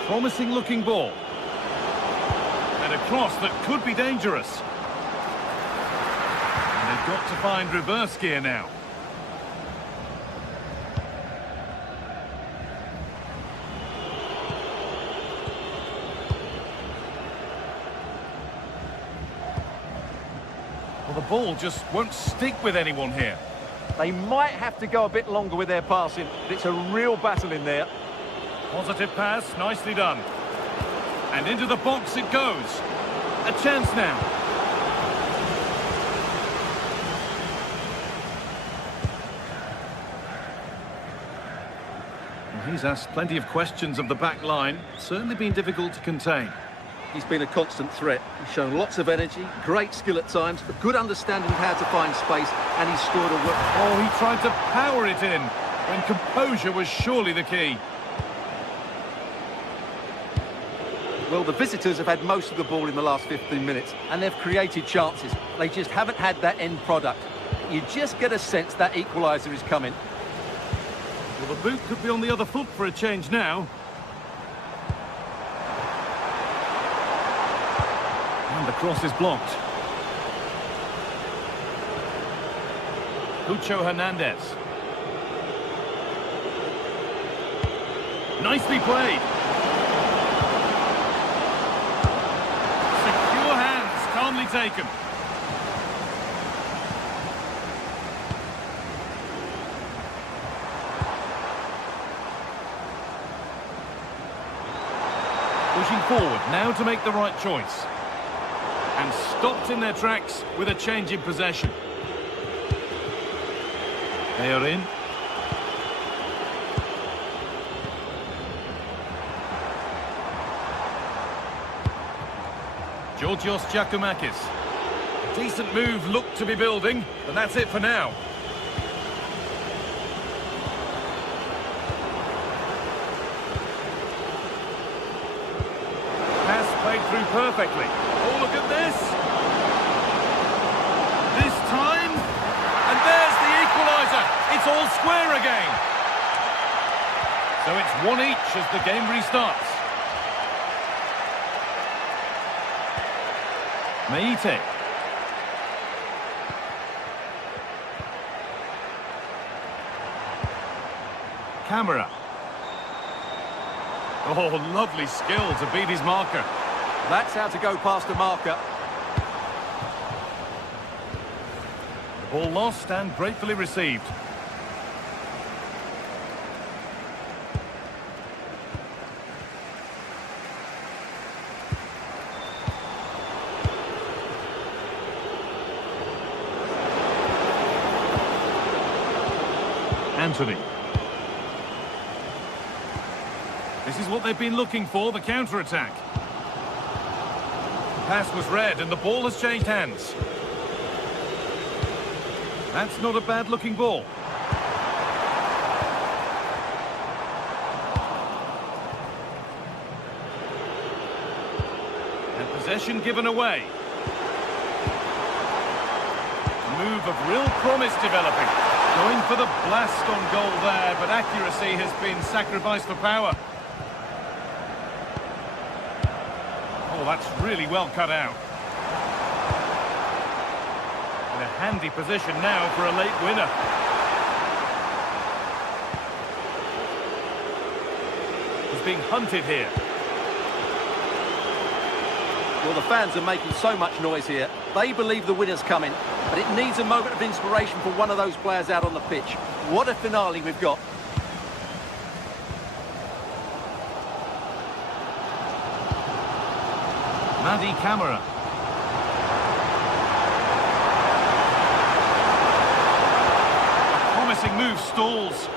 Promising looking ball. And a cross that could be dangerous. And they've got to find reverse gear now. Well, the ball just won't stick with anyone here. They might have to go a bit longer with their passing, but it's a real battle in there. Positive pass, nicely done. And into the box it goes. A chance now. Well, he's asked plenty of questions of the back line. Certainly been difficult to contain. He's been a constant threat. He's shown lots of energy, great skill at times, a good understanding of how to find space, and he's scored a... Oh, he tried to power it in, when composure was surely the key. Well, the visitors have had most of the ball in the last 15 minutes, and they've created chances. They just haven't had that end product. You just get a sense that equaliser is coming. Well, the boot could be on the other foot for a change now. And the cross is blocked. Cucho Hernandez. Nicely played. Secure hands, calmly taken. Pushing forward now to make the right choice. And stopped in their tracks with a change in possession. They are in. Georgios Giacomakis. Decent move looked to be building, but that's it for now. Pass played through perfectly. Oh, look at this. This time, and there's the equaliser. It's all square again. So it's 1 each as the game restarts. Meite. Camera. Oh, lovely skill to beat his marker. That's how to go past a marker. The ball lost and gratefully received. Anthony. This is what they've been looking for, the counter-attack. The pass was read and the ball has changed hands. That's not a bad-looking ball. And possession given away. A move of real promise developing. Going for the blast on goal there, but accuracy has been sacrificed for power. Oh, that's really well cut out. In a handy position now for a late winner. He's being hunted here. Well, the fans are making so much noise here. They believe the winner's coming, but it needs a moment of inspiration for one of those players out on the pitch. What a finale we've got. Madi Camera. A promising move stalls.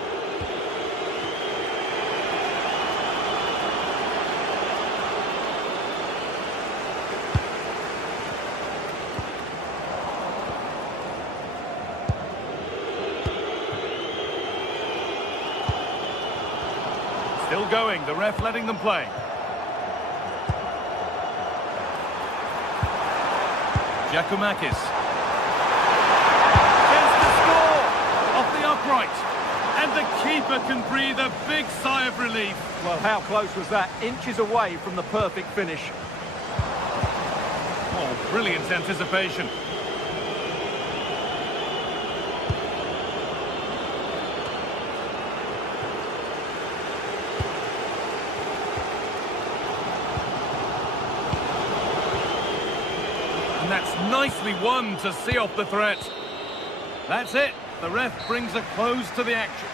Still going, the ref letting them play. Giacomakis. Chance to score! Off the upright. And the keeper can breathe a big sigh of relief. Well, how close was that? Inches away from the perfect finish. Oh, brilliant anticipation. And that's nicely won to see off the threat. That's it. The ref brings a close to the action.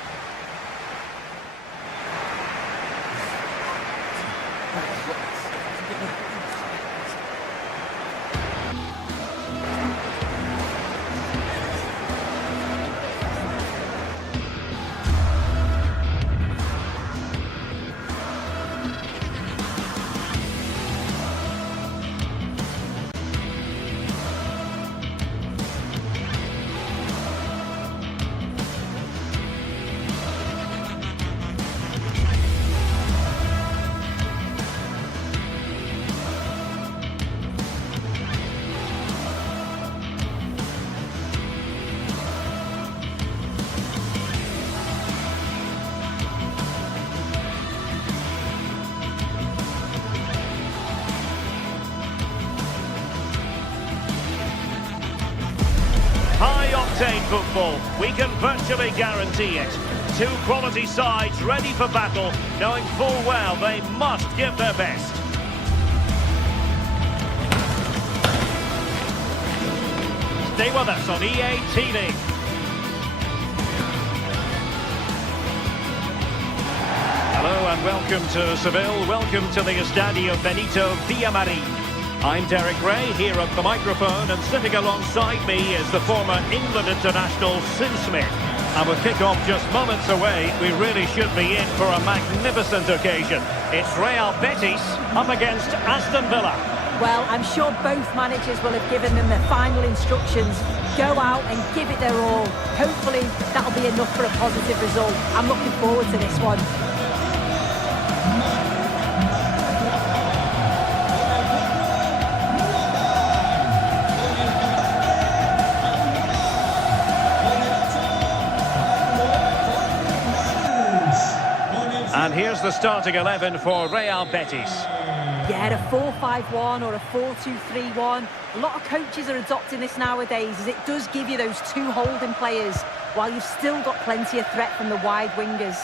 High-octane football, we can virtually guarantee it. Two quality sides ready for battle, knowing full well they must give their best. Stay with us on EA TV. Hello and welcome to Seville. Welcome to the Estadio Benito Villamarín. I'm Derek Ray here at the microphone, and sitting alongside me is the former England international Sue Smith. And with kick-off just moments away, we really should be in for a magnificent occasion. It's Real Betis up against Aston Villa. Well, I'm sure both managers will have given them their final instructions. Go out and give it their all. Hopefully that'll be enough for a positive result. I'm looking forward to this one. And here's the starting 11 for Real Betis. Yeah, a 4-5-1 or a 4-2-3-1. A lot of coaches are adopting this nowadays, as it does give you those two holding players, while you've still got plenty of threat from the wide wingers.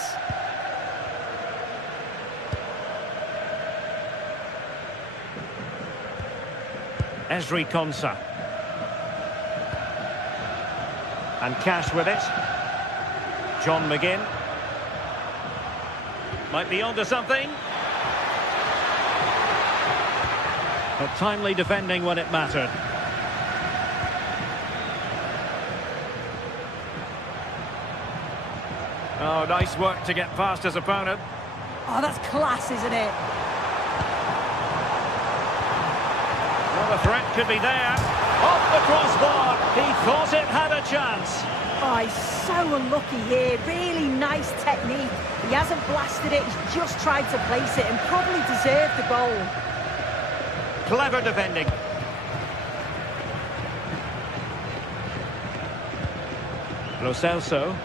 Ezri Konsa. And Cash with it. John McGinn. Might be onto something. But timely defending when it mattered. Oh, nice work to get past his opponent. Oh, that's class, isn't it? Well, the threat could be there. Off the crossbar. He thought it had a chance. Oh, he's so unlucky here. Really nice technique. He hasn't blasted it, he's just tried to place it and probably deserved the goal. Clever defending. Lo Celso.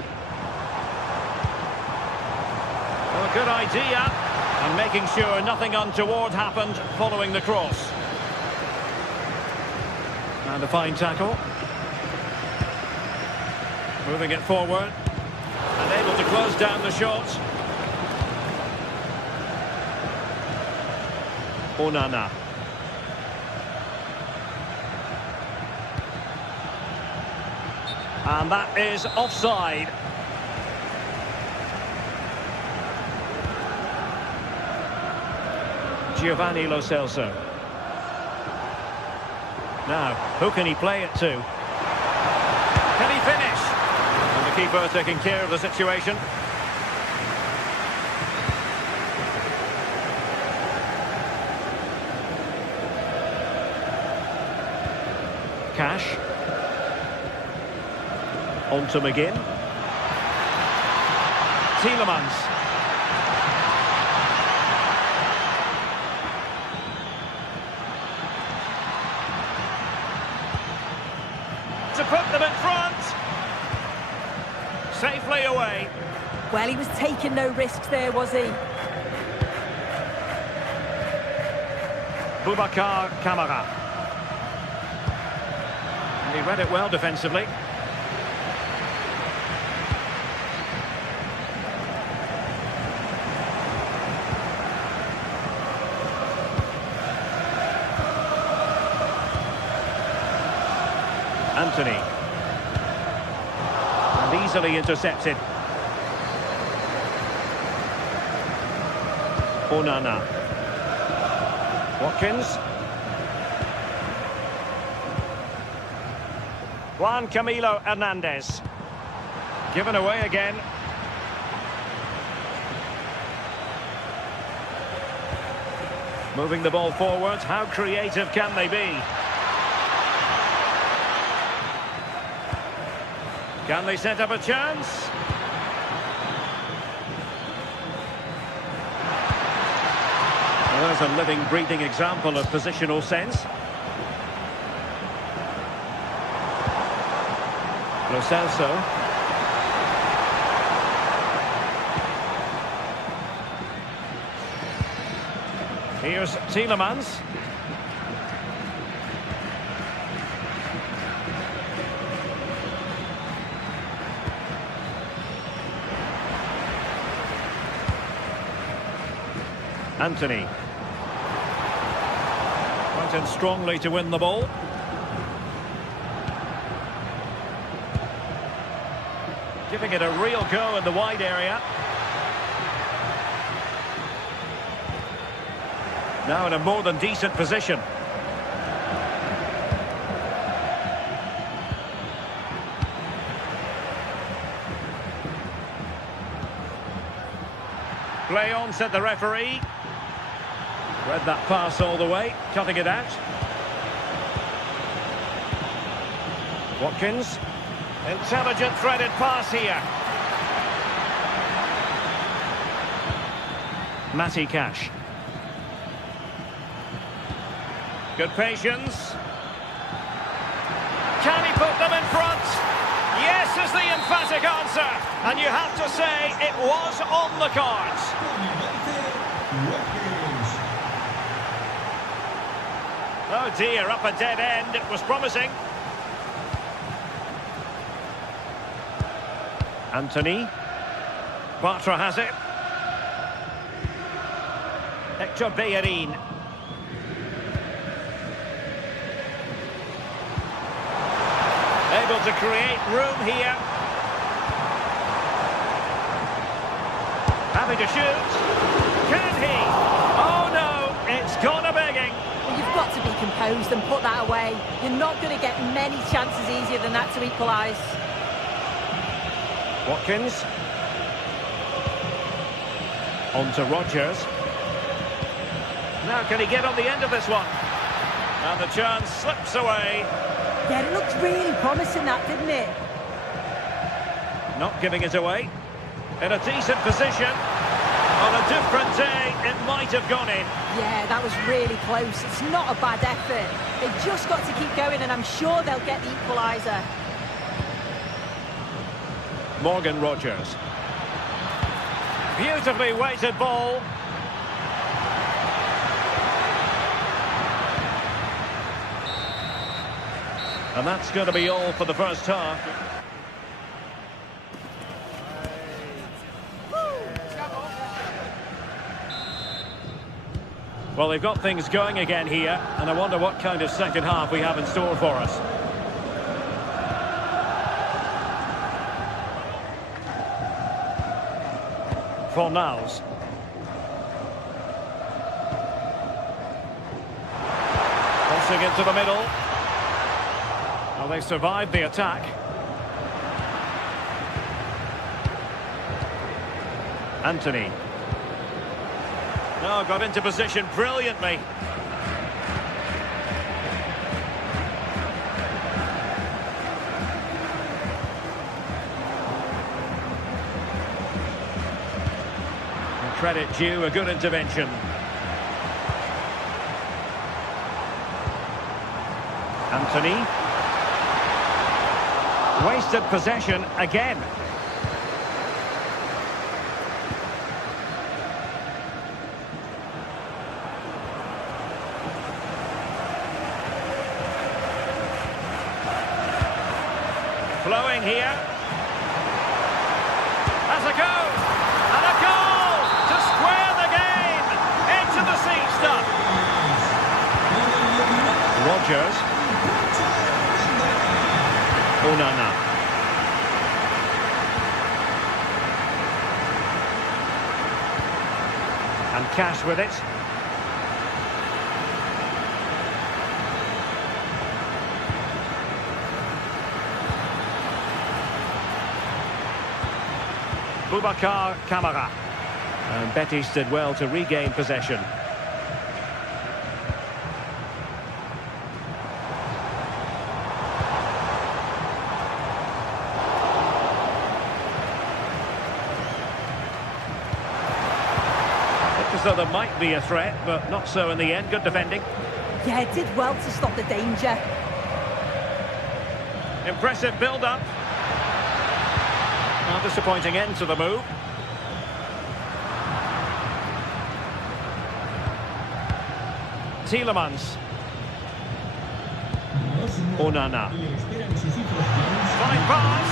Well, a good idea. And making sure nothing untoward happened following the cross. And a fine tackle. Moving it forward. And able to close down the shot. Onana. And that is offside. Giovanni Lo Celso. Now, who can he play it to? Can he finish? And the keeper taking care of the situation. Cash. On to McGinn. Tielemans. To put them in front. Safely away. Well, he was taking no risks there, was he? Boubacar Kamara. And he read it well defensively. Anthony. And easily intercepted. Onana. Watkins. Juan Camilo Hernandez. Given away again. Moving the ball forward. How creative can they be? Can they set up a chance? Well, there's a living, breathing example of positional sense. Lo Celso. Here's Tielemans. Anthony. Went in strongly to win the ball. Giving it a real go in the wide area. Now in a more than decent position. Play on, said the referee. Read that pass all the way, cutting it out. Watkins. Intelligent threaded pass here. Matty Cash. Good patience. Can he put them in front? Yes is the emphatic answer. And you have to say it was on the cards. Oh dear, up a dead end. It was promising. Anthony. Bartra has it. Hector Bellerin. Able to create room here. Happy to shoot. Can he? Oh no, it's gone a-begging. Well, you've got to be composed and put that away. You're not going to get many chances easier than that to equalise. Watkins. On to Rogers. Now can he get on the end of this one? And the chance slips away. Yeah, it looked really promising, that, didn't it? Not giving it away. In a decent position. On a different day, it might have gone in. Yeah, that was really close. It's not a bad effort. They've just got to keep going, and I'm sure they'll get the equaliser. Morgan Rogers. Beautifully weighted ball. And that's going to be all for the first half. Well, they've got things going again here, and I wonder what kind of second half we have in store for us. Fornals. Crossing into the middle. Well, they survived the attack. Anthony. No, got into position brilliantly. And credit due, a good intervention. Anthony. Wasted possession again. Flowing here. Has a go. And a goal to square the game. Into the seat stuff. Rogers. Onana. And Cash with it. Boubacar Kamara. And Betis did well to regain possession. So there might be a threat, but not so in the end. Good defending. Yeah, it did well to stop the danger. Impressive build-up. Well, disappointing end to the move. Tielemans. Onana. Fine pass.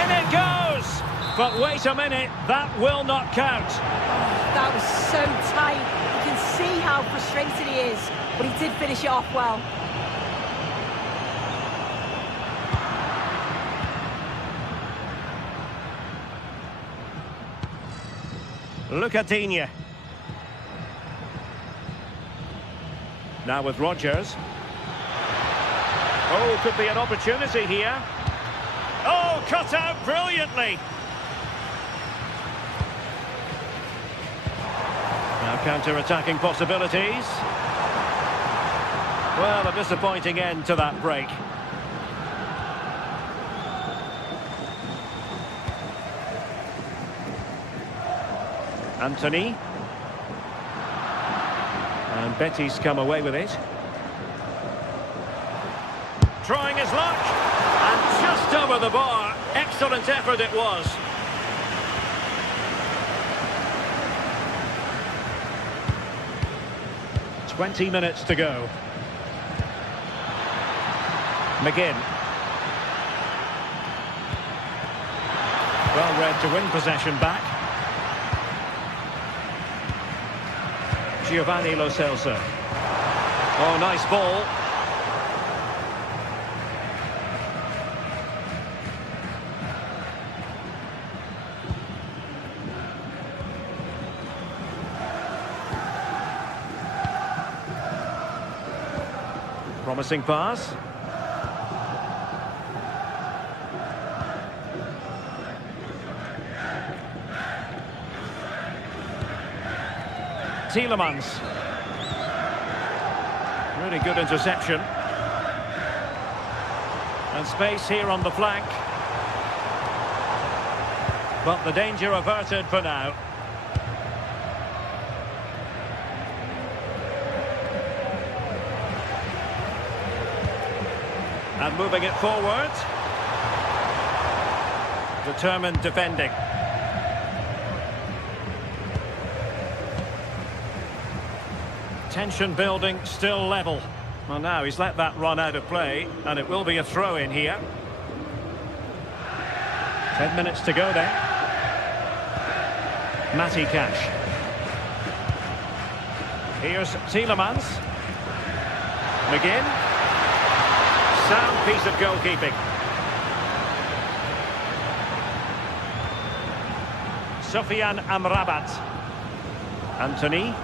In it goes! But wait a minute, that will not count. That was so tight. You can see how frustrated he is, but he did finish it off well. Look at Digne. Now with Rodgers. Oh, could be an opportunity here. Oh, cut out brilliantly. Now counter-attacking possibilities. Well, a disappointing end to that break. Anthony. And Betty's come away with it. Trying his luck. And just over the bar. Excellent effort it was. "20 minutes to go. McGinn. Well read to win possession back. Giovanni Lo Celso. Oh, nice ball. Promising pass. Tielemans. Really good interception. And space here on the flank. But the danger averted for now. And moving it forward. Determined defending. Tension building, still level. Well, now he's let that run out of play, and it will be a throw in here. 10 minutes to go then. Matty Cash. Here's Tielemans. McGinn. Sound piece of goalkeeping. Sofiane Amrabat. Anthony.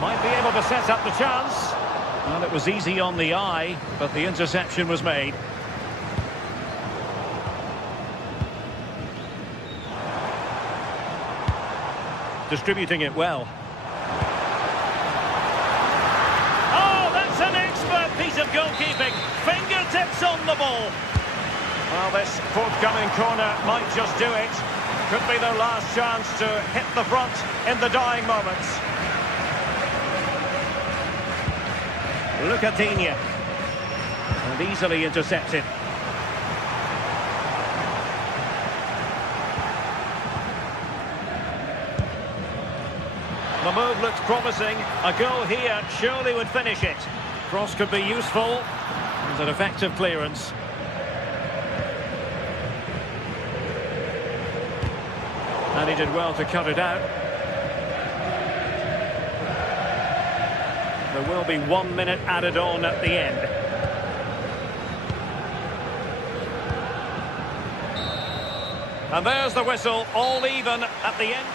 Might be able to set up the chance. Well, it was easy on the eye, but the interception was made. Distributing it well. Oh, that's an expert piece of goalkeeping. Fingertips on the ball. Well, this forthcoming corner might just do it. Could be their last chance to hit the front in the dying moments. Lucatinia. And easily intercepted. The move looks promising. A goal here surely would finish it. Cross could be useful. It's an effective clearance. And he did well to cut it out. There will be 1 minute added on at the end. And there's the whistle, all even at the end.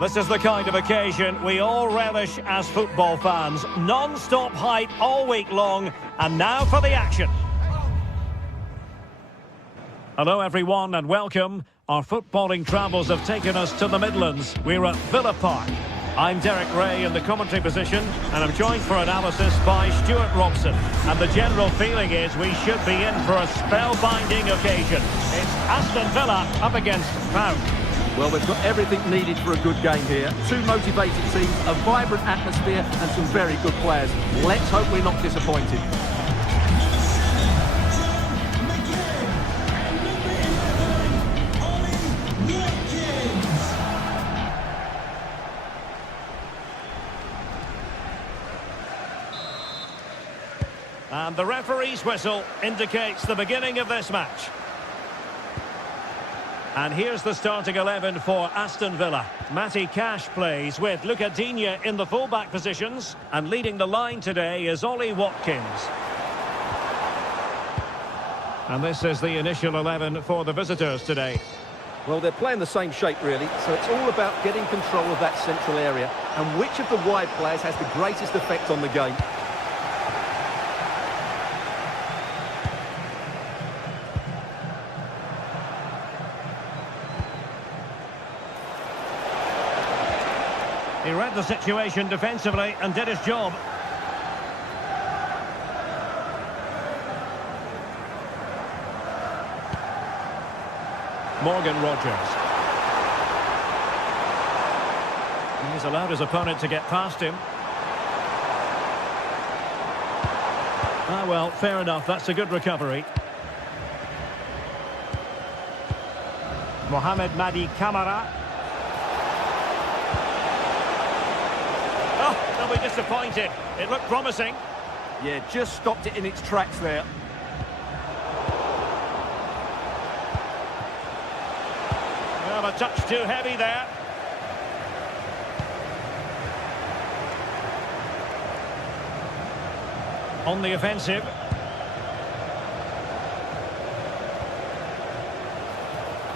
This is the kind of occasion we all relish as football fans. Non-stop hype all week long, and now for the action. Hello everyone and welcome. Our footballing travels have taken us to the Midlands. We're at Villa Park. I'm Derek Ray in the commentary position, and I'm joined for analysis by Stuart Robson. And the general feeling is we should be in for a spellbinding occasion. It's Aston Villa up against Pauk. Well, we've got everything needed for a good game here. Two motivated teams, a vibrant atmosphere and some very good players. Let's hope we're not disappointed. And the referee's whistle indicates the beginning of this match. And here's the starting 11 for Aston Villa. Matty Cash plays with Luca Digne in the full-back positions. And leading the line today is Ollie Watkins. And this is the initial 11 for the visitors today. Well, they're playing the same shape, really, so it's all about getting control of that central area and which of the wide players has the greatest effect on the game. He read the situation defensively and did his job. Morgan Rogers. He's allowed his opponent to get past him. Ah, well, fair enough. That's a good recovery. Mohamed Madi Camara. Oh, they'll be disappointed. It looked promising. Yeah, just stopped it in its tracks there. Well, a touch too heavy there. On the offensive.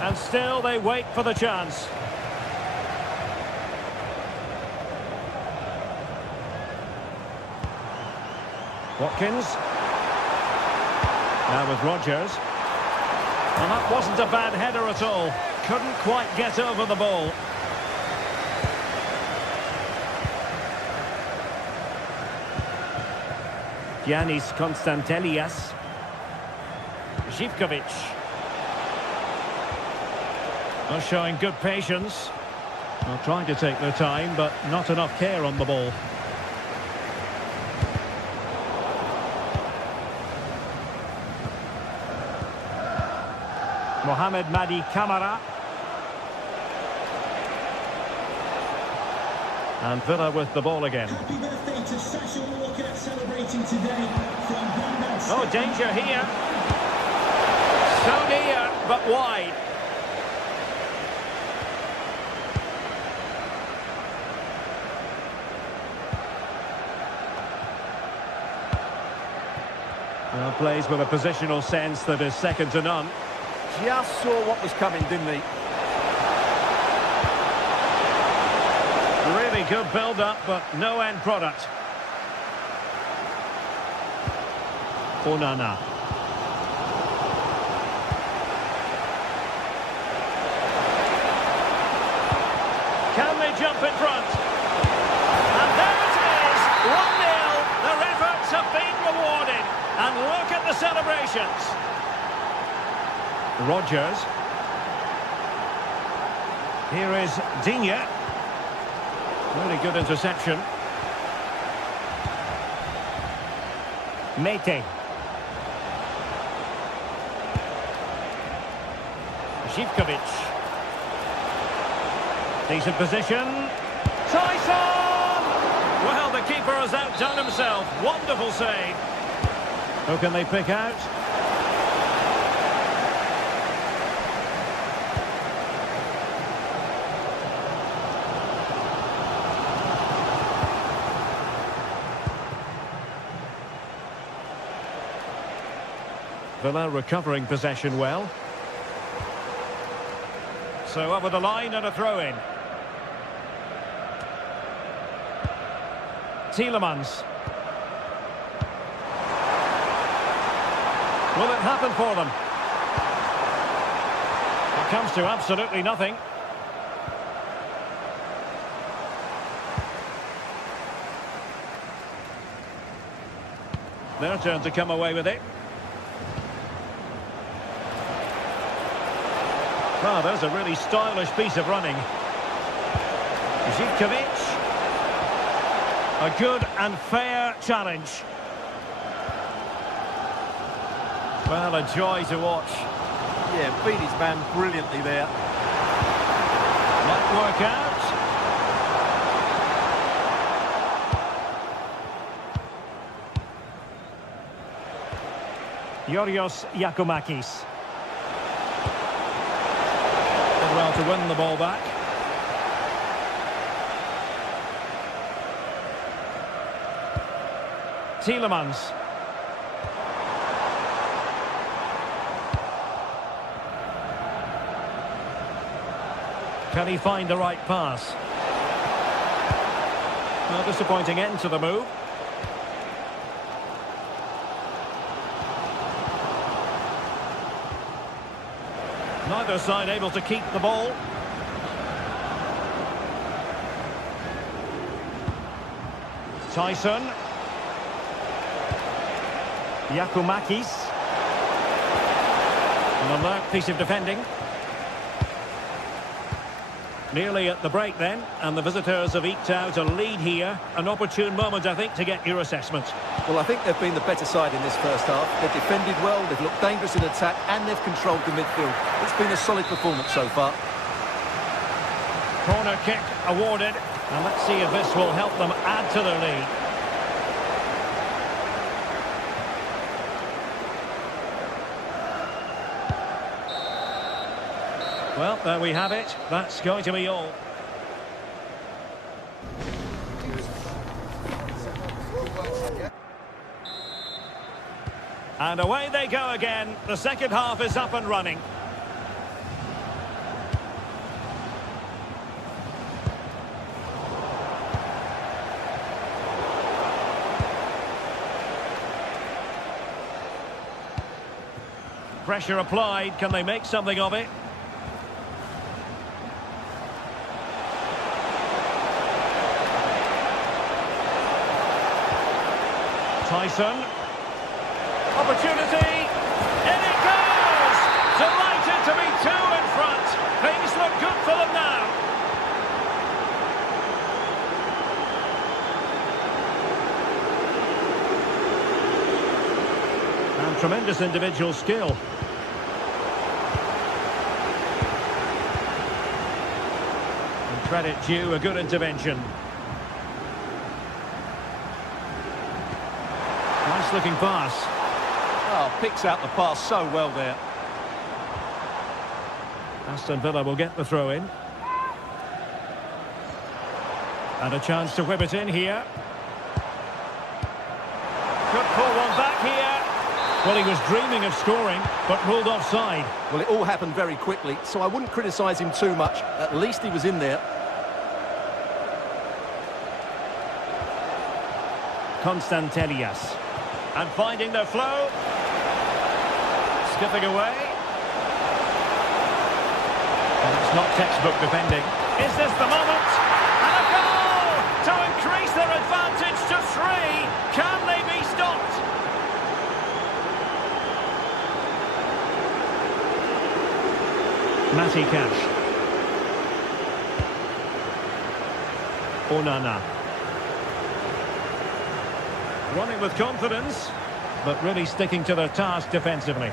And still they wait for the chance. Watkins. Now with Rogers. And that wasn't a bad header at all. Couldn't quite get over the ball. Giannis Konstantelias. Živkovic. Well, showing good patience. Well, trying to take their time, but not enough care on the ball. Mohamed Madi Camara. And Villa with the ball again. Happy birthday to Sasha Walker celebrating today from Bandad. Oh, danger here. So near, but wide. Well, plays with a positional sense that is second to none. Just saw what was coming, didn't he? Really good build-up, but no end product. Onana. Can they jump in front? And there it is, 1-0. Their efforts have been rewarded. And look at the celebrations. Rogers. Here is Digne. Really good interception. Mete. Živkovic. Decent position. Tyson! Well, the keeper has outdone himself. Wonderful save. Who can they pick out? Villa recovering possession well. So over the line and a throw-in. Tielemans. Will it happen for them? It comes to absolutely nothing. Their turn to come away with it. Well, there's a really stylish piece of running. Zivkovic. A good and fair challenge. Well, a joy to watch. Yeah, beat his man brilliantly there. Might work out. Yorios Yakumakis. Did well to win the ball back. Tielemans. Can he find the right pass? Well, disappointing end to the move. Neither side able to keep the ball. Tyson. Yakumakis. An alert piece of defending. Nearly at the break then, and the visitors have eked out a lead here. An opportune moment, I think, to get your assessment. Well, I think they've been the better side in this first half. They've defended well, they've looked dangerous in attack, and they've controlled the midfield. It's been a solid performance so far. Corner kick awarded, and let's see if this will help them add to their lead. Well, there we have it. That's going to be all. And away they go again. The second half is up and running. Pressure applied. Can they make something of it? Tyson. Opportunity. In it goes! Delighted to be two in front. Things look good for them now. And tremendous individual skill. And credit due, a good intervention. Nice looking pass. Oh, picks out the pass so well there. Aston Villa will get the throw in. And a chance to whip it in here. Could pull one back here. Well, he was dreaming of scoring, but ruled offside. Well, it all happened very quickly, so I wouldn't criticise him too much. At least he was in there. Constantelias. And finding their flow. Skipping away. And it's not textbook defending. Is this the moment? And a goal to increase their advantage to 3. Can they be stopped? Matty Cash. Onana. Running with confidence, but really sticking to their task defensively.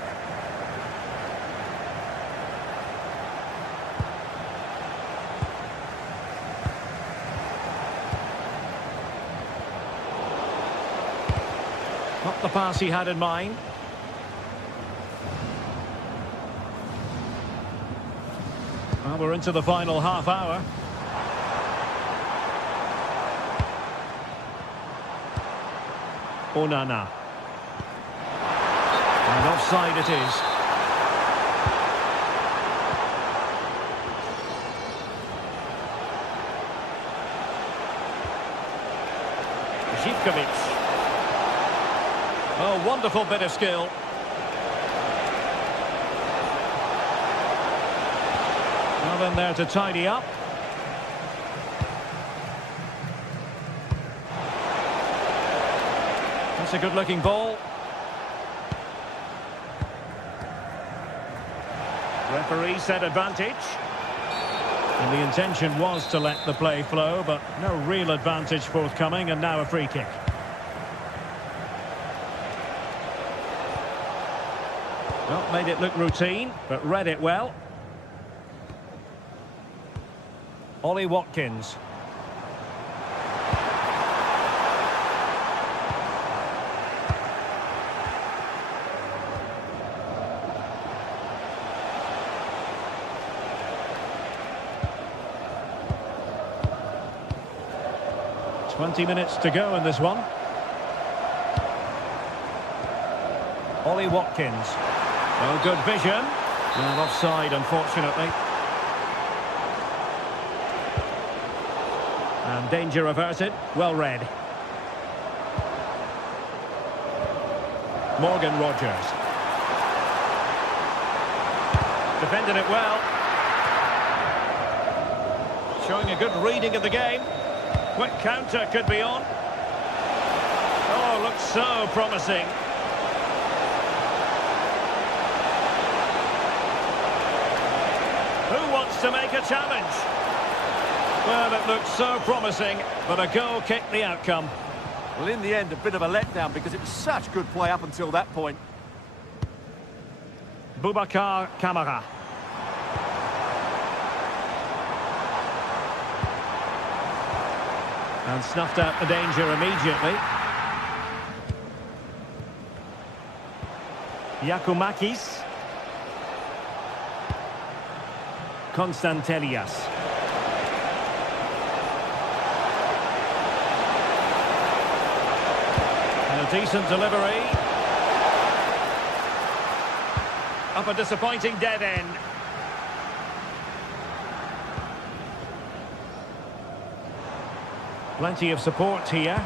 Not the pass he had in mind. Well, we're into the final half hour. Onana. And offside it is. wonderful bit of skill. Nothing there to tidy up. That's a good-looking ball. Referee said advantage. And the intention was to let the play flow, but no real advantage forthcoming, and now a free kick. Well, made it look routine, but read it well. Ollie Watkins. "20 minutes to go in this one." Ollie Watkins. Oh, good vision. And offside, unfortunately. And danger averted. Well read. Morgan Rogers. Defended it well. Showing a good reading of the game. Quick counter could be on. Oh, looks so promising. Who wants to make a challenge? Well, it looks so promising, but a goal kicked the outcome. Well, in the end, a bit of a letdown because it was such good play up until that point. Boubacar Kamara. And snuffed out the danger immediately. Giacomakis. Konstantelias. And a decent delivery. Up a disappointing dead end. Plenty of support here.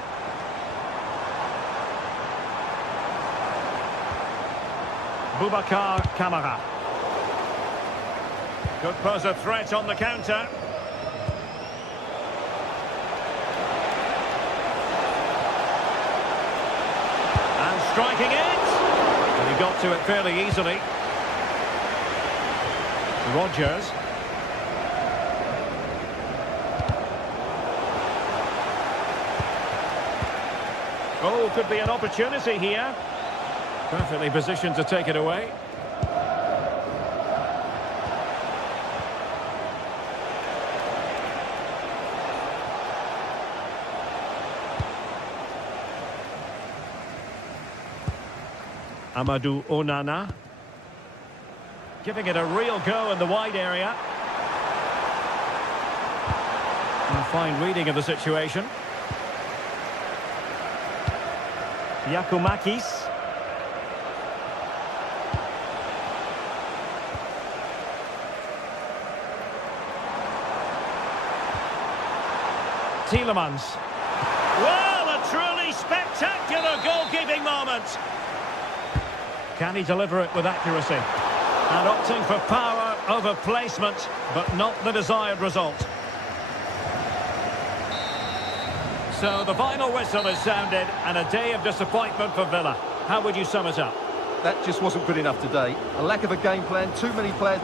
Boubacar Kamara. Could pose a threat on the counter. And striking it. And he got to it fairly easily. Rogers. Oh, could be an opportunity here. Perfectly positioned to take it away. Amadou Onana. Giving it a real go in the wide area. And fine reading of the situation. Giacomakis. Tielemans. Well, a truly spectacular goalkeeping moment. Can he deliver it with accuracy? And opting for power over placement, but not the desired result. So the final whistle is sounded and a day of disappointment for Villa. How would you sum it up? That just wasn't good enough today. A lack of a game plan, too many players.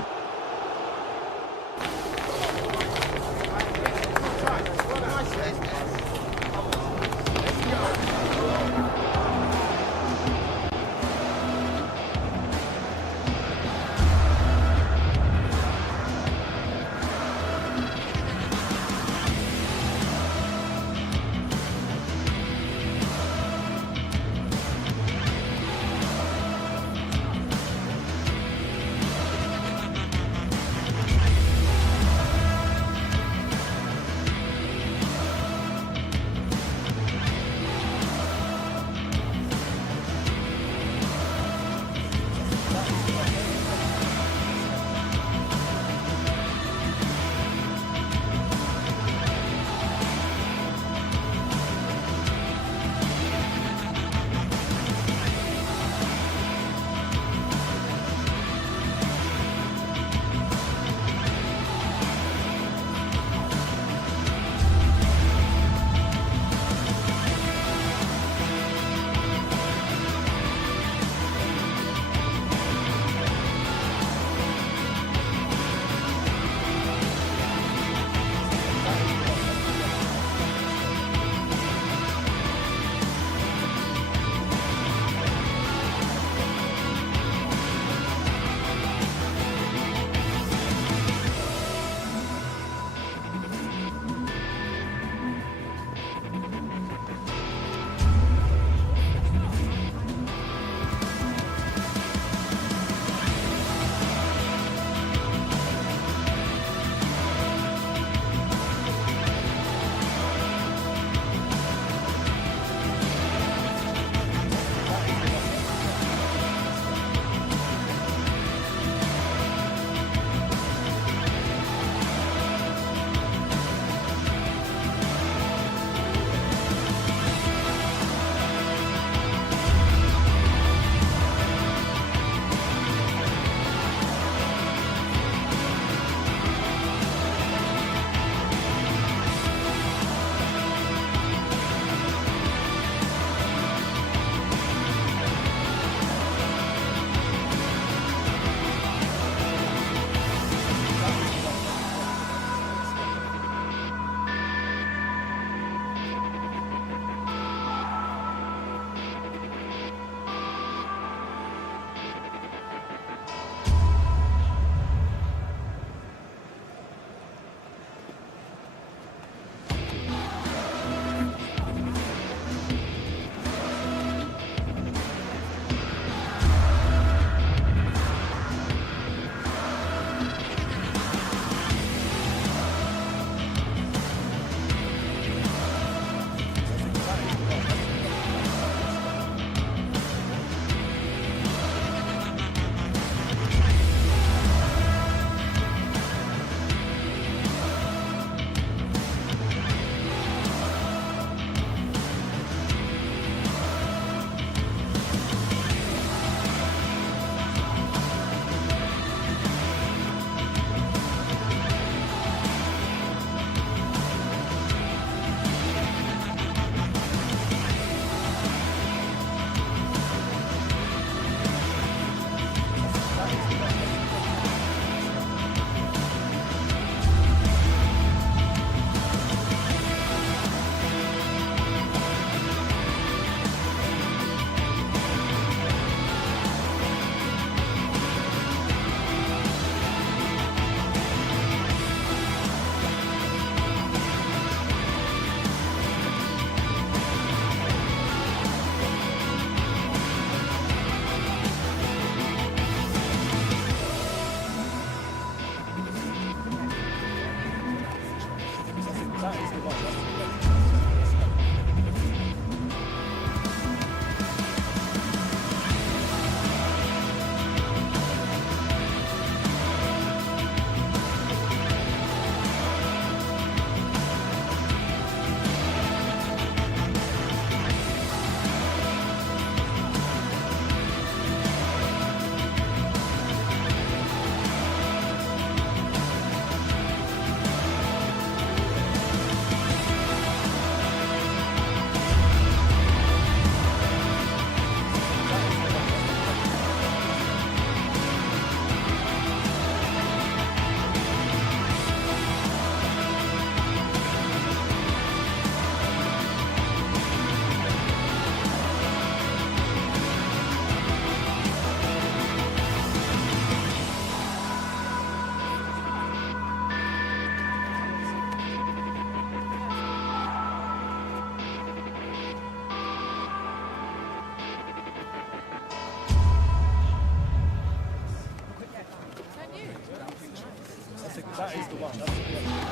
That is the one. That's the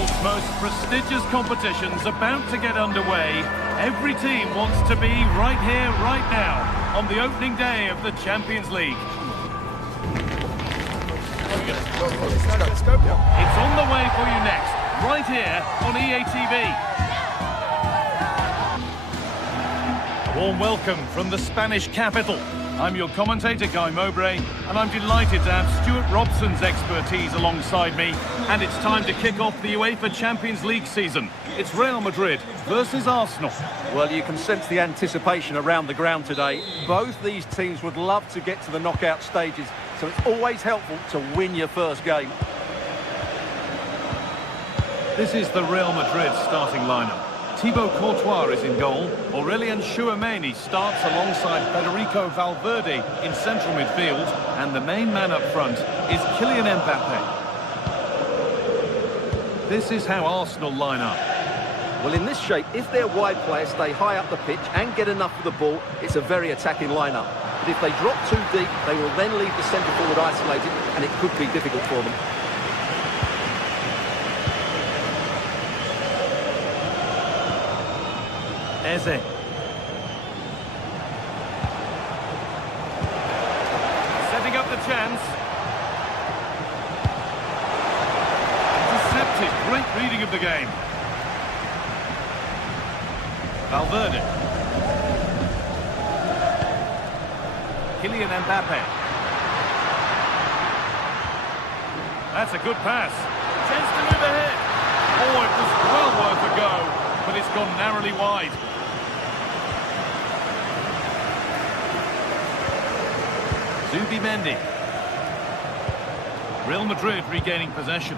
world's most prestigious competition's about to get underway. Every team wants to be right here, right now, on the opening day of the Champions League. It's on the way for you next, right here on EA TV. A warm welcome from the Spanish capital. I'm your commentator, Guy Mowbray, and I'm delighted to have Stuart Robson's expertise alongside me. And it's time to kick off the UEFA Champions League season. It's Real Madrid versus Arsenal. Well, you can sense the anticipation around the ground today. Both these teams would love to get to the knockout stages, so it's always helpful to win your first game. This is the Real Madrid starting lineup. Thibaut Courtois is in goal. Aurélien Tchouameni starts alongside Federico Valverde in central midfield. And the main man up front is Kylian Mbappe. This is how Arsenal line up. Well, in this shape, if their wide players stay high up the pitch and get enough of the ball, it's a very attacking lineup. But if they drop too deep, they will then leave the centre forward isolated, and it could be difficult for them. Eze. Setting up the chance. Intercepted. Great reading of the game. Valverde. Kylian Mbappe. That's a good pass. Chance to move ahead. Oh, it was well worth a go, but it's gone narrowly wide. Zubimendi. Real Madrid regaining possession.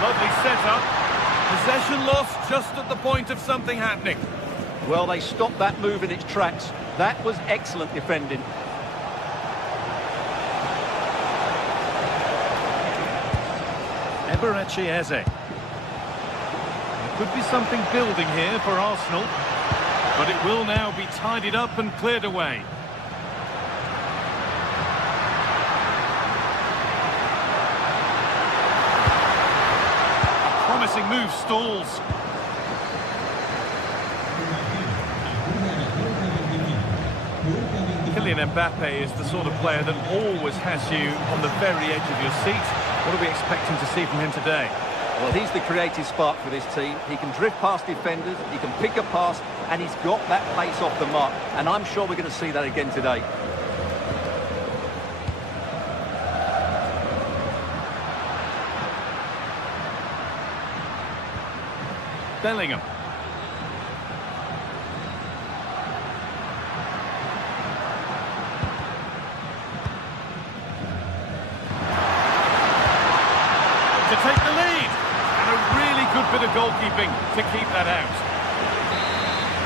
Lovely setup. Possession lost just at the point of something happening. Well, they stopped that move in its tracks. That was excellent defending. Eberechi Eze. There could be something building here for Arsenal, but it will now be tidied up and cleared away. Promising move stalls. Kylian Mbappe is the sort of player that always has you on the very edge of your seat. What are we expecting to see from him today? Well, he's the creative spark for this team. He can drift past defenders, he can pick a pass, and he's got that pace off the mark. And I'm sure we're going to see that again today. Bellingham. To take the lead, and a really good bit of goalkeeping to keep that out.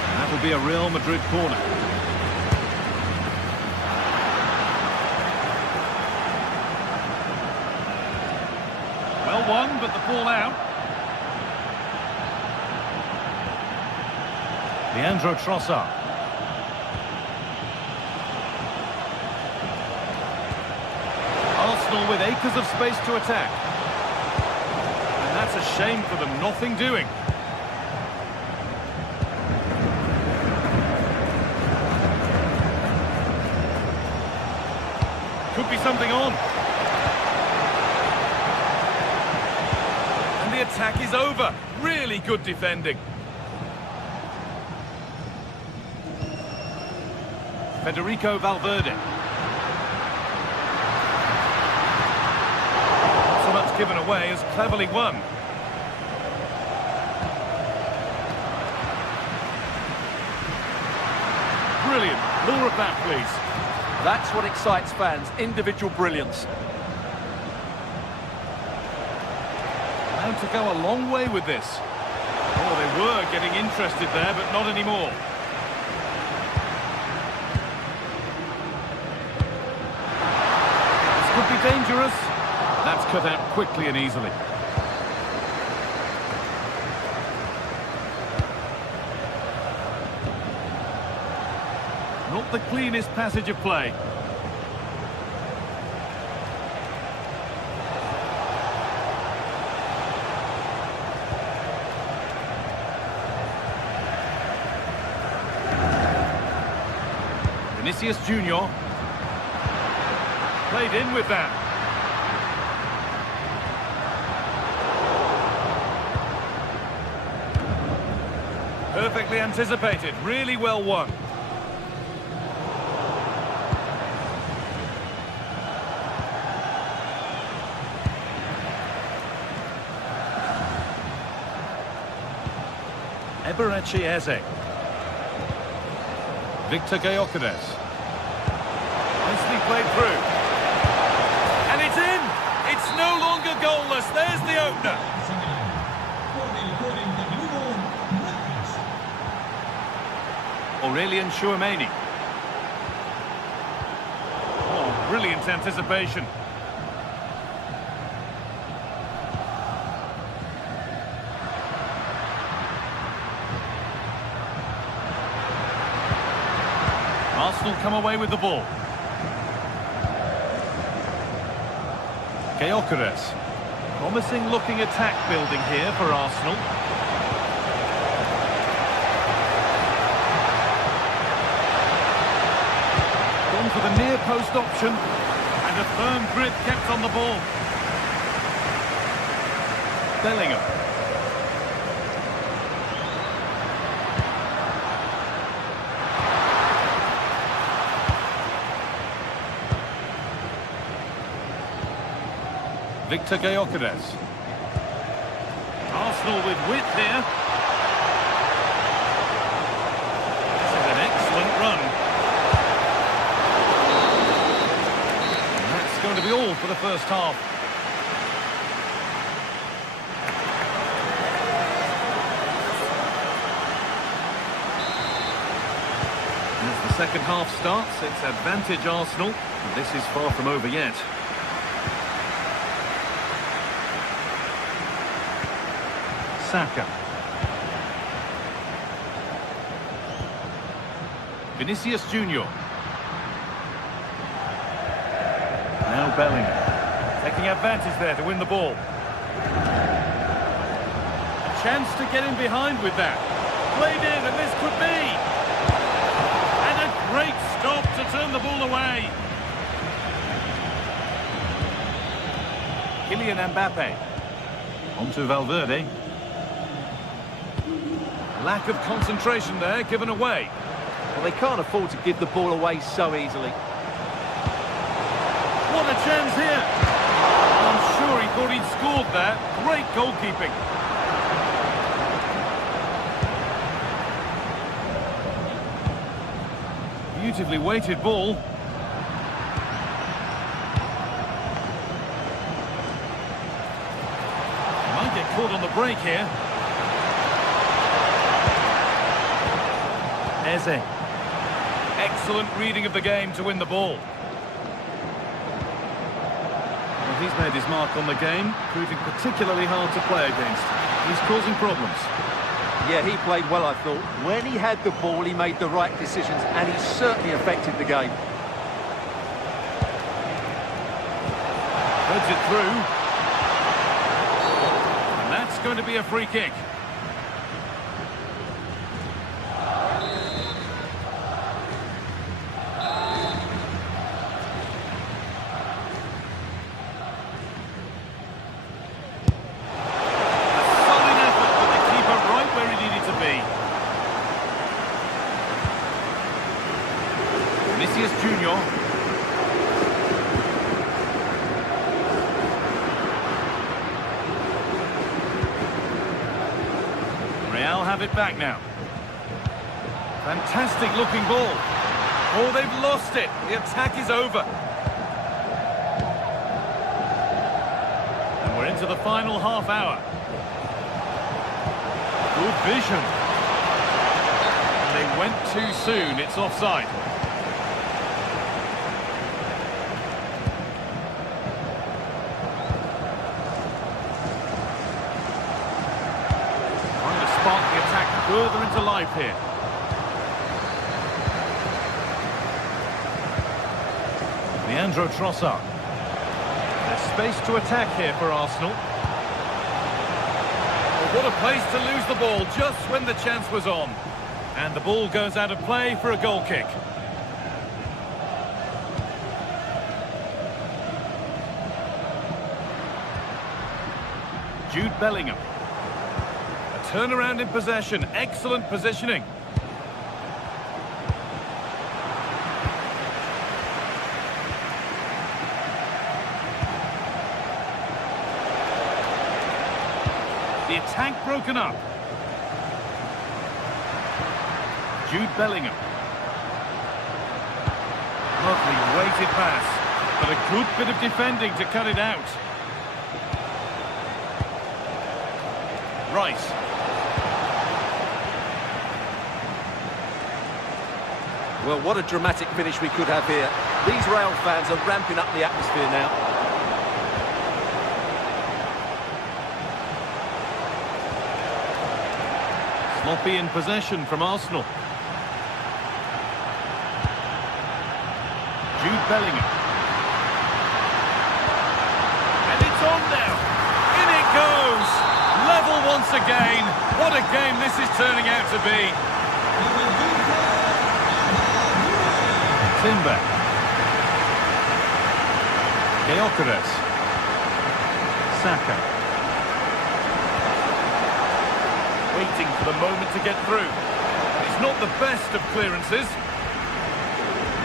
And that will be a Real Madrid corner. Well won, but the ball out. Leandro Trossard. Arsenal with acres of space to attack. And that's a shame for them, nothing doing. Could be something on. And the attack is over. Really good defending. Federico Valverde. Not so much given away as cleverly won. Brilliant. More of that, please. That's what excites fans, individual brilliance. Now to go a long way with this. Oh, they were getting interested there, but not anymore. Could be dangerous. That's cut out quickly and easily. Not the cleanest passage of play. Vinicius Junior. Played in with that. Perfectly anticipated, really well won. Eberechi Eze. Victor Gyökeres. Nicely played through. And it's in! It's no longer goalless. There's the opener. Aurelian Chouameni. Oh, brilliant anticipation. Arsenal come away with the ball. Gyökeres. Promising looking attack building here for Arsenal. Gone for the near post option. And a firm grip kept on the ball. Bellingham. Victor Gyökeres. Arsenal with width here. This is an excellent run. And that's going to be all for the first half. As the second half starts, it's advantage Arsenal. And this is far from over yet. Saka. Vinicius Junior. Now Bellingham. Taking advantage there to win the ball. A chance to get in behind with that. Played in, and this could be. And a great stop to turn the ball away. Kylian Mbappe. On to Valverde. Lack of concentration there, given away. Well, they can't afford to give the ball away so easily. What a chance here! I'm sure he thought he'd scored that. Great goalkeeping. Beautifully weighted ball. Might get caught on the break here. Eze. Excellent reading of the game to win the ball. Well, he's made his mark on the game, proving particularly hard to play against. He's causing problems. Yeah, he played well, I thought. When he had the ball, he made the right decisions, and he certainly affected the game. Threads it through. And that's going to be a free kick. Vinicius Junior. Real have it back now. Fantastic looking ball. Oh, they've lost it. The attack is over. And we're into the final half hour. Good vision. And they went too soon. It's offside. The attack further into life here. Leandro Trossard. There's space to attack here for Arsenal. Oh, what a place to lose the ball just when the chance was on. And the ball goes out of play for a goal kick. Jude Bellingham. A turnaround in possession, excellent positioning. The attack broken up. Jude Bellingham. Lovely weighted pass, but a good bit of defending to cut it out. Rice. Well, what a dramatic finish we could have here. These Real fans are ramping up the atmosphere now. Sloppy in possession from Arsenal. Jude Bellingham. And it's on now. In it goes. Level once again. What a game this is turning out to be. Timber. Gyökeres. Saka. Waiting for the moment to get through. It's not the best of clearances.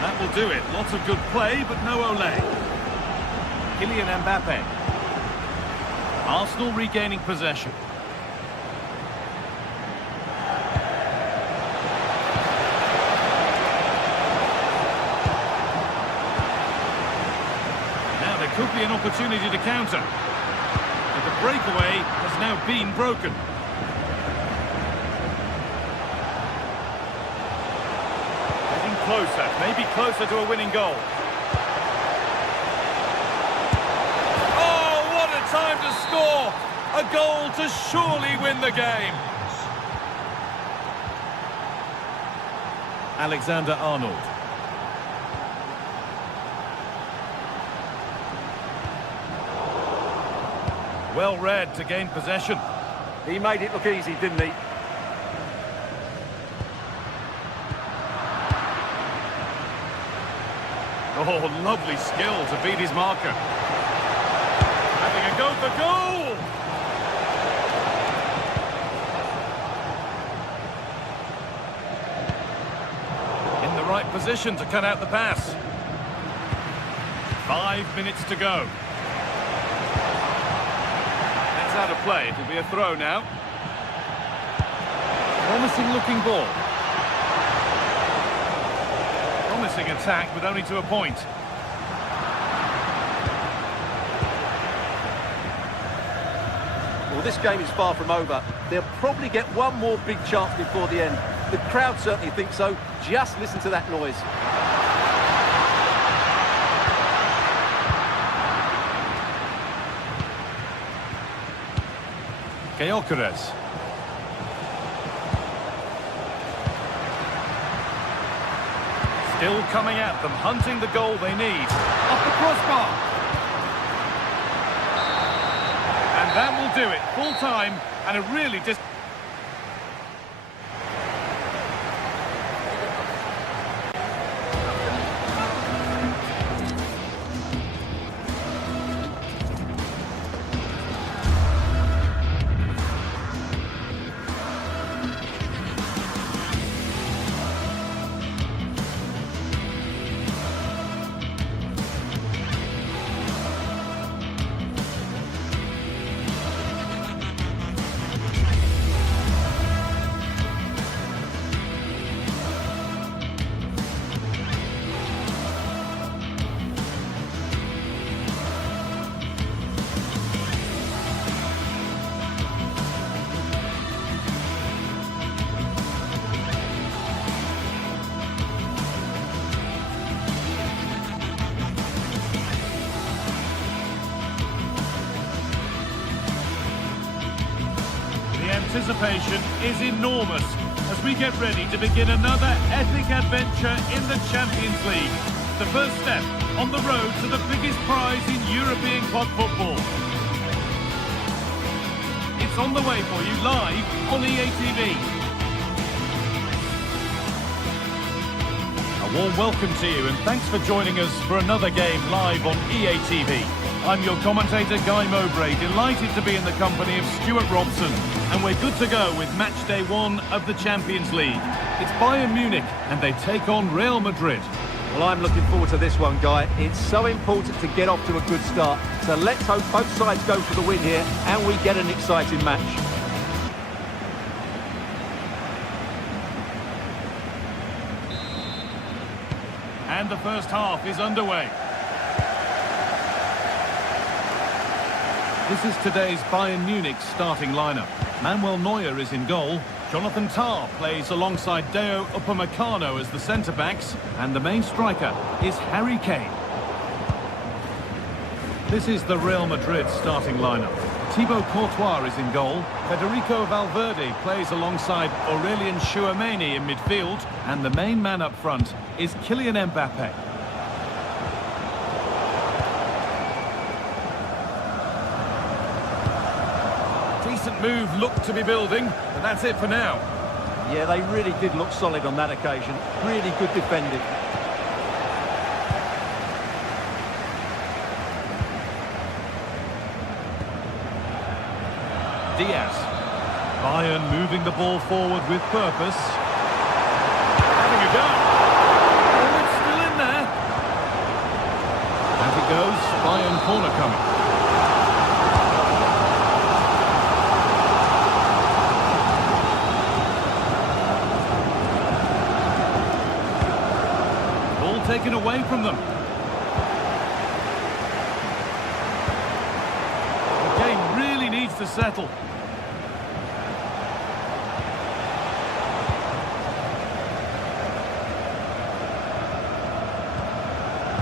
That will do it. Lots of good play, but no Olé. Kylian Mbappe. Arsenal regaining possession. Now there could be an opportunity to counter. But the breakaway has now been broken. Closer, maybe closer to a winning goal. Oh, what a time to score! A goal to surely win the game. Alexander-Arnold. Well read to gain possession. He made it look easy, didn't he? Oh, lovely skill to beat his marker. Having a go for goal! In the right position to cut out the pass. 5 minutes to go. That's out of play. It'll be a throw now. Promising looking ball. Promising attack with only to a point. Well, this game is far from over. They'll probably get one more big chance before the end. The crowd certainly think so. Just listen to that noise. Gyökeres. Still coming at them, hunting the goal they need. Off the crossbar. And that will do it. Full time and a really anticipation is enormous as we get ready to begin another epic adventure in the Champions League. The first step on the road to the biggest prize in European club football. It's on the way for you live on EA TV. A warm welcome to you and thanks for joining us for another game live on EA TV. I'm your commentator, Guy Mowbray, delighted to be in the company of Stuart Robson. And we're good to go with match day 1 of the Champions League. It's Bayern Munich, and they take on Real Madrid. Well, I'm looking forward to this one, Guy. It's so important to get off to a good start. So let's hope both sides go for the win here and we get an exciting match. And the first half is underway. This is today's Bayern Munich starting lineup. Manuel Neuer is in goal. Jonathan Tah plays alongside Deo Upamecano as the centre-backs. And the main striker is Harry Kane. This is the Real Madrid starting lineup. Thibaut Courtois is in goal. Federico Valverde plays alongside Aurelien Tchouameni in midfield. And the main man up front is Kylian Mbappe. Decent move looked to be building, but that's it for now. Yeah, they really did look solid on that occasion. Really good defending. Diaz. Bayern moving the ball forward with purpose. Having a go. Oh, it's still in there. As it goes, Bayern corner coming. Ball taken away from them. The game really needs to settle.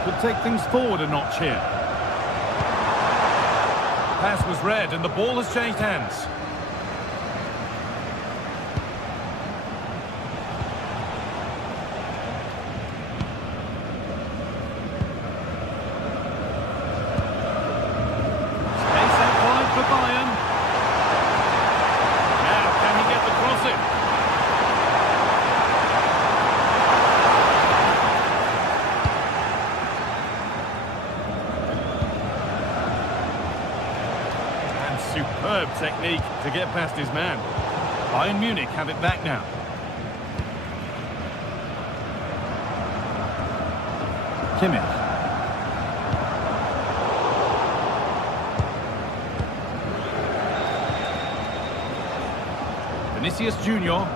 Could take things forward a notch here. Pass was read and the ball has changed hands. Space out wide for Bayern. Now can he get the cross in? Superb technique to get past his man. Bayern Munich have it back now. Kimmich. Vinicius Junior.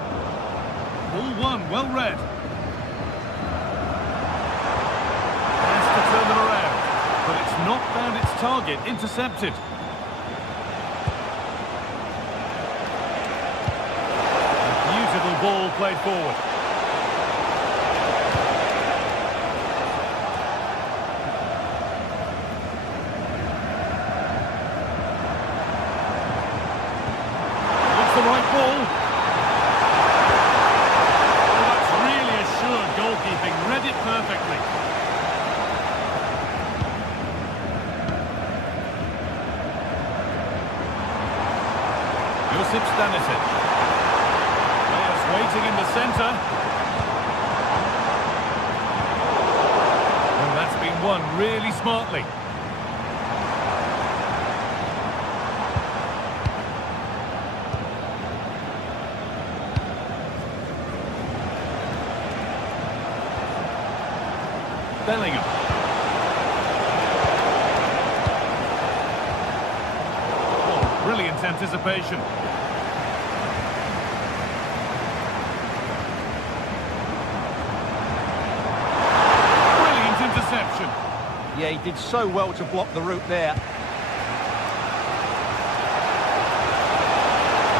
Ball one, well read. Has to turn them around, but it's not found its target. Intercepted. Ball played forward. It's the right ball. Oh, that's really assured goalkeeping. Read it perfectly. Josip Stanisic. Waiting in the centre. Well, that's been won really smartly. Bellingham. Oh, brilliant anticipation. Yeah, he did so well to block the route there. They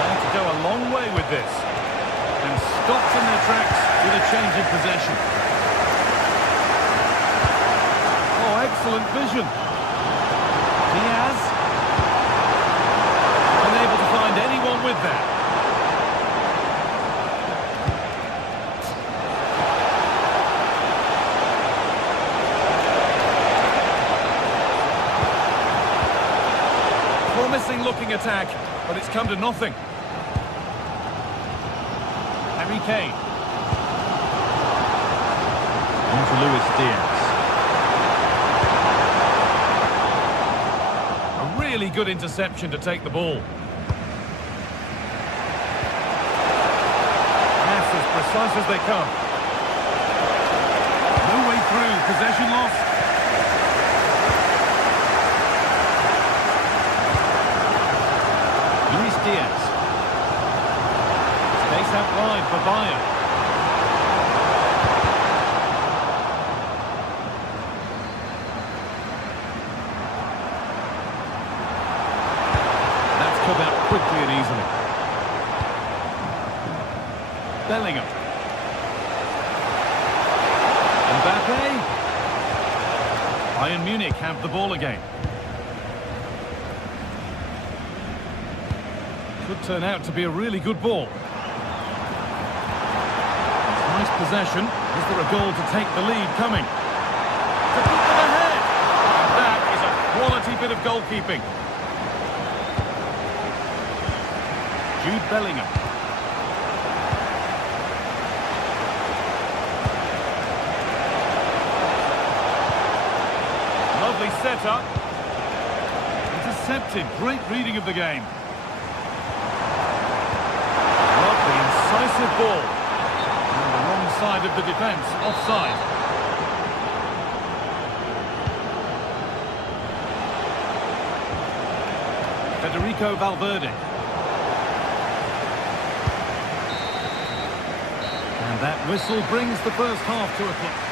have to go a long way with this. And stopped in their tracks with a change in possession. Oh, excellent vision. Diaz. Unable to find anyone with that. Promising looking attack, but it's come to nothing. Harry Kane. On to Luis Diaz. really good interception to take the ball. That's as precise as they come. No way through, possession lost. Luis Diaz. Space out wide for Bayern. Cut out quickly and easily. Bellingham. Mbappe. Bayern Munich have the ball again. Could turn out to be a really good ball. Nice possession. Is there a goal to take the lead coming? To put them ahead. And that is a quality bit of goalkeeping. Jude Bellingham. Lovely setup. Intercepted. Great reading of the game. Lovely, incisive ball. On the wrong side of the defence. Offside. Federico Valverde. And that whistle brings the first half to a close.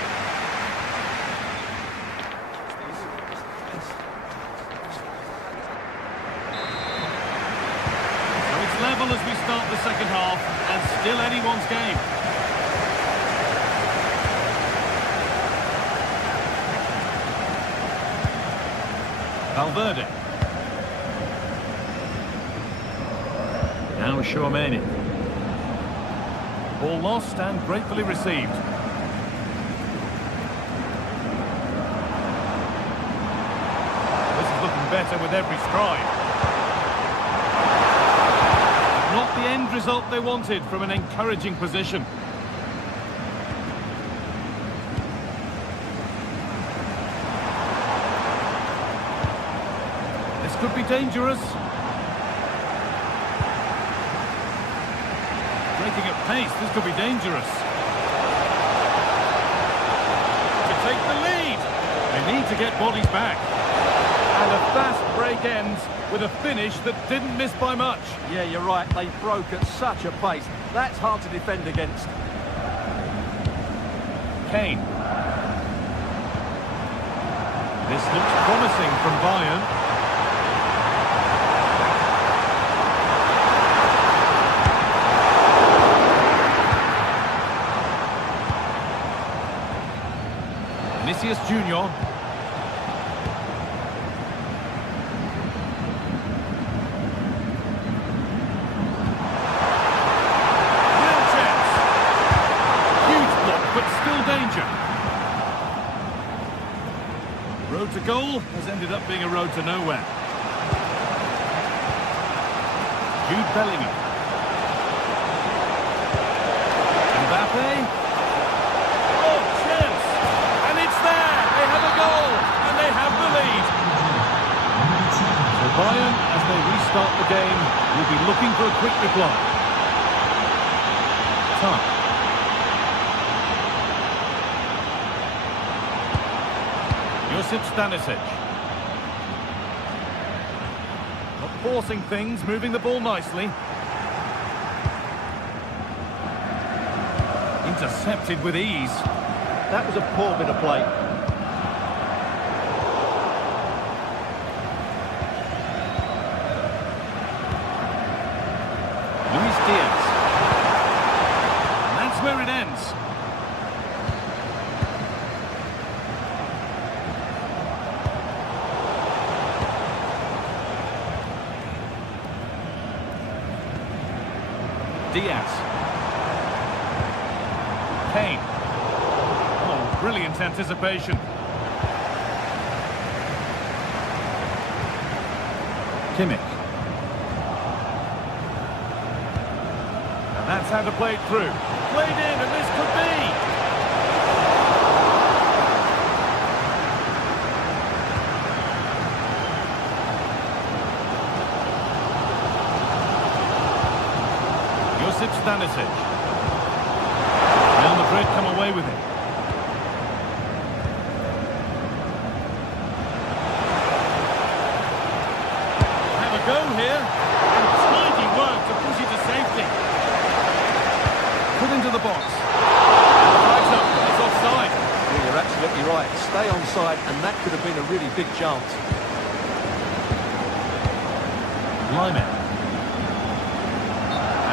So it's level as we start the second half, and still anyone's game. Valverde. Now Tchouaméni. Ball lost and gratefully received. This is looking better with every stride. Not the end result they wanted from an encouraging position. This could be dangerous. Breaking at pace, this could be dangerous. To take the lead. They need to get bodies back. And a fast break ends with a finish that didn't miss by much. Yeah, you're right. They broke at such a pace. That's hard to defend against. Kane. This looks promising from Bayern. Vinicius Junior. Real chance. Huge block, but still danger. Road to goal has ended up being a road to nowhere. Jude Bellingham. Mbappe. Bayern, as they restart the game, will be looking for a quick reply. Time. Josip Stanisic. Not forcing things, moving the ball nicely. Intercepted with ease. That was a poor bit of play. Luis Diaz. And that's where it ends. Diaz. Kane. Oh, brilliant anticipation. Kimmich. And that's how to play it through. Played in, and this could be. Stanisic. Real Madrid come away with it. Have a go here. And tidy work to push it to safety. Put into the box. Flags up, it's offside. Well, you're absolutely right. Stay onside, and that could have been a really big chance. Lyman.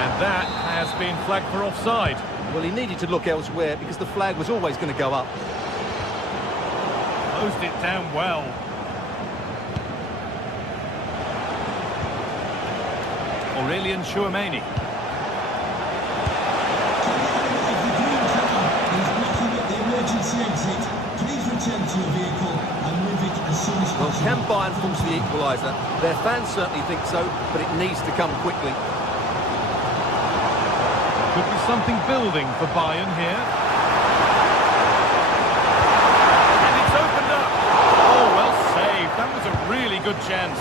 And that has been flagged for offside. Well, he needed to look elsewhere because the flag was always going to go up. Closed it down well. Aurelian Chouameni. Well, can Bayern force the equaliser? Their fans certainly think so, but it needs to come quickly. Could be something building for Bayern here. And it's opened up. Oh, well saved. That was a really good chance.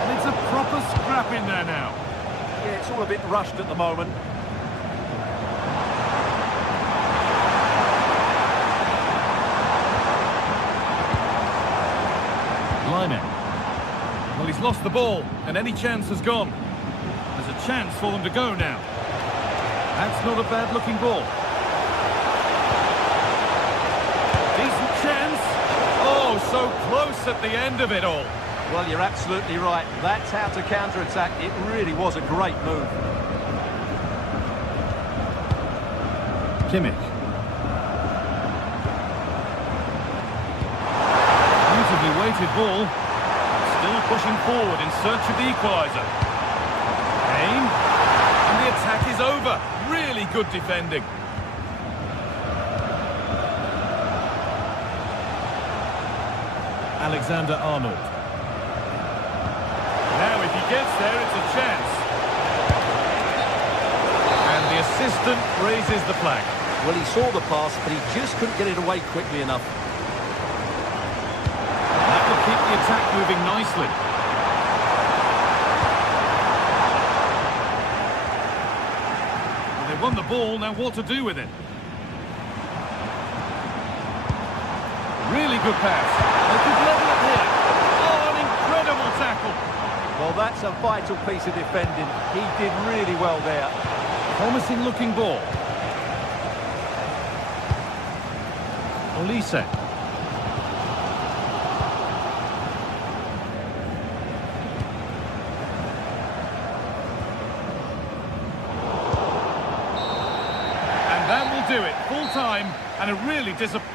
And it's a proper scrap in there now. Yeah, it's all a bit rushed at the moment. Lyman. Well, he's lost the ball, and any chance has gone. There's a chance for them to go now. That's not a bad-looking ball. Decent chance. Oh, so close at the end of it all. Well, you're absolutely right. That's how to counter-attack. It really was a great move. Kimmich. Beautifully weighted ball. Still pushing forward in search of the equaliser. Kane. And the attack is over. Really good defending. Alexander-Arnold. Now if he gets there, it's a chance. And the assistant raises the flag. Well, he saw the pass, but he just couldn't get it away quickly enough. That will keep the attack moving nicely. Well, they won the ball, now what to do with it? Really good pass. They could level it here. Oh, an incredible tackle. Well, that's a vital piece of defending. He did really well there. Promising looking ball. Olise. And that will do it. Full time and a really disappointing.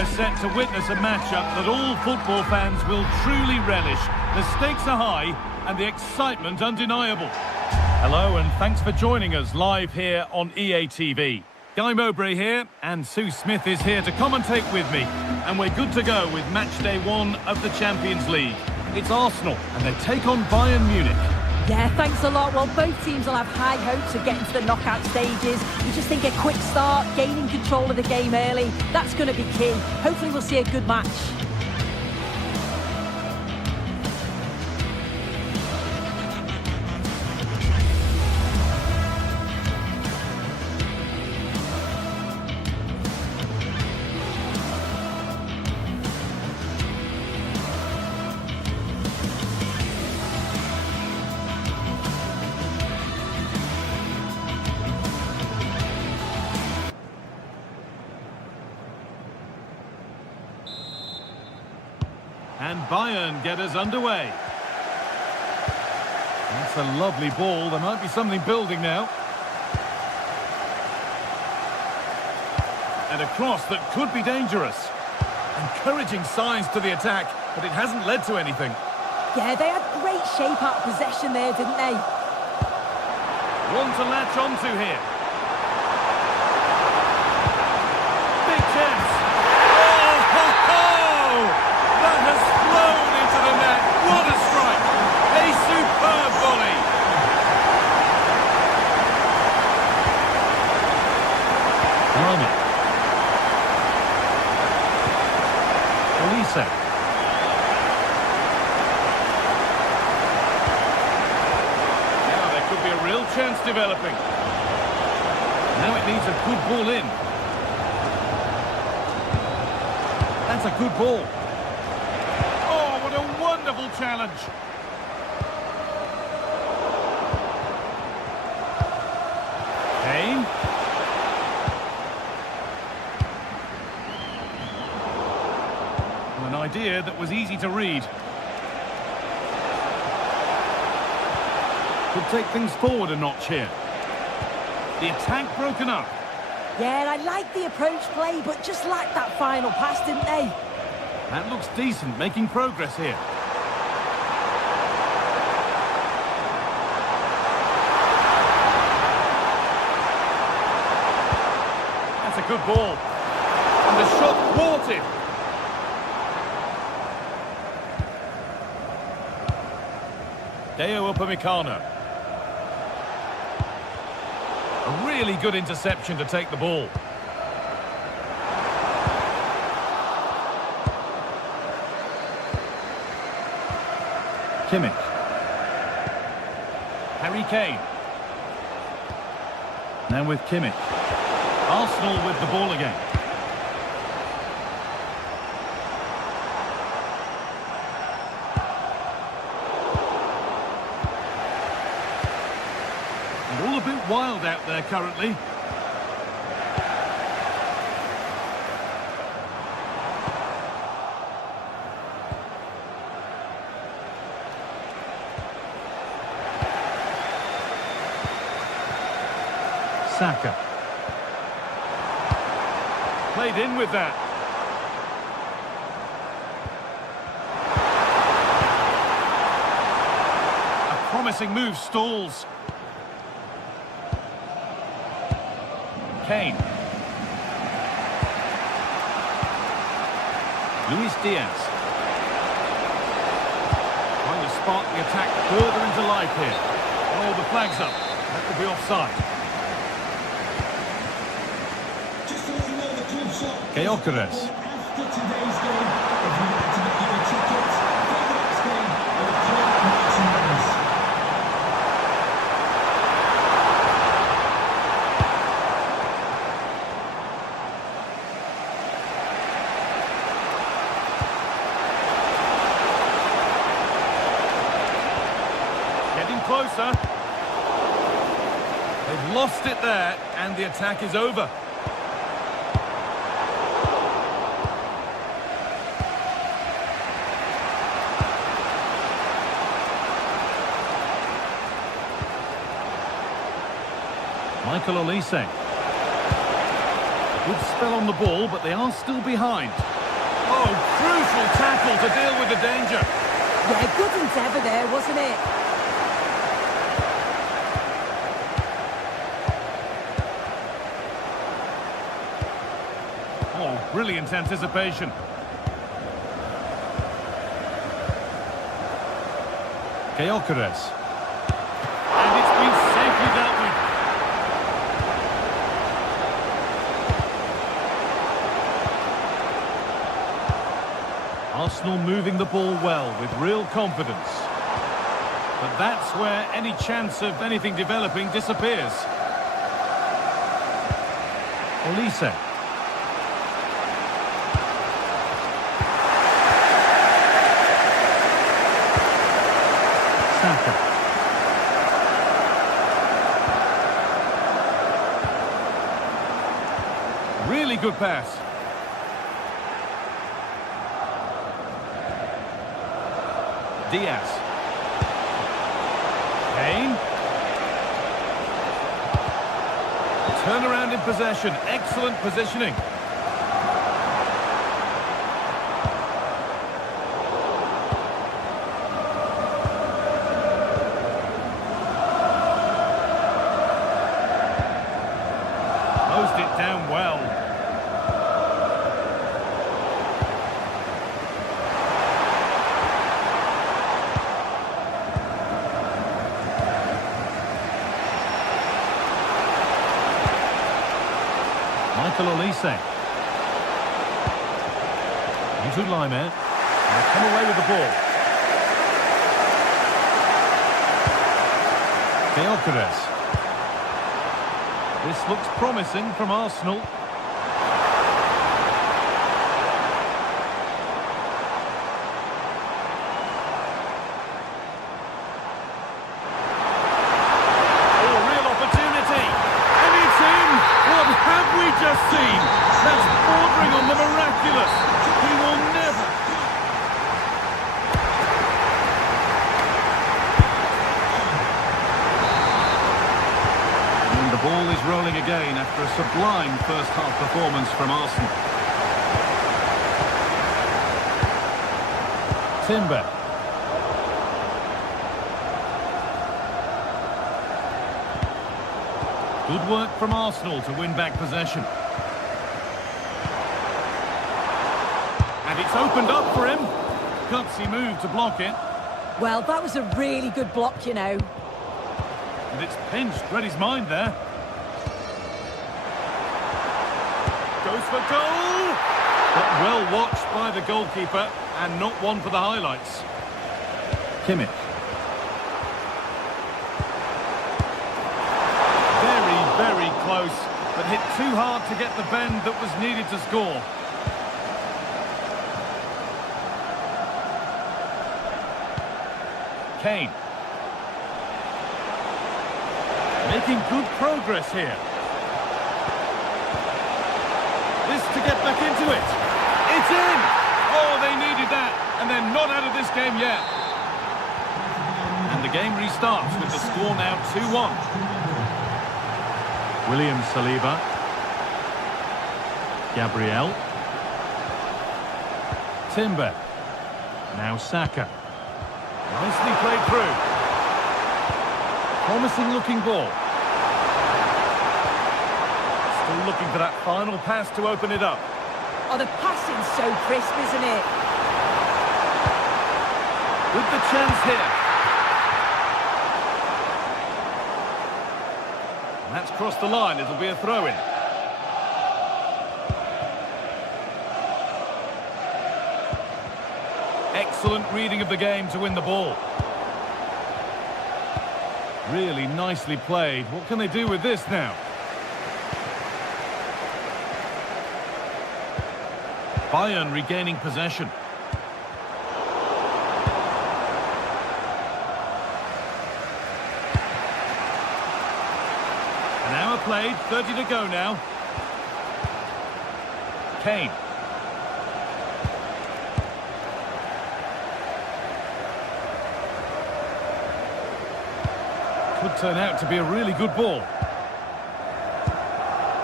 we're set to witness a matchup that all football fans will truly relish. The stakes are high and the excitement undeniable. Hello and thanks for joining us live here on EA TV. Guy Mowbray here, and Sue Smith is here to commentate with me. And we're good to go with match day 1 of the Champions League. It's Arsenal, and they take on Bayern Munich. Yeah, thanks a lot. Well, both teams will have high hopes of getting to the knockout stages. You just think a quick start, gaining control of the game early, that's going to be key. Hopefully we'll see a good match. And Bayern get us underway. That's a lovely ball. There might be something building now. And a cross that could be dangerous. Encouraging signs to the attack, but it hasn't led to anything. Yeah, they had great shape out of possession there, didn't they? One to latch onto here. Big chance. Oh, ho, ho! That has flown into the net. What a strike! A superb volley. Blimey. Olise. Now there could be a real chance developing. Now it needs a good ball in. That's a good ball. What a wonderful challenge. Kane. An idea that was easy to read. Could take things forward a notch here. The attack broken up. Yeah, I like the approach play, but just lacked that final pass, didn't they? That looks decent, making progress here. That's a good ball. And the shot thwarted. Deo Upamecano. A really good interception to take the ball. Kimmich. Harry Kane. Now with Kimmich. Arsenal with the ball again. And all a bit wild out there currently. Saka. Played in with that. A promising move stalls. Kane. Luis Diaz. Trying to spark the attack further into life here. Oh, the flag's up. That could be offside. Gyökeres. After today's game, if you'd like to get your tickets for the next game, or club merchandise. Getting closer. They've lost it there, and the attack is over. Michael Olise. Good spell on the ball, but they are still behind. Oh, crucial tackle to deal with the danger. Yeah, good endeavour there, wasn't it? Oh, brilliant anticipation. Gyökeres. And it's been safely dealt with. Arsenal moving the ball well with real confidence. But that's where any chance of anything developing disappears. Olise. Saka. Really good pass. Diaz. Kane. Turn around in possession. Excellent positioning. Closed it down well. Olise. Into Lime. They come away with the ball. Gyökeres. This looks promising from Arsenal. Just seen. That's bordering on the miraculous. He will never. And the ball is rolling again after a sublime first half performance from Arsenal. Timber. Good work from Arsenal to win back possession. And it's opened up for him. Gutsy move to block it. Well, that was a really good block, you know. And it's pinched, read his mind there. Goes for goal! But well watched by the goalkeeper, and not one for the highlights. Kimmich. Very close, but hit too hard to get the bend that was needed to score. Kane. Making good progress here. This to get back into it. It's in! Oh, they needed that, and they're not out of this game yet. And the game restarts with the score now 2-1. William Saliba. Gabriel. Timber. Now Saka. Nicely played through. Promising looking ball. Still looking for that final pass to open it up. Oh, the passing's so crisp, isn't it? With the chance here. And that's crossed the line. It'll be a throw-in. Excellent reading of the game to win the ball. Really nicely played. What can they do with this now? Bayern regaining possession. An hour played, 30 to go now. Kane. Could turn out to be a really good ball.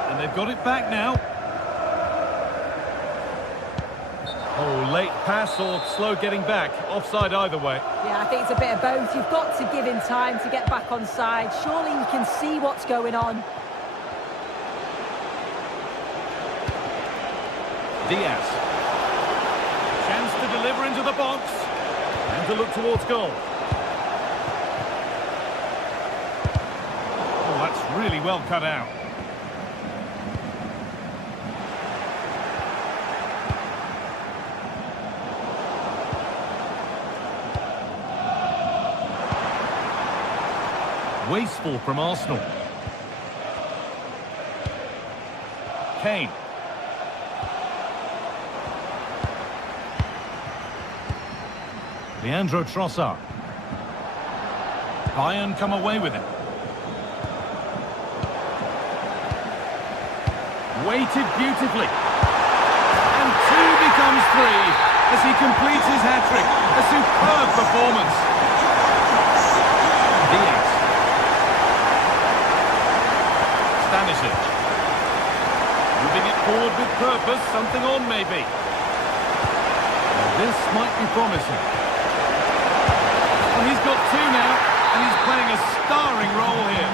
And they've got it back now. Oh, late pass or slow getting back. Offside either way. Yeah, I think it's a bit of both. You've got to give him time to get back on side. Surely he can see what's going on. Diaz. Chance to deliver into the box. And to look towards goal. Oh, that's really well cut out. Wasteful from Arsenal. Kane. Leandro Trossard. Bayern come away with it. Weighted beautifully. And 2 becomes 3 as he completes his hat-trick. A superb performance. Diaz. Stanisic. Moving it forward with purpose, something on maybe. Well, this might be promising. Well, he's got 2 now, and he's playing a starring role here.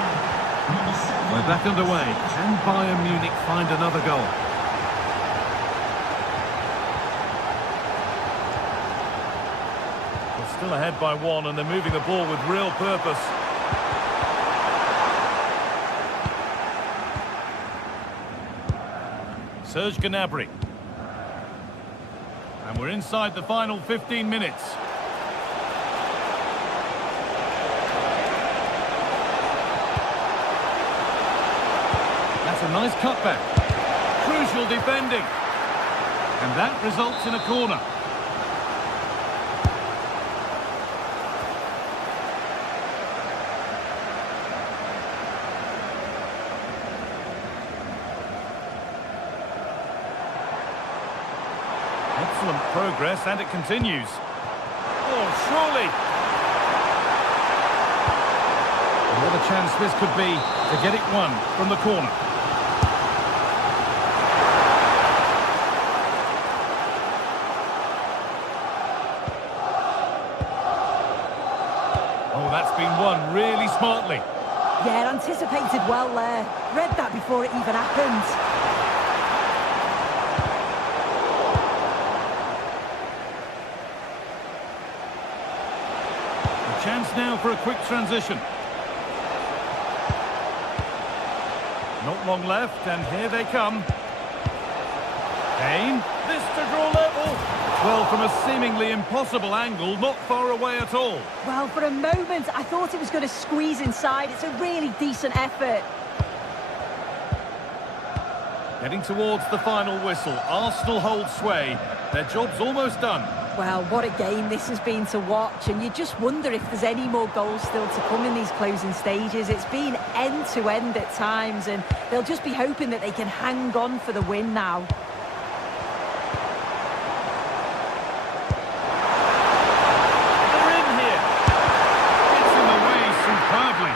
We're back underway. Can Bayern Munich find another goal? They're still ahead by 1, and they're moving the ball with real purpose. Serge Gnabry. And we're inside the final 15 minutes. That's a nice cutback. Crucial defending. And that results in a corner. Excellent progress, and it continues. Oh, surely! And what a chance this could be to get it won from the corner. Oh, that's been won really smartly. Yeah, anticipated well there. Read that before it even happened. Chance now for a quick transition. Not long left, and here they come. Kane, this to draw level. Well, from a seemingly impossible angle, not far away at all. Well, for a moment, I thought it was going to squeeze inside. It's a really decent effort. Getting towards the final whistle. Arsenal hold sway. Their job's almost done. Well, what a game this has been to watch, and you just wonder if there's any more goals still to come in these closing stages. It's been end-to-end at times, and they'll just be hoping that they can hang on for the win now. They're in here. Gets in the way superbly.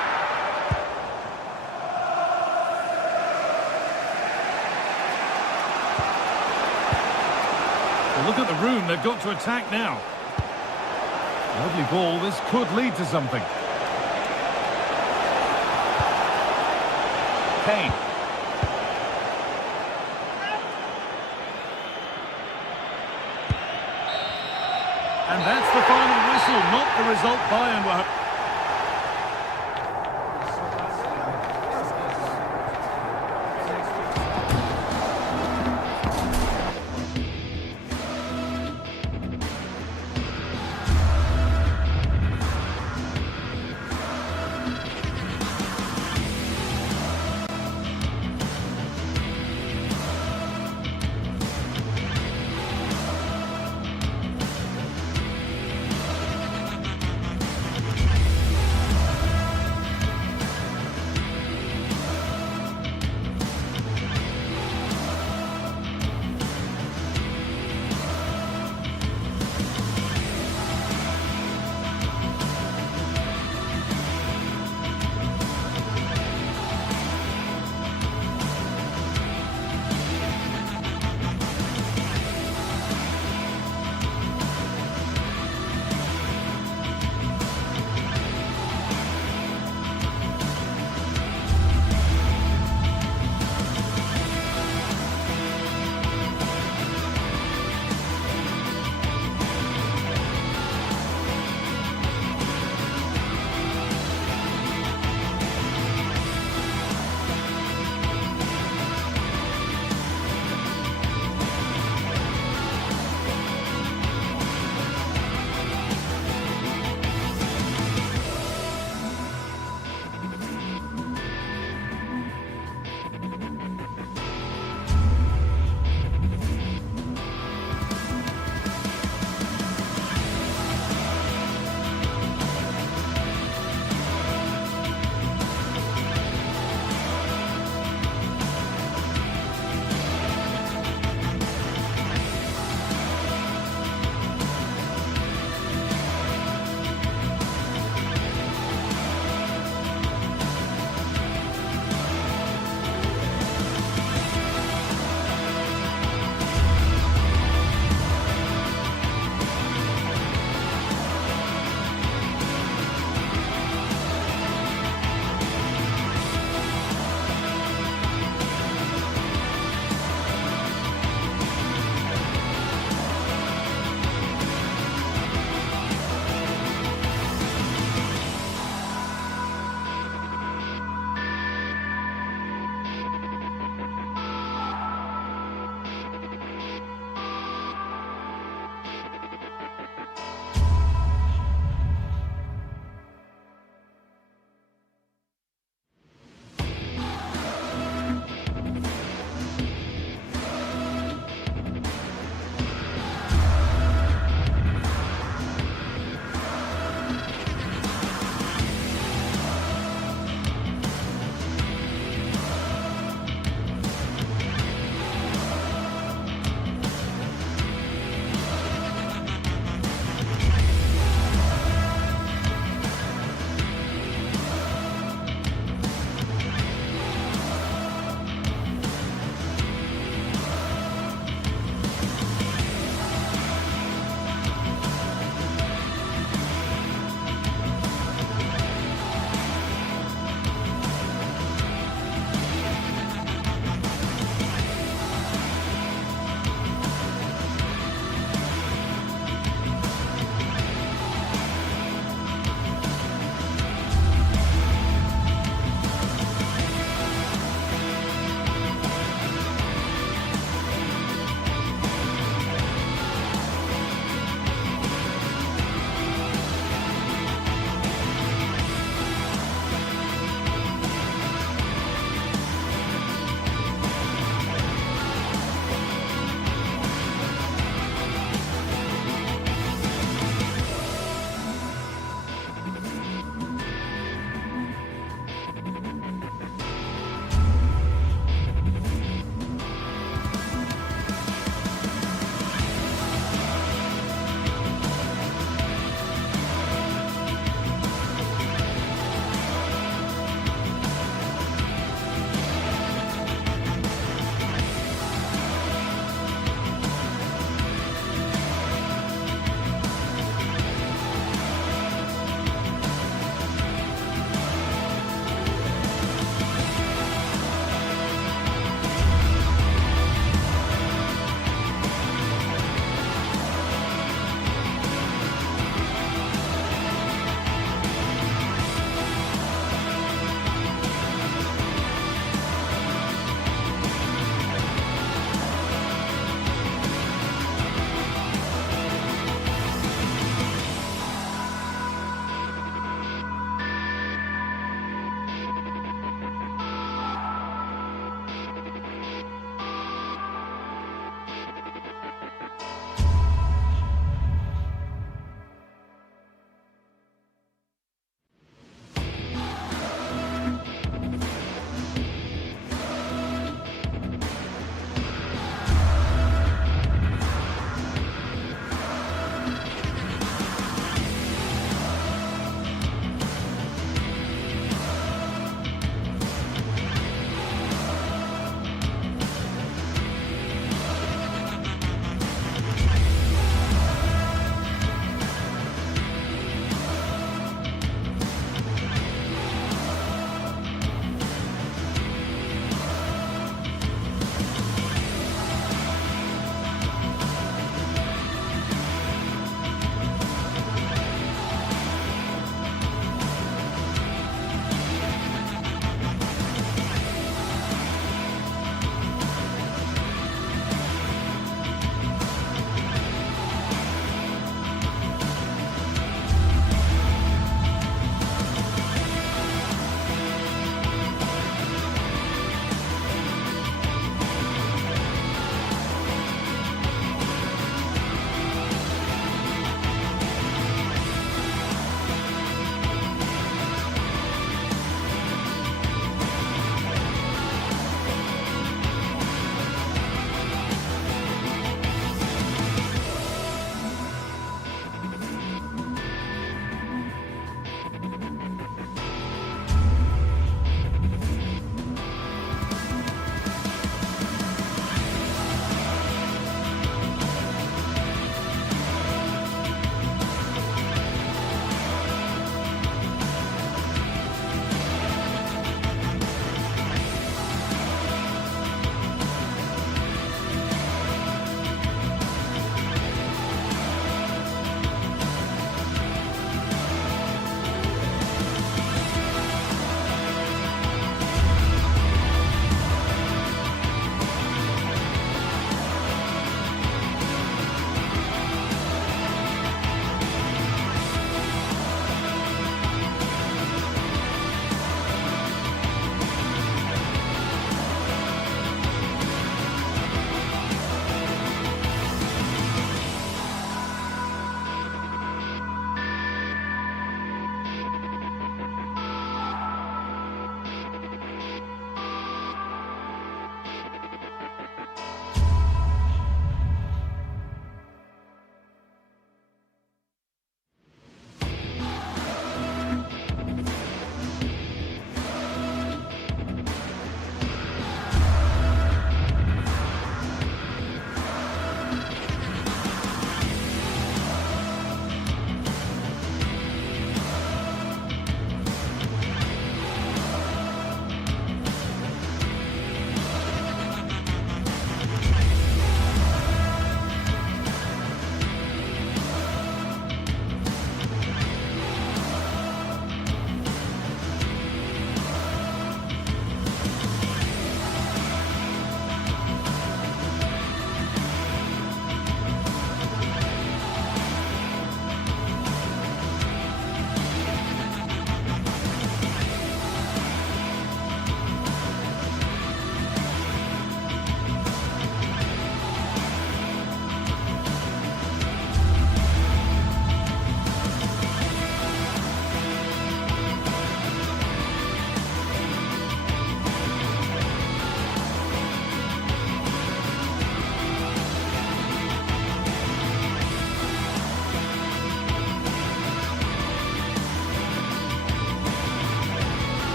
Look at the room they've got to attack now. Lovely ball, this could lead to something. Kane. And that's the final whistle, not the result Bayern were.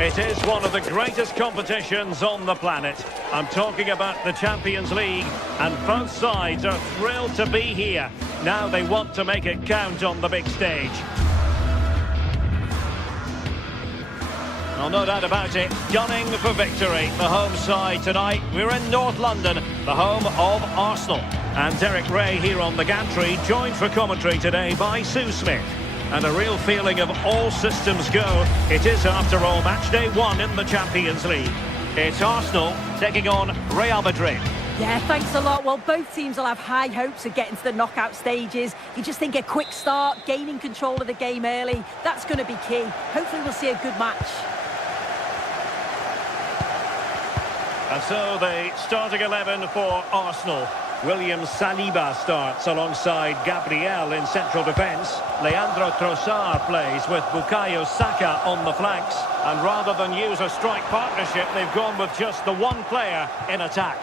It is one of the greatest competitions on the planet. I'm talking about the Champions League, and both sides are thrilled to be here. Now they want to make it count on the big stage. Well, no doubt about it, gunning for victory. The home side tonight, we're in North London, the home of Arsenal. And Derek Ray here on the gantry, joined for commentary today by Sue Smith. And a real feeling of all systems go. It is, after all, match day 1 in the Champions League. It's Arsenal taking on Real Madrid. Yeah, thanks a lot. Well, both teams will have high hopes of getting to the knockout stages. You just think a quick start, gaining control of the game early, that's going to be key. Hopefully we'll see a good match. And so the starting 11 for Arsenal. William Saliba starts alongside Gabriel in central defence. Leandro Trossard plays with Bukayo Saka on the flanks. And rather than use a strike partnership, they've gone with just the one player in attack.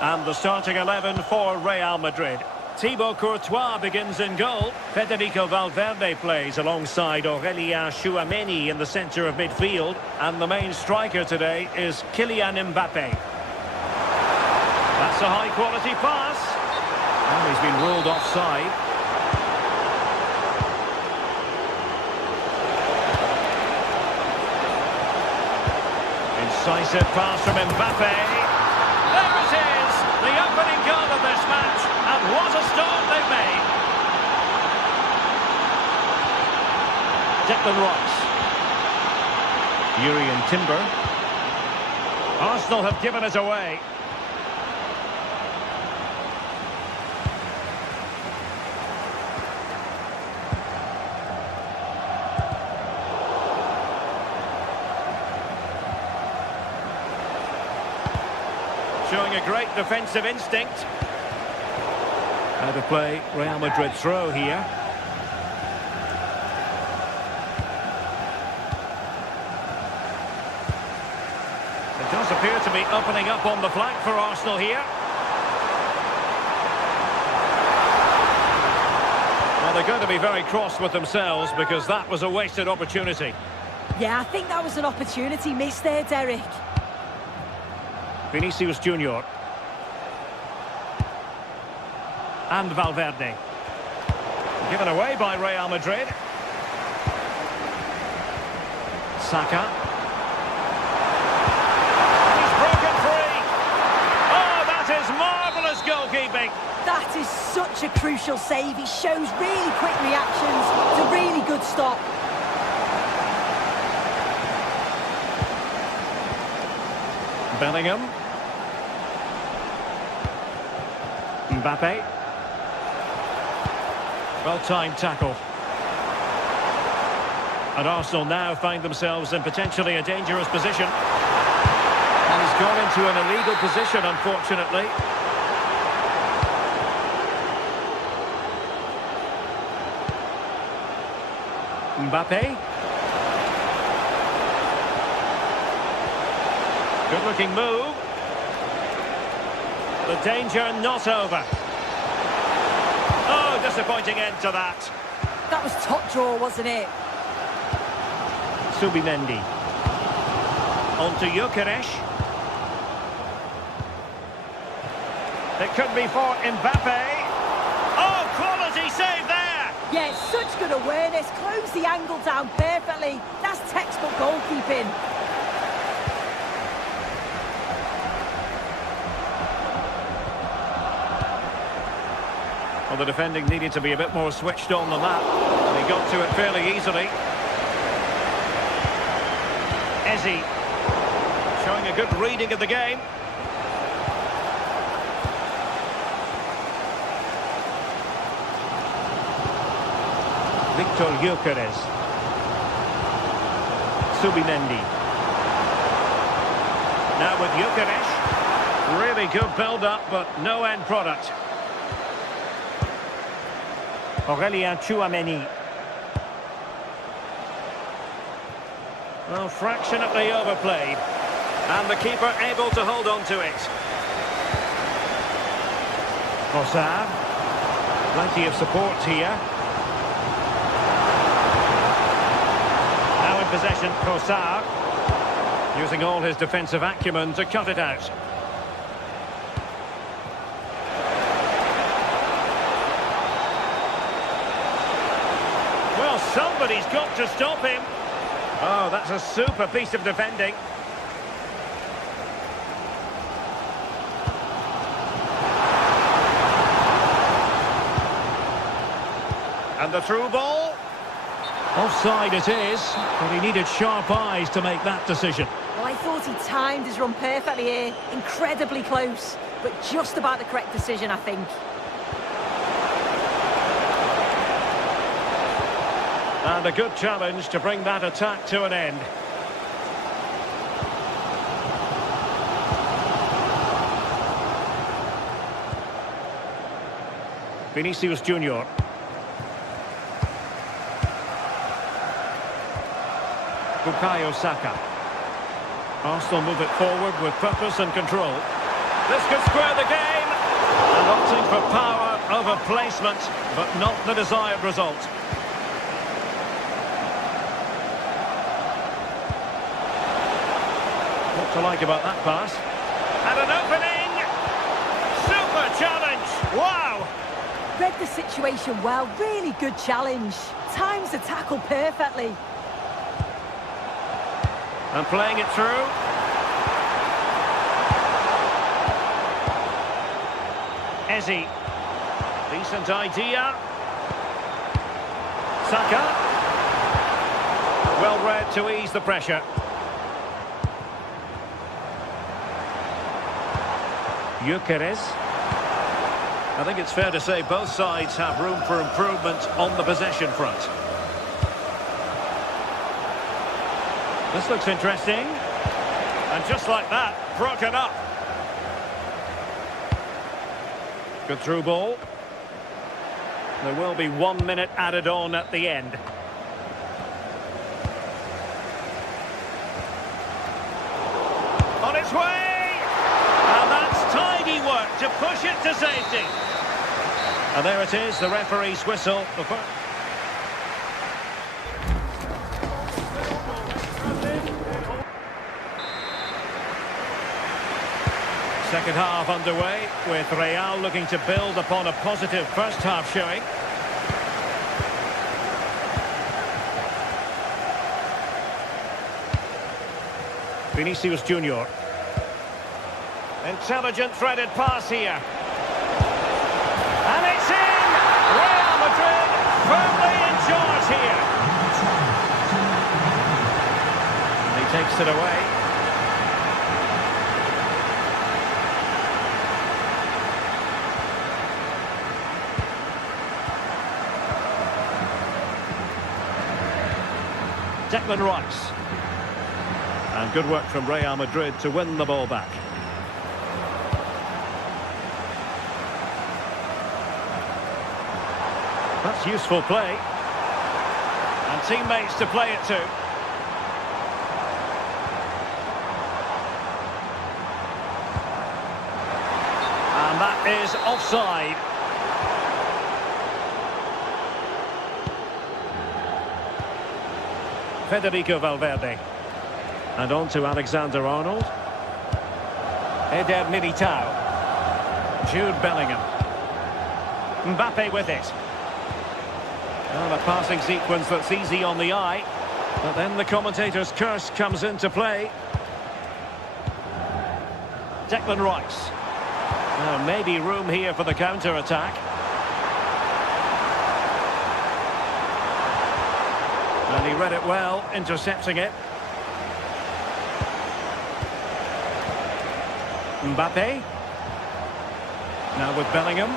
And the starting 11 for Real Madrid. Thibaut Courtois begins in goal. Federico Valverde plays alongside Aurélien Tchouaméni in the centre of midfield. And the main striker today is Kylian Mbappé. That's a high-quality pass. And he's been ruled offside. Incisive pass from Mbappé. There it is! The opening goal of this match. And what a start they've made. Declan Rice. Urian Timber. Arsenal have given it away. Showing a great defensive instinct. Out of play, Real Madrid throw here. It does appear to be opening up on the flank for Arsenal here. Well, they're going to be very cross with themselves because that was a wasted opportunity. Yeah, I think that was an opportunity missed there, Derek. Vinicius Junior. And Valverde. Given away by Real Madrid. Saka. He's broken free. Oh, that is marvellous goalkeeping. That is such a crucial save. He shows really quick reactions. It's a really good stop. Bellingham. Mbappé. Well-timed tackle. And Arsenal now find themselves in potentially a dangerous position. And he's gone into an illegal position, unfortunately. Mbappé. Good-looking move. The danger not over. Oh, disappointing end to that. That was top draw, wasn't it? Subimendi. On to Gyökeres. It could be for Mbappé. Oh, quality save there! Yeah, such good awareness. Closed the angle down perfectly. That's textbook goalkeeping. Well, the defending needed to be a bit more switched on than that. And he got to it fairly easily. Eze. Showing a good reading of the game. Victor Gyökeres. Subimendi. Now with Gyökeres. Really good build-up, but no end product. Aurélien Tchouaméni. Well, fractionately overplayed. And the keeper able to hold on to it. Trossard. Plenty of support here. Now efficient Kossar, using all his defensive acumen to cut it out. Well, somebody's got to stop him. Oh, that's a super piece of defending. And the through ball. Offside it is, but he needed sharp eyes to make that decision. Well, I thought he timed his run perfectly here. Incredibly close, but just about the correct decision, I think. And a good challenge to bring that attack to an end. Vinicius Junior. Bukayo Saka. Arsenal move it forward with purpose and control. This could square the game. And opting for power over placement, but not the desired result. What to like about that pass? And an opening! Super challenge! Wow! Read the situation well, really good challenge. Times the tackle perfectly. And playing it through. Eze. Decent idea. Saka. Well read to ease the pressure. Gyökeres. I think it's fair to say both sides have room for improvement on the possession front. This looks interesting. And just like that, broken up. Good through ball. There will be 1 minute added on at the end. On its way! And that's tidy work to push it to safety. And there it is, the referee's whistle. Second half underway, with Real looking to build upon a positive first half showing. Vinicius Junior. Intelligent threaded pass here. And it's in! Real Madrid firmly in charge here. And he takes it away. Declan Rice. And good work from Real Madrid to win the ball back. That's useful play. And teammates to play it to. And that is offside. Federico Valverde. And on to Alexander-Arnold. Eder Militao. Jude Bellingham. Mbappe with it. Well, a passing sequence that's easy on the eye. But then the commentator's curse comes into play. Declan Rice. Well, maybe room here for the counter-attack. And he read it well, intercepting it. Mbappe. Now with Bellingham.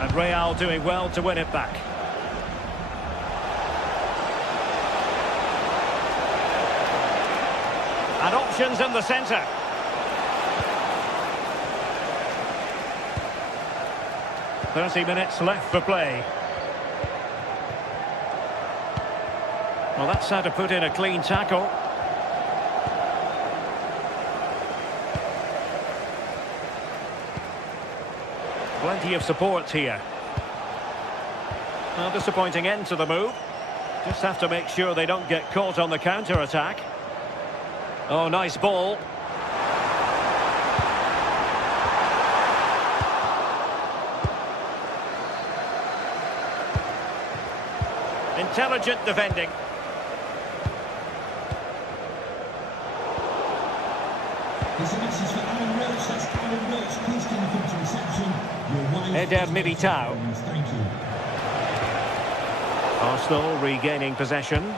And Real doing well to win it back. And options in the centre. .30 minutes left for play. Well, that's how to put in a clean tackle. Plenty of support here. A disappointing end to the move. Just have to make sure they don't get caught on the counter-attack. Oh, nice ball. Intelligent defending. There's a message for Alan Roach. That's Alan Roach. Please can you come to reception? Your wife... Eder Militao. Thank you. Arsenal regaining possession.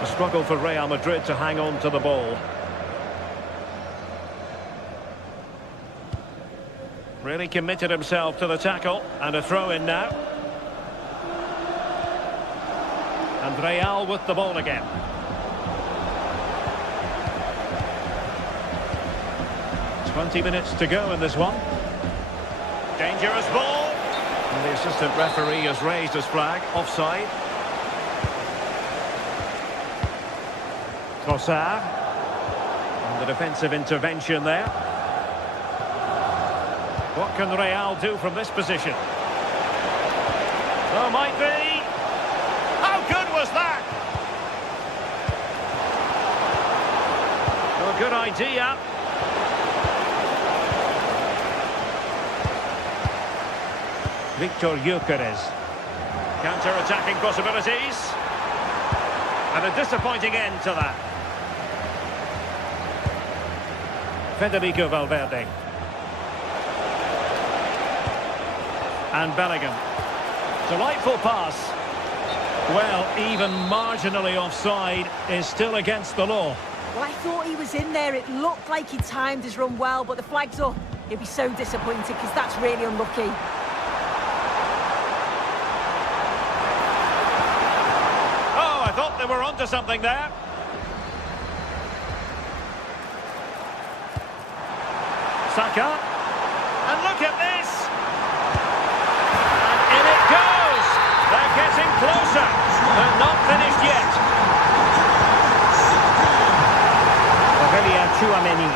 A struggle for Real Madrid to hang on to the ball. Really committed himself to the tackle, and a throw in now. And Real with the ball again. "20 minutes to go in this one. Dangerous ball. And the assistant referee has raised his flag. Offside. Trossard. And the defensive intervention there. What can Real do from this position? Oh, might be. How good was that? Oh, good idea. Victor Gyökeres. Counter-attacking possibilities. And a disappointing end to that. Federico Valverde. And Bellingham. Delightful pass. Well, even marginally offside is still against the law. Well, I thought he was in there. It looked like he timed his run well, but the flag's up. He'll be so disappointed because that's really unlucky. Oh, I thought they were onto something there. Saka. And look at this. And in it goes. They're getting closer. They're not finished yet. Aurelien Tchouameni.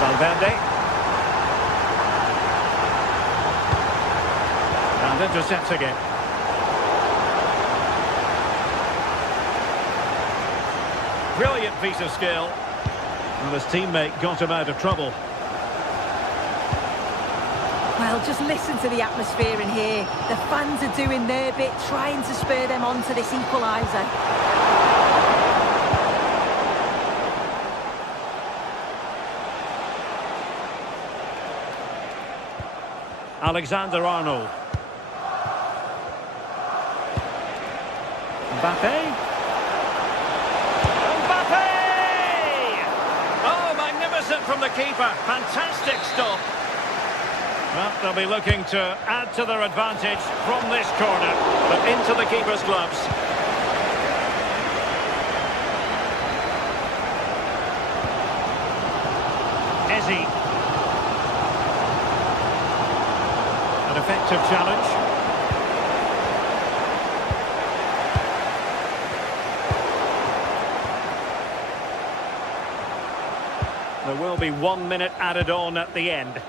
Valverde. And intercepts again. Brilliant piece of skill. And his teammate got him out of trouble. Well, just listen to the atmosphere in here. The fans are doing their bit, trying to spur them on to this equaliser. Alexander-Arnold. Mbappe. From the keeper, fantastic stop. Well, they'll be looking to add to their advantage from this corner, but into the keeper's gloves. Ezzy. An effective challenge. There will be 1 minute added on at the end.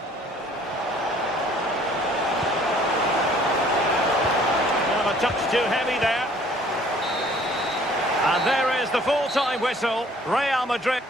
Well, a touch too heavy there. And there is the full-time whistle. Real Madrid.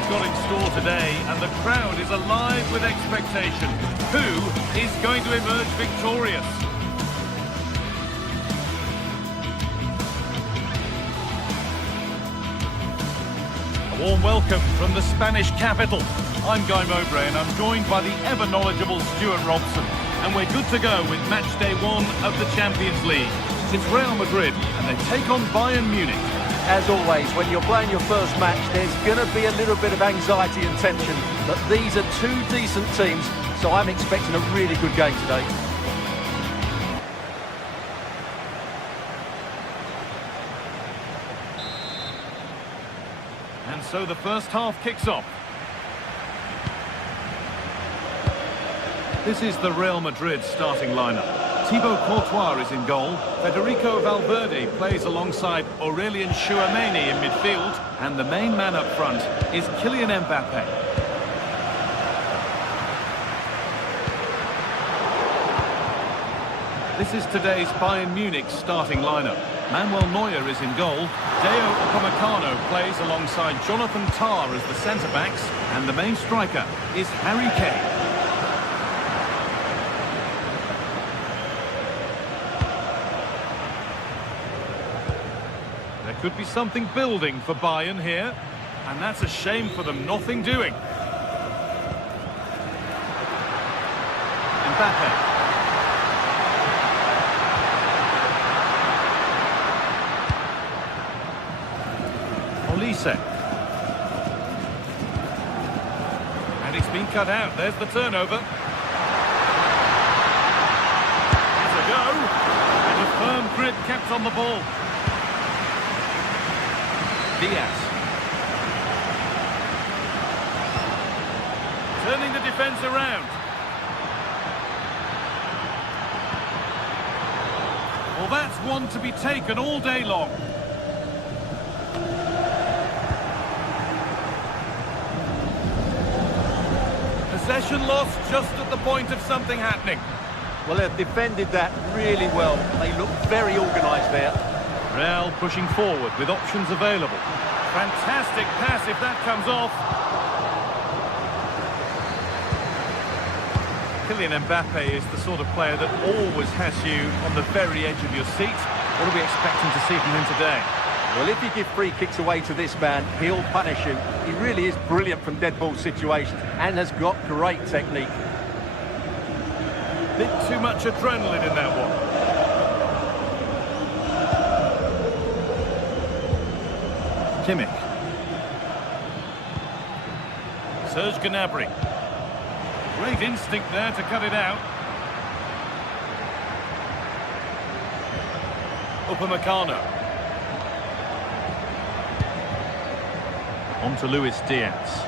we've got in store today, and the crowd is alive with expectation. Who is going to emerge victorious? A warm welcome from the Spanish capital. I'm Guy Mowbray, and I'm joined by the ever-knowledgeable Stuart Robson. And we're good to go with match day 1 of the Champions League. It's Real Madrid, and they take on Bayern Munich. As always, when you're playing your first match, there's going to be a little bit of anxiety and tension. But these are two decent teams, so I'm expecting a really good game today. And so the first half kicks off. This is the Real Madrid starting lineup. Thibaut Courtois is in goal. Federico Valverde plays alongside Aurelien Tchouameni in midfield. And the main man up front is Kylian Mbappe. This is today's Bayern Munich starting lineup. Manuel Neuer is in goal. Deo Upamecano plays alongside Jonathan Tah as the centre-backs. And the main striker is Harry Kane. Could be something building for Bayern here, and that's a shame for them, nothing doing. Mbappe. Olise. And it's been cut out, there's the turnover. Here's a go, and a firm grip kept on the ball. Diaz. Turning the defence around. Well, that's one to be taken all day long. Possession lost just at the point of something happening. Well, they've defended that really well. They look very organised there. Real pushing forward with options available. Fantastic pass if that comes off. Kylian Mbappe is the sort of player that always has you on the very edge of your seat. What are we expecting to see from him today? Well, if you give free kicks away to this man, he'll punish you. He really is brilliant from dead ball situations and has got great technique. Bit too much adrenaline in that one. Kimmich. Serge Gnabry. Great instinct there to cut it out. Upamecano. On to Luis Diaz.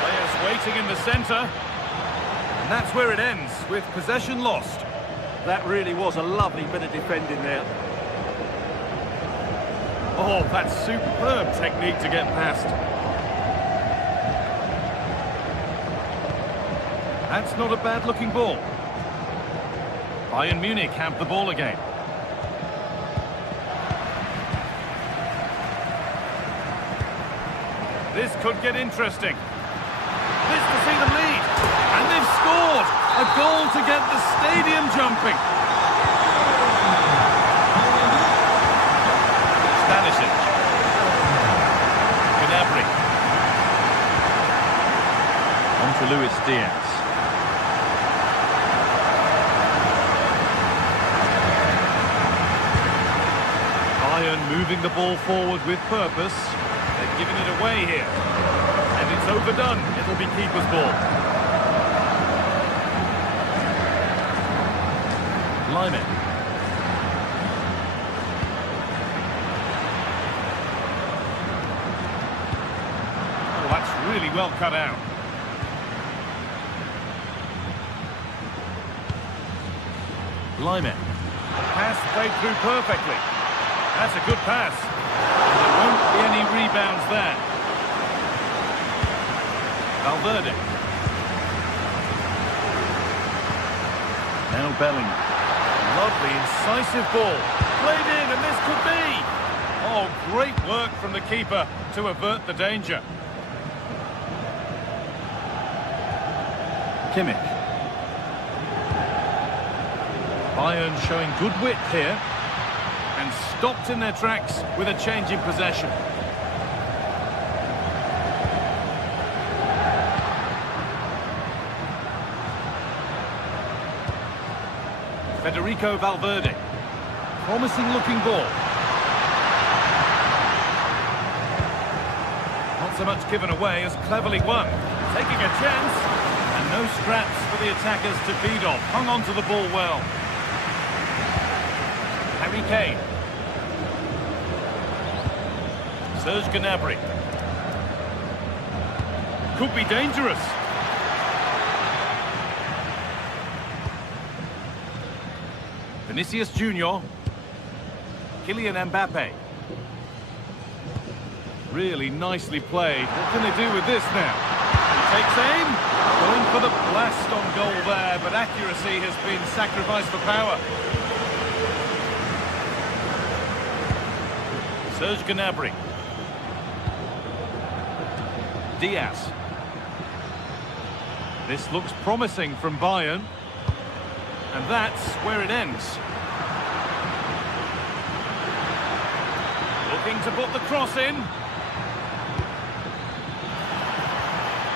Players waiting in the centre. And that's where it ends, with possession lost. That really was a lovely bit of defending there. Oh, that's superb technique to get past. That's not a bad-looking ball. Bayern Munich have the ball again. This could get interesting. This to see them lead. And they've scored! A goal to get the stadium jumping. Gnabry. On to Luis Diaz. Bayern moving the ball forward with purpose. They've given it away here. And it's overdone. It'll be keeper's ball. Lyman. Really well cut out. Lyman. Pass played through perfectly. That's a good pass. There won't be any rebounds there. Valverde. Now Bellingham. Lovely, incisive ball. Played in, and this could be. Oh, great work from the keeper to avert the danger. Kimmich. Bayern showing good width here. And stopped in their tracks with a change in possession. Federico Valverde. Promising looking ball. Not so much given away as cleverly won. Taking a chance. And no scraps for the attackers to feed off. Hung on to the ball well. Harry Kane. Serge Gnabry. Could be dangerous. Vinicius Junior. Kylian Mbappe. Really nicely played. What can they do with this now? He takes aim. Going for the blast on goal there, but accuracy has been sacrificed for power. Serge Gnabry. Diaz. This looks promising from Bayern. And that's where it ends. Looking to put the cross in.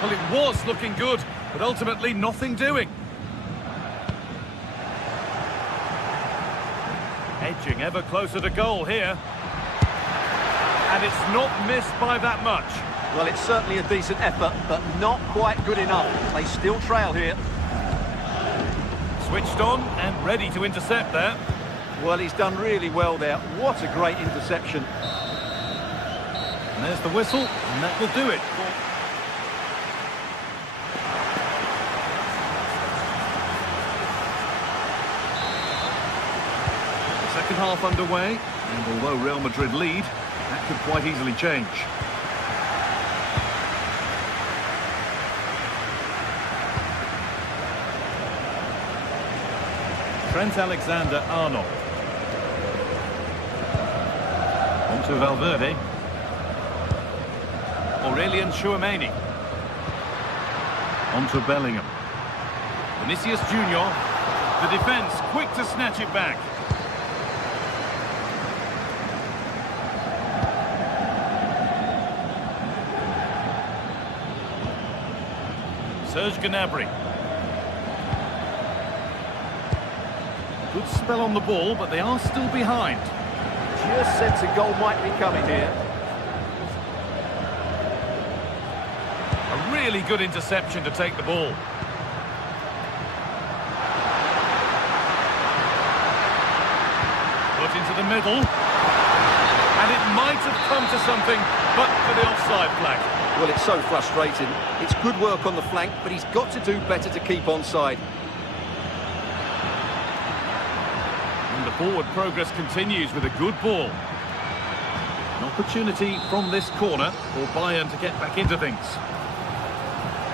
Well, it was looking good, but ultimately nothing doing. Edging ever closer to goal here. And it's not missed by that much. Well, it's certainly a decent effort, but not quite good enough. They still trail here. Switched on and ready to intercept there. Well, he's done really well there. What a great interception. And there's the whistle, and that will do it. Second half underway, and although Real Madrid lead, that could quite easily change. Trent Alexander-Arnold. On to Valverde. Aurelien Tchouameni. On to Bellingham. Vinicius Junior. The defence quick to snatch it back. Serge Gnabry. Good spell on the ball, but they are still behind. Just sense a goal might be coming here. A really good interception to take the ball. Put into the middle. And it might have come to something, but for the offside flag. Well, it's so frustrating. It's good work on the flank, but he's got to do better to keep onside. And the forward progress continues with a good ball. An opportunity from this corner for Bayern to get back into things.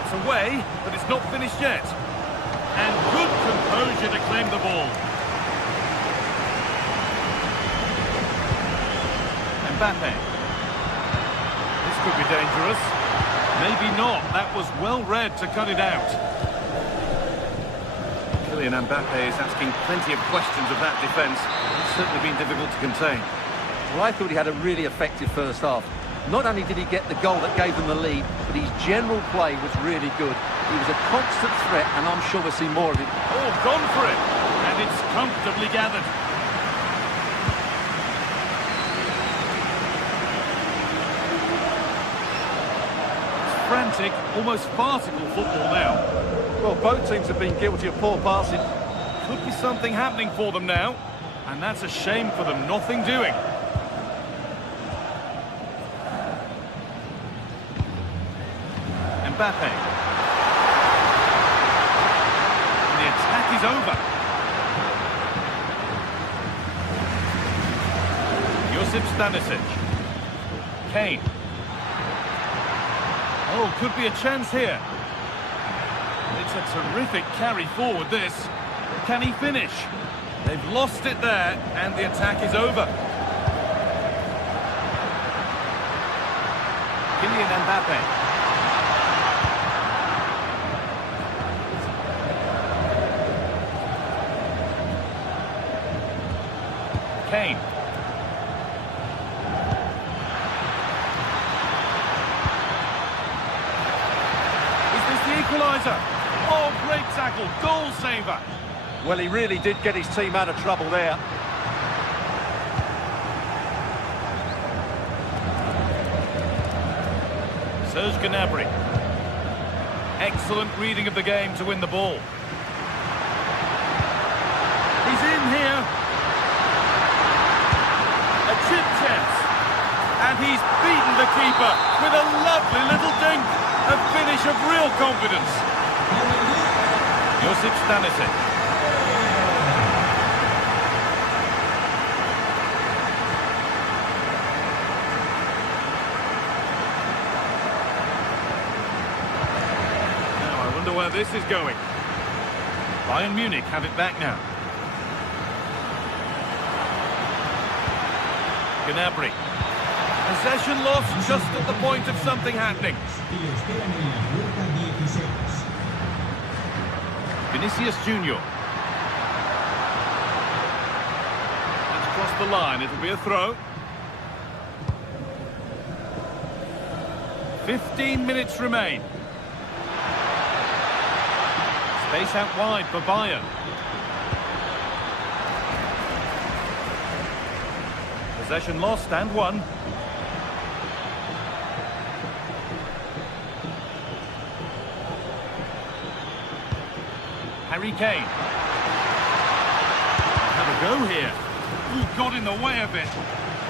It's away, but it's not finished yet. And good composure to claim the ball. Mbappe. This could be dangerous. Maybe not. That was well read to cut it out. Kylian Mbappe is asking plenty of questions of that defence. It's certainly been difficult to contain. Well, I thought he had a really effective first half. Not only did he get the goal that gave them the lead, but his general play was really good. He was a constant threat, and I'm sure we'll see more of it. Oh, gone for it. And it's comfortably gathered. Frantic, almost farcical football now. Well, both teams have been guilty of poor passing. Could be something happening for them now. And that's a shame for them, nothing doing. Mbappe. And the attack is over. Josip Stanisic. Kane. Oh, could be a chance here. It's a terrific carry forward, this. Can he finish? They've lost it there, and the attack is over. Kylian Mbappe. Kane. Is this the equaliser? Oh, great tackle, goal saver. Well, he really did get his team out of trouble there. Serge Gnabry. Excellent reading of the game to win the ball. He's in here. A chip chance. And he's beaten the keeper with a lovely little dink. A finish of real confidence. Josip Stanisic. Where this is going. Bayern Munich have it back now. Gnabry. Possession lost just at the point of something happening. Vinicius Junior. That's crossed the line. It'll be a throw. 15 minutes remain. Space out wide for Bayern. Possession lost and won. Harry Kane. Have a go here. Ooh, got in the way of it.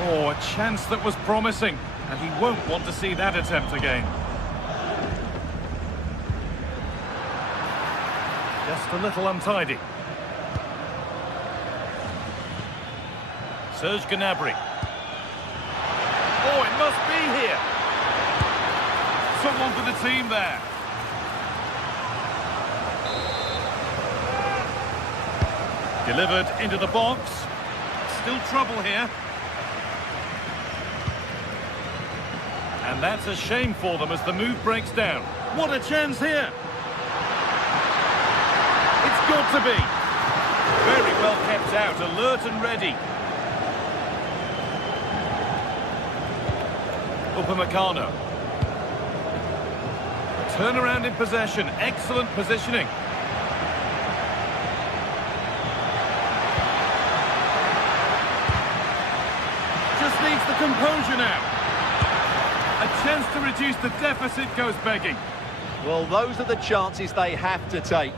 Oh, a chance that was promising. And he won't want to see that attempt again. Just a little untidy. Serge Gnabry. Oh, it must be here. Someone for the team there. Delivered into the box. Still trouble here. And that's a shame for them as the move breaks down. What a chance here. It's got to be. Very well kept out, alert and ready. Upamecano. Turnaround in possession, excellent positioning. Just needs the composure now. A chance to reduce the deficit goes begging. Well, those are the chances they have to take.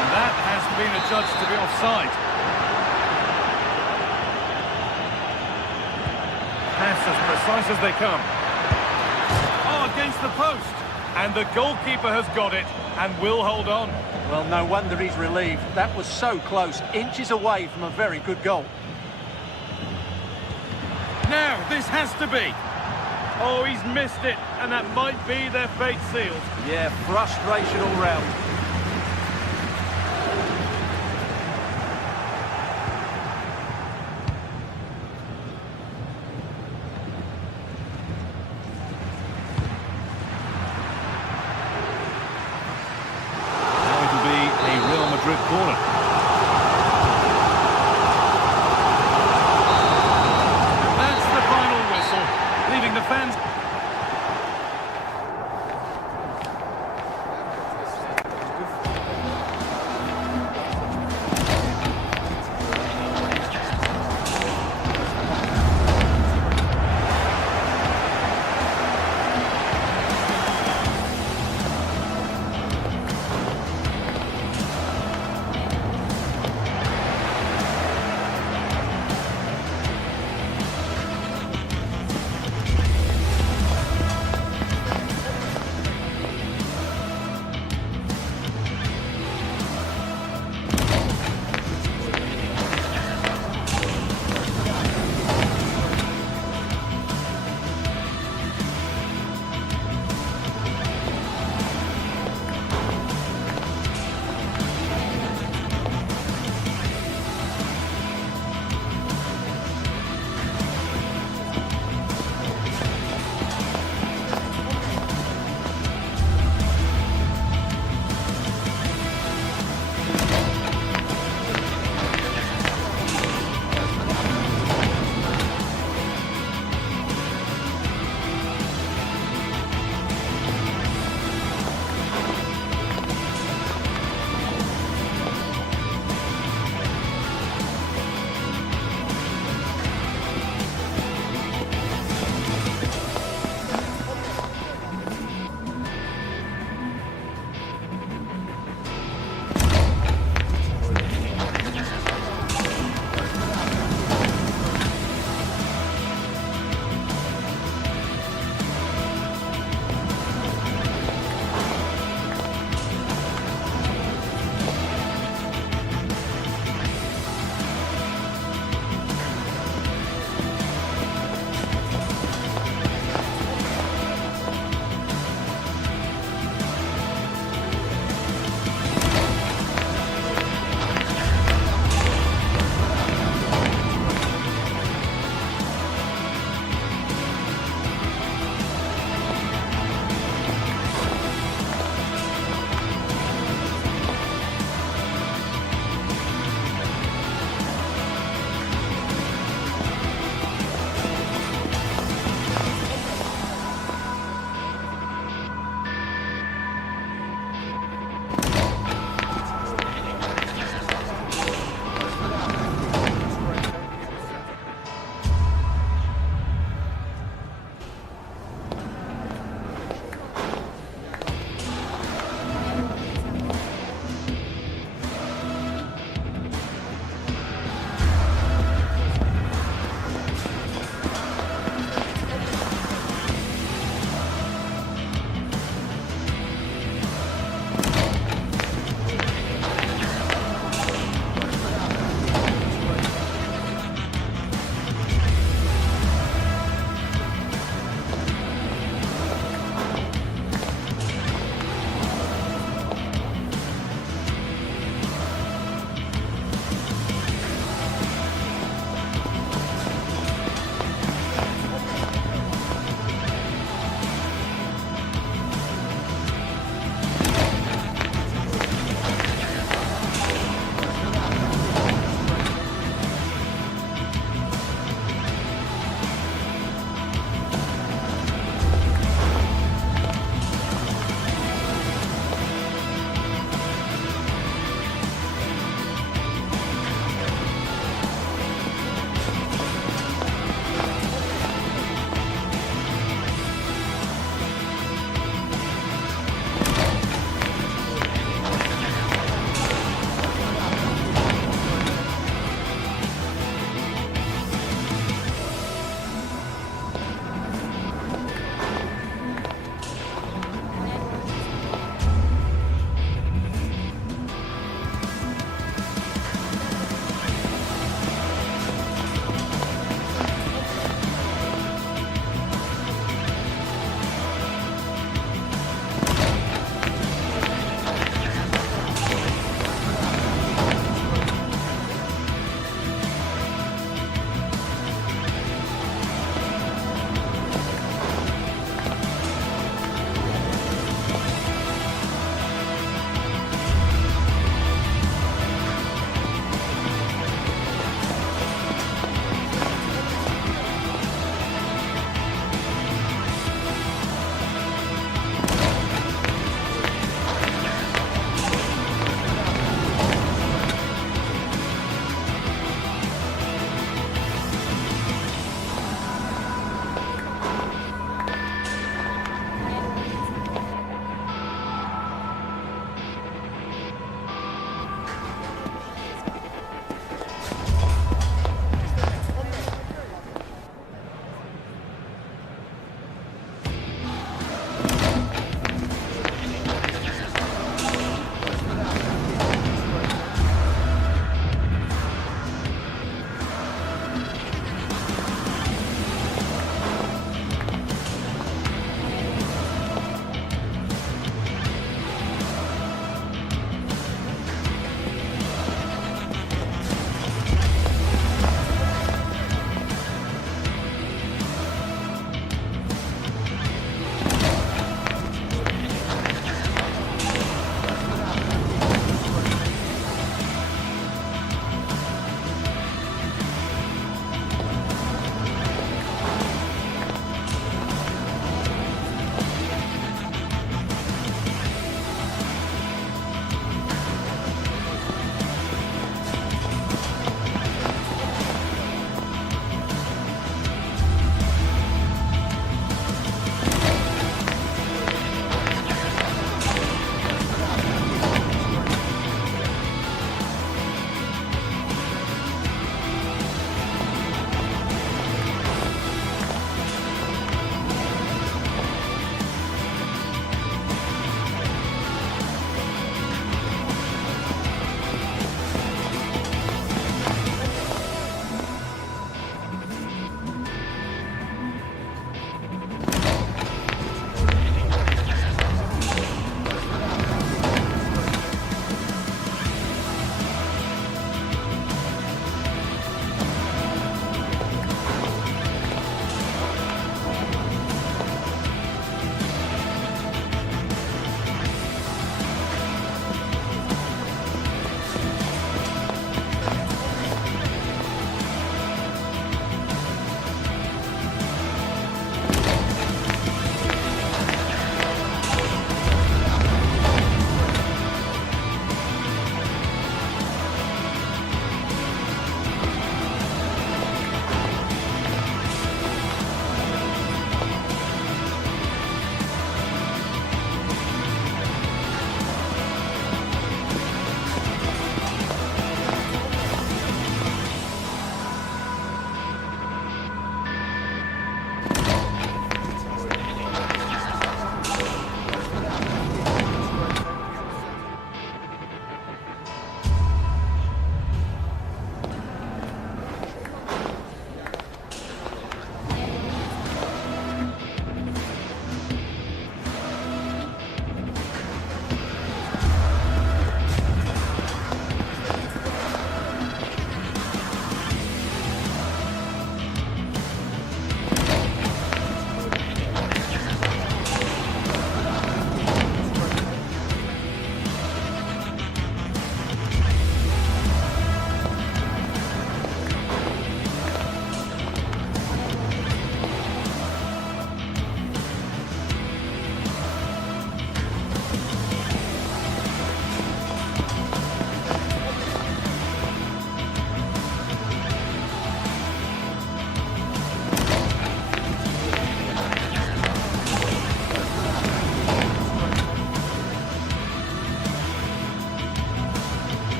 And that has been adjudged to be offside. Pass as precise as they come. Oh, against the post. And the goalkeeper has got it and will hold on. Well, no wonder he's relieved. That was so close, inches away from a very good goal. Now, this has to be. Oh, he's missed it, and that might be their fate sealed. Yeah, frustration all round. Now it'll be a Real Madrid corner. Leaving the fans.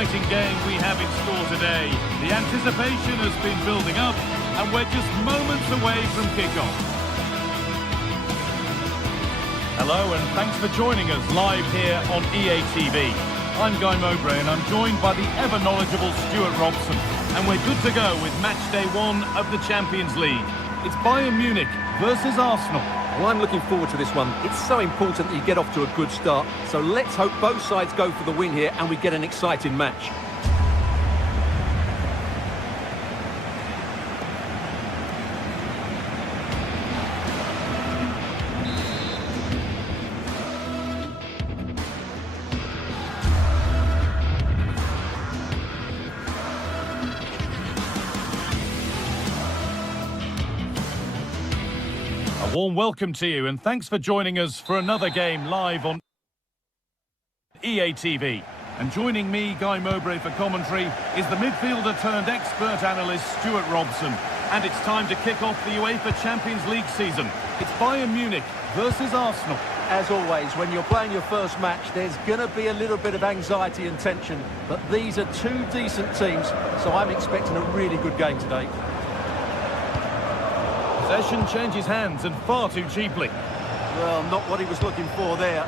exciting game we have in store today. The anticipation has been building up, and we're just moments away from kickoff. Hello, and thanks for joining us live here on EA TV. I'm Guy Mowbray, and I'm joined by the ever-knowledgeable Stuart Robson. And we're good to go with match day 1 of the Champions League. It's Bayern Munich versus Arsenal. Well, I'm looking forward to this one. It's so important that you get off to a good start. So let's hope both sides go for the win here and we get an exciting match. A warm welcome to you, and thanks for joining us for another game live on EA TV. And joining me, Guy Mowbray, for commentary is the midfielder turned expert analyst Stuart Robson. And it's time to kick off the UEFA Champions League season. It's Bayern Munich versus Arsenal. As always, when you're playing your first match, there's going to be a little bit of anxiety and tension. But these are two decent teams, so I'm expecting a really good game today. Possession changes hands, and far too cheaply. Well, not what he was looking for there.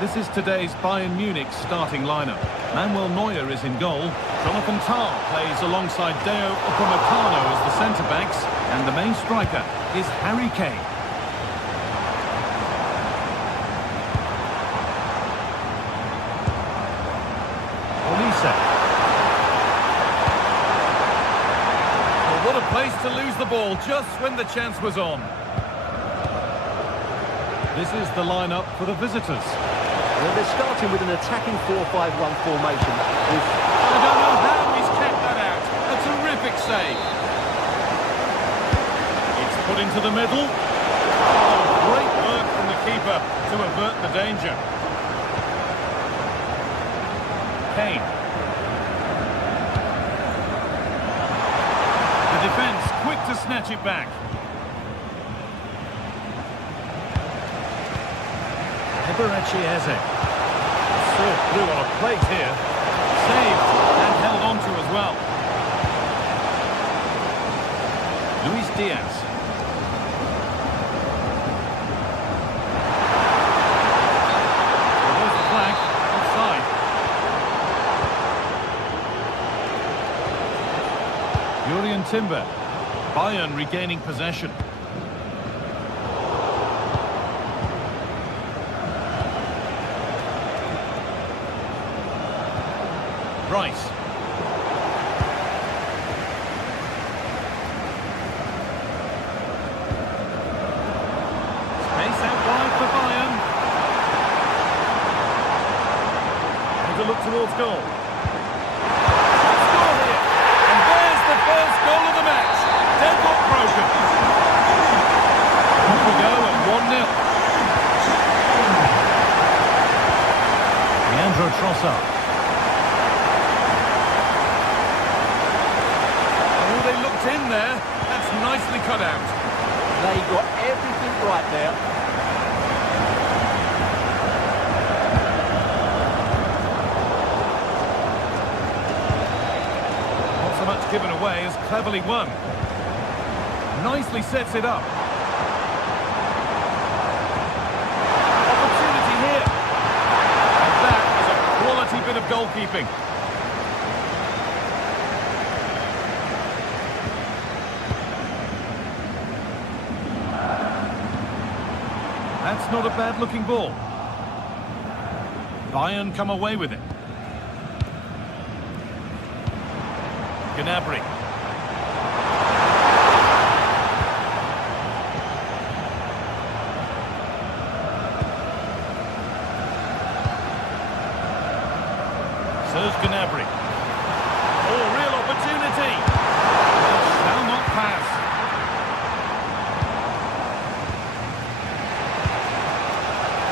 This is today's Bayern Munich starting lineup. Manuel Neuer is in goal. Jonathan Tah plays alongside Deo Upamecano as the centre-backs. And the main striker is Harry Kane. Olise. What a place to lose the ball just when the chance was on. This is the lineup for the visitors. Well, they're starting with an attacking 4-5-1 formation. I don't know how he's kept that out. A terrific save. It's put into the middle. Oh, great work from the keeper to avert the danger. Kane. The defence quick to snatch it back. Eze. Served through on a plate here. Saved and held on to as well. Luis Diaz. Well, there's the flag. Offside. Jurrien Timber. Bayern regaining possession. Rice. Space out wide for Bayern. There's a look towards goal. Score here. And there's the first goal of the match. Deadlock broken. Off we go at 1-0. Leandro Trossard. They looked in there. That's nicely cut out. They got everything right there. Not so much given away as cleverly won. Nicely sets it up. Opportunity here. And that is a quality bit of goalkeeping. That's not a bad-looking ball. Bayern come away with it. Gnabry. Serge Gnabry. Oh, real opportunity. Shall not pass.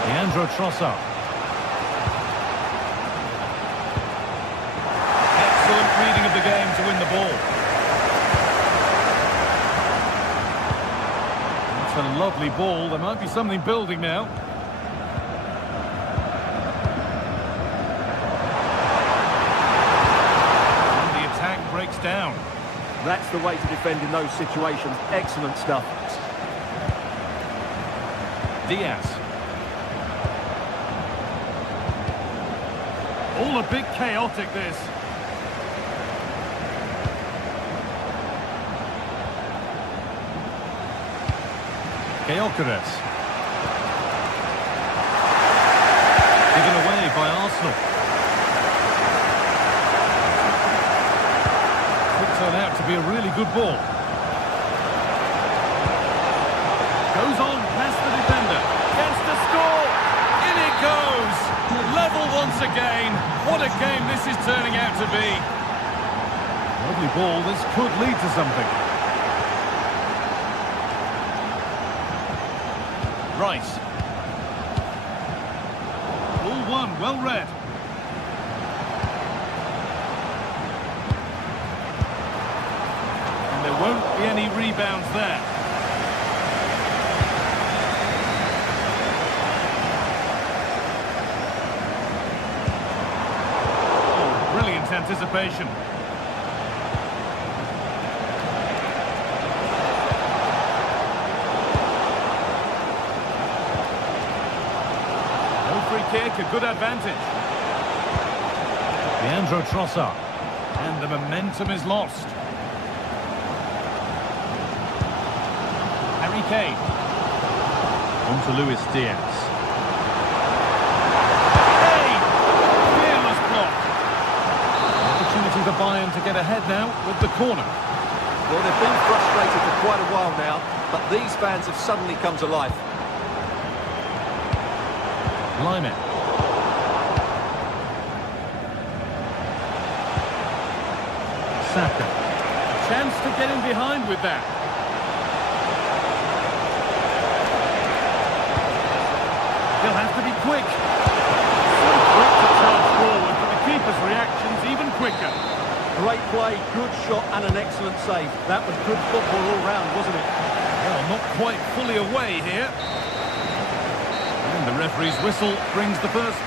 Leandro Trossard. Excellent reading of the game to win the ball. That's a lovely ball. There might be something building now. That's the way to defend in those situations. Excellent stuff. Diaz. All a bit chaotic, this. Gyökeres. Given away by Arsenal. Could turn out to be a really good ball. Goes on past the defender. Gets to score. In it goes. Level once again. What a game this is turning out to be. Lovely ball. This could lead to something. Rice. Ball one, well read. And there won't be any rebounds there. Oh, brilliant anticipation. Kick, a good advantage. Leandro Trossard. And the momentum is lost. Harry Kane. On to Luis Diaz. Hey! Fearless block. Opportunity for Bayern to get ahead now with the corner. Well, they've been frustrated for quite a while now, but these fans have suddenly come to life. Lyman. Saka. Chance to get in behind with that. He'll have to be quick. So quick to charge forward, but the keeper's reaction's even quicker. Great play, good shot and an excellent save. That was good football all round, wasn't it? Well, not quite fully away here. And the referee's whistle brings the first.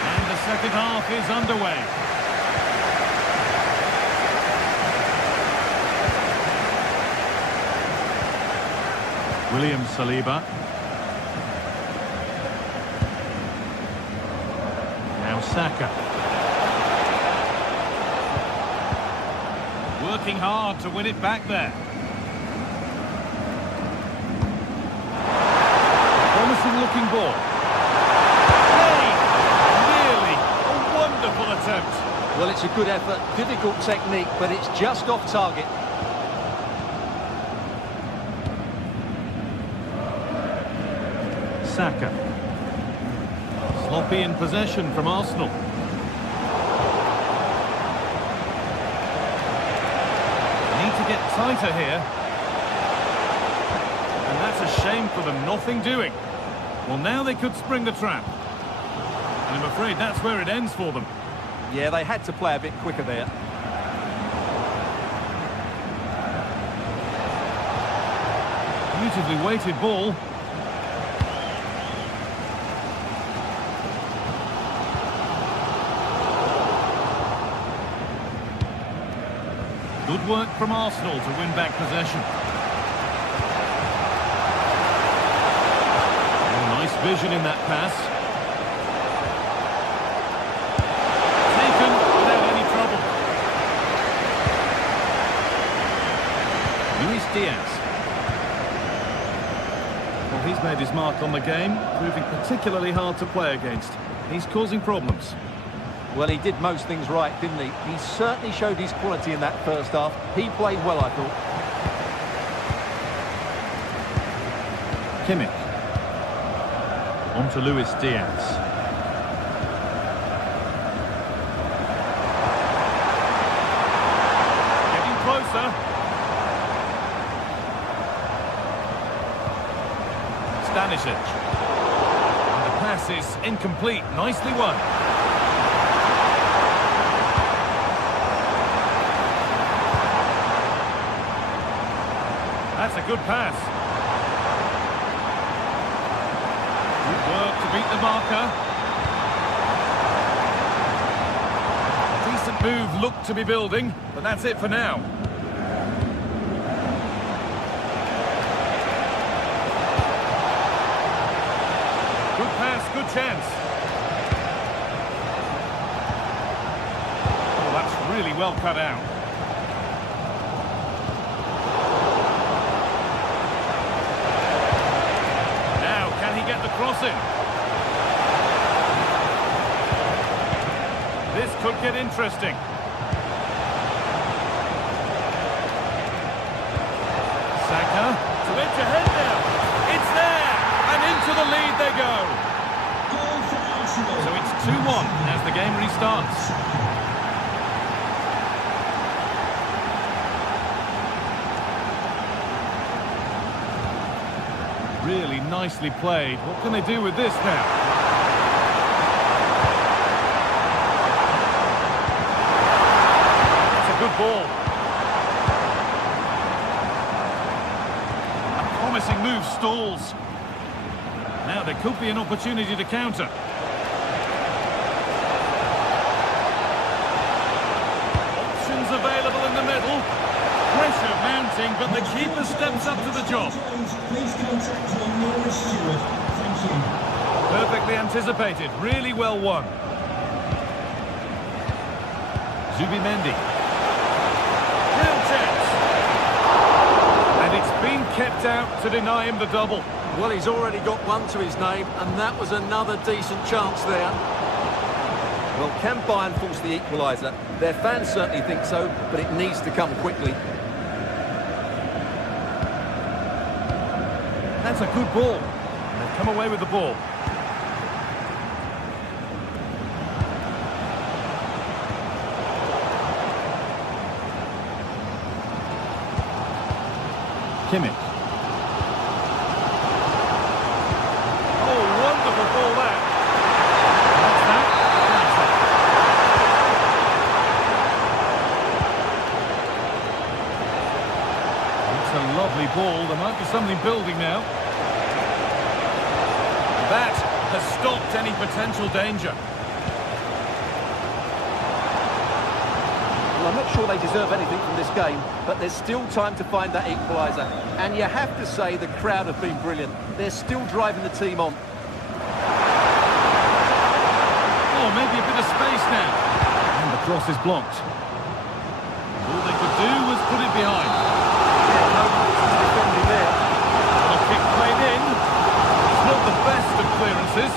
And the second half is underway. William Saliba. Now Saka. Working hard to win it back there. Promising looking ball. Hey! Nearly! A wonderful attempt. Well, it's a good effort, difficult technique, but it's just off target. Saka. Sloppy in possession from Arsenal. Need to get tighter here. And that's a shame for them, nothing doing. Well, now they could spring the trap. And I'm afraid that's where it ends for them. Yeah, they had to play a bit quicker there. Beautifully weighted ball. Good work from Arsenal to win back possession. Oh, nice vision in that pass. Taken without any trouble. Luis Diaz. Well, he's made his mark on the game, proving particularly hard to play against. He's causing problems. Well, he did most things right, didn't he? He certainly showed his quality in that first half. He played well, I thought. Kimmich. On to Luis Diaz. Getting closer. Stanisic. And the pass is incomplete. Nicely won. That's a good pass. Good work to beat the marker. Decent move looked to be building, but that's it for now. Good pass, good chance. Oh, that's really well cut out. Now, can he get the cross in? This could get interesting. Saka to edge ahead now. It's there, and into the lead they go. Goal for Arsenal. So it's 2-1 as the game restarts. Really nicely played. What can they do with this now? That's a good ball. A promising move stalls. Now there could be an opportunity to counter. Options available in the middle. Pressure mounting, but the keeper steps up to the job. Please contact your nearest steward. Thank you. Perfectly anticipated, really well won. Zubimendi. Real chance. And it's been kept out to deny him the double. Well, he's already got one to his name, and that was another decent chance there. Well, can Bayern force the equaliser? Their fans certainly think so, but it needs to come quickly. That's a good ball. They've come away with the ball. Kimmich. Oh, wonderful ball there. That's that. It's a lovely ball. There might be something building now. That has stopped any potential danger. Well, I'm not sure they deserve anything from this game, but there's still time to find that equaliser. And you have to say the crowd have been brilliant. They're still driving the team on. Oh, maybe a bit of space now. And the cross is blocked. All they could do was put it behind. Yeah, no defending there. A kick played in. It's not the best of clearances.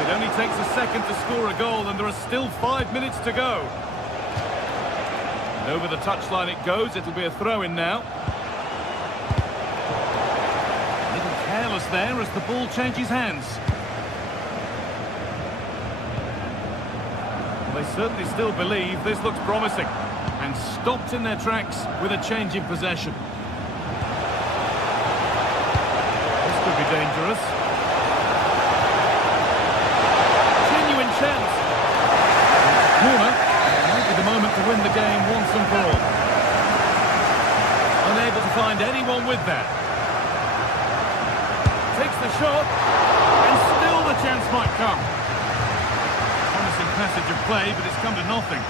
It only takes a second to score a goal, and there are still 5 minutes to go. And over the touchline it goes. It'll be a throw-in now. A little careless there as the ball changes hands. Well, they certainly still believe this looks promising. And stopped in their tracks with a change in possession. This could be dangerous. Genuine chance. Corner. Might be the moment to win the game once and for all. Unable to find anyone with that. Takes the shot. And still the chance might come. Promising passage of play, but it's come to nothing.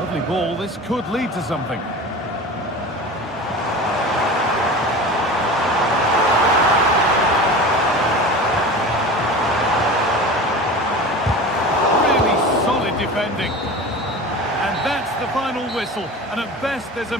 Lovely ball, this could lead to something. Really solid defending. And that's the final whistle. And at best, there's a...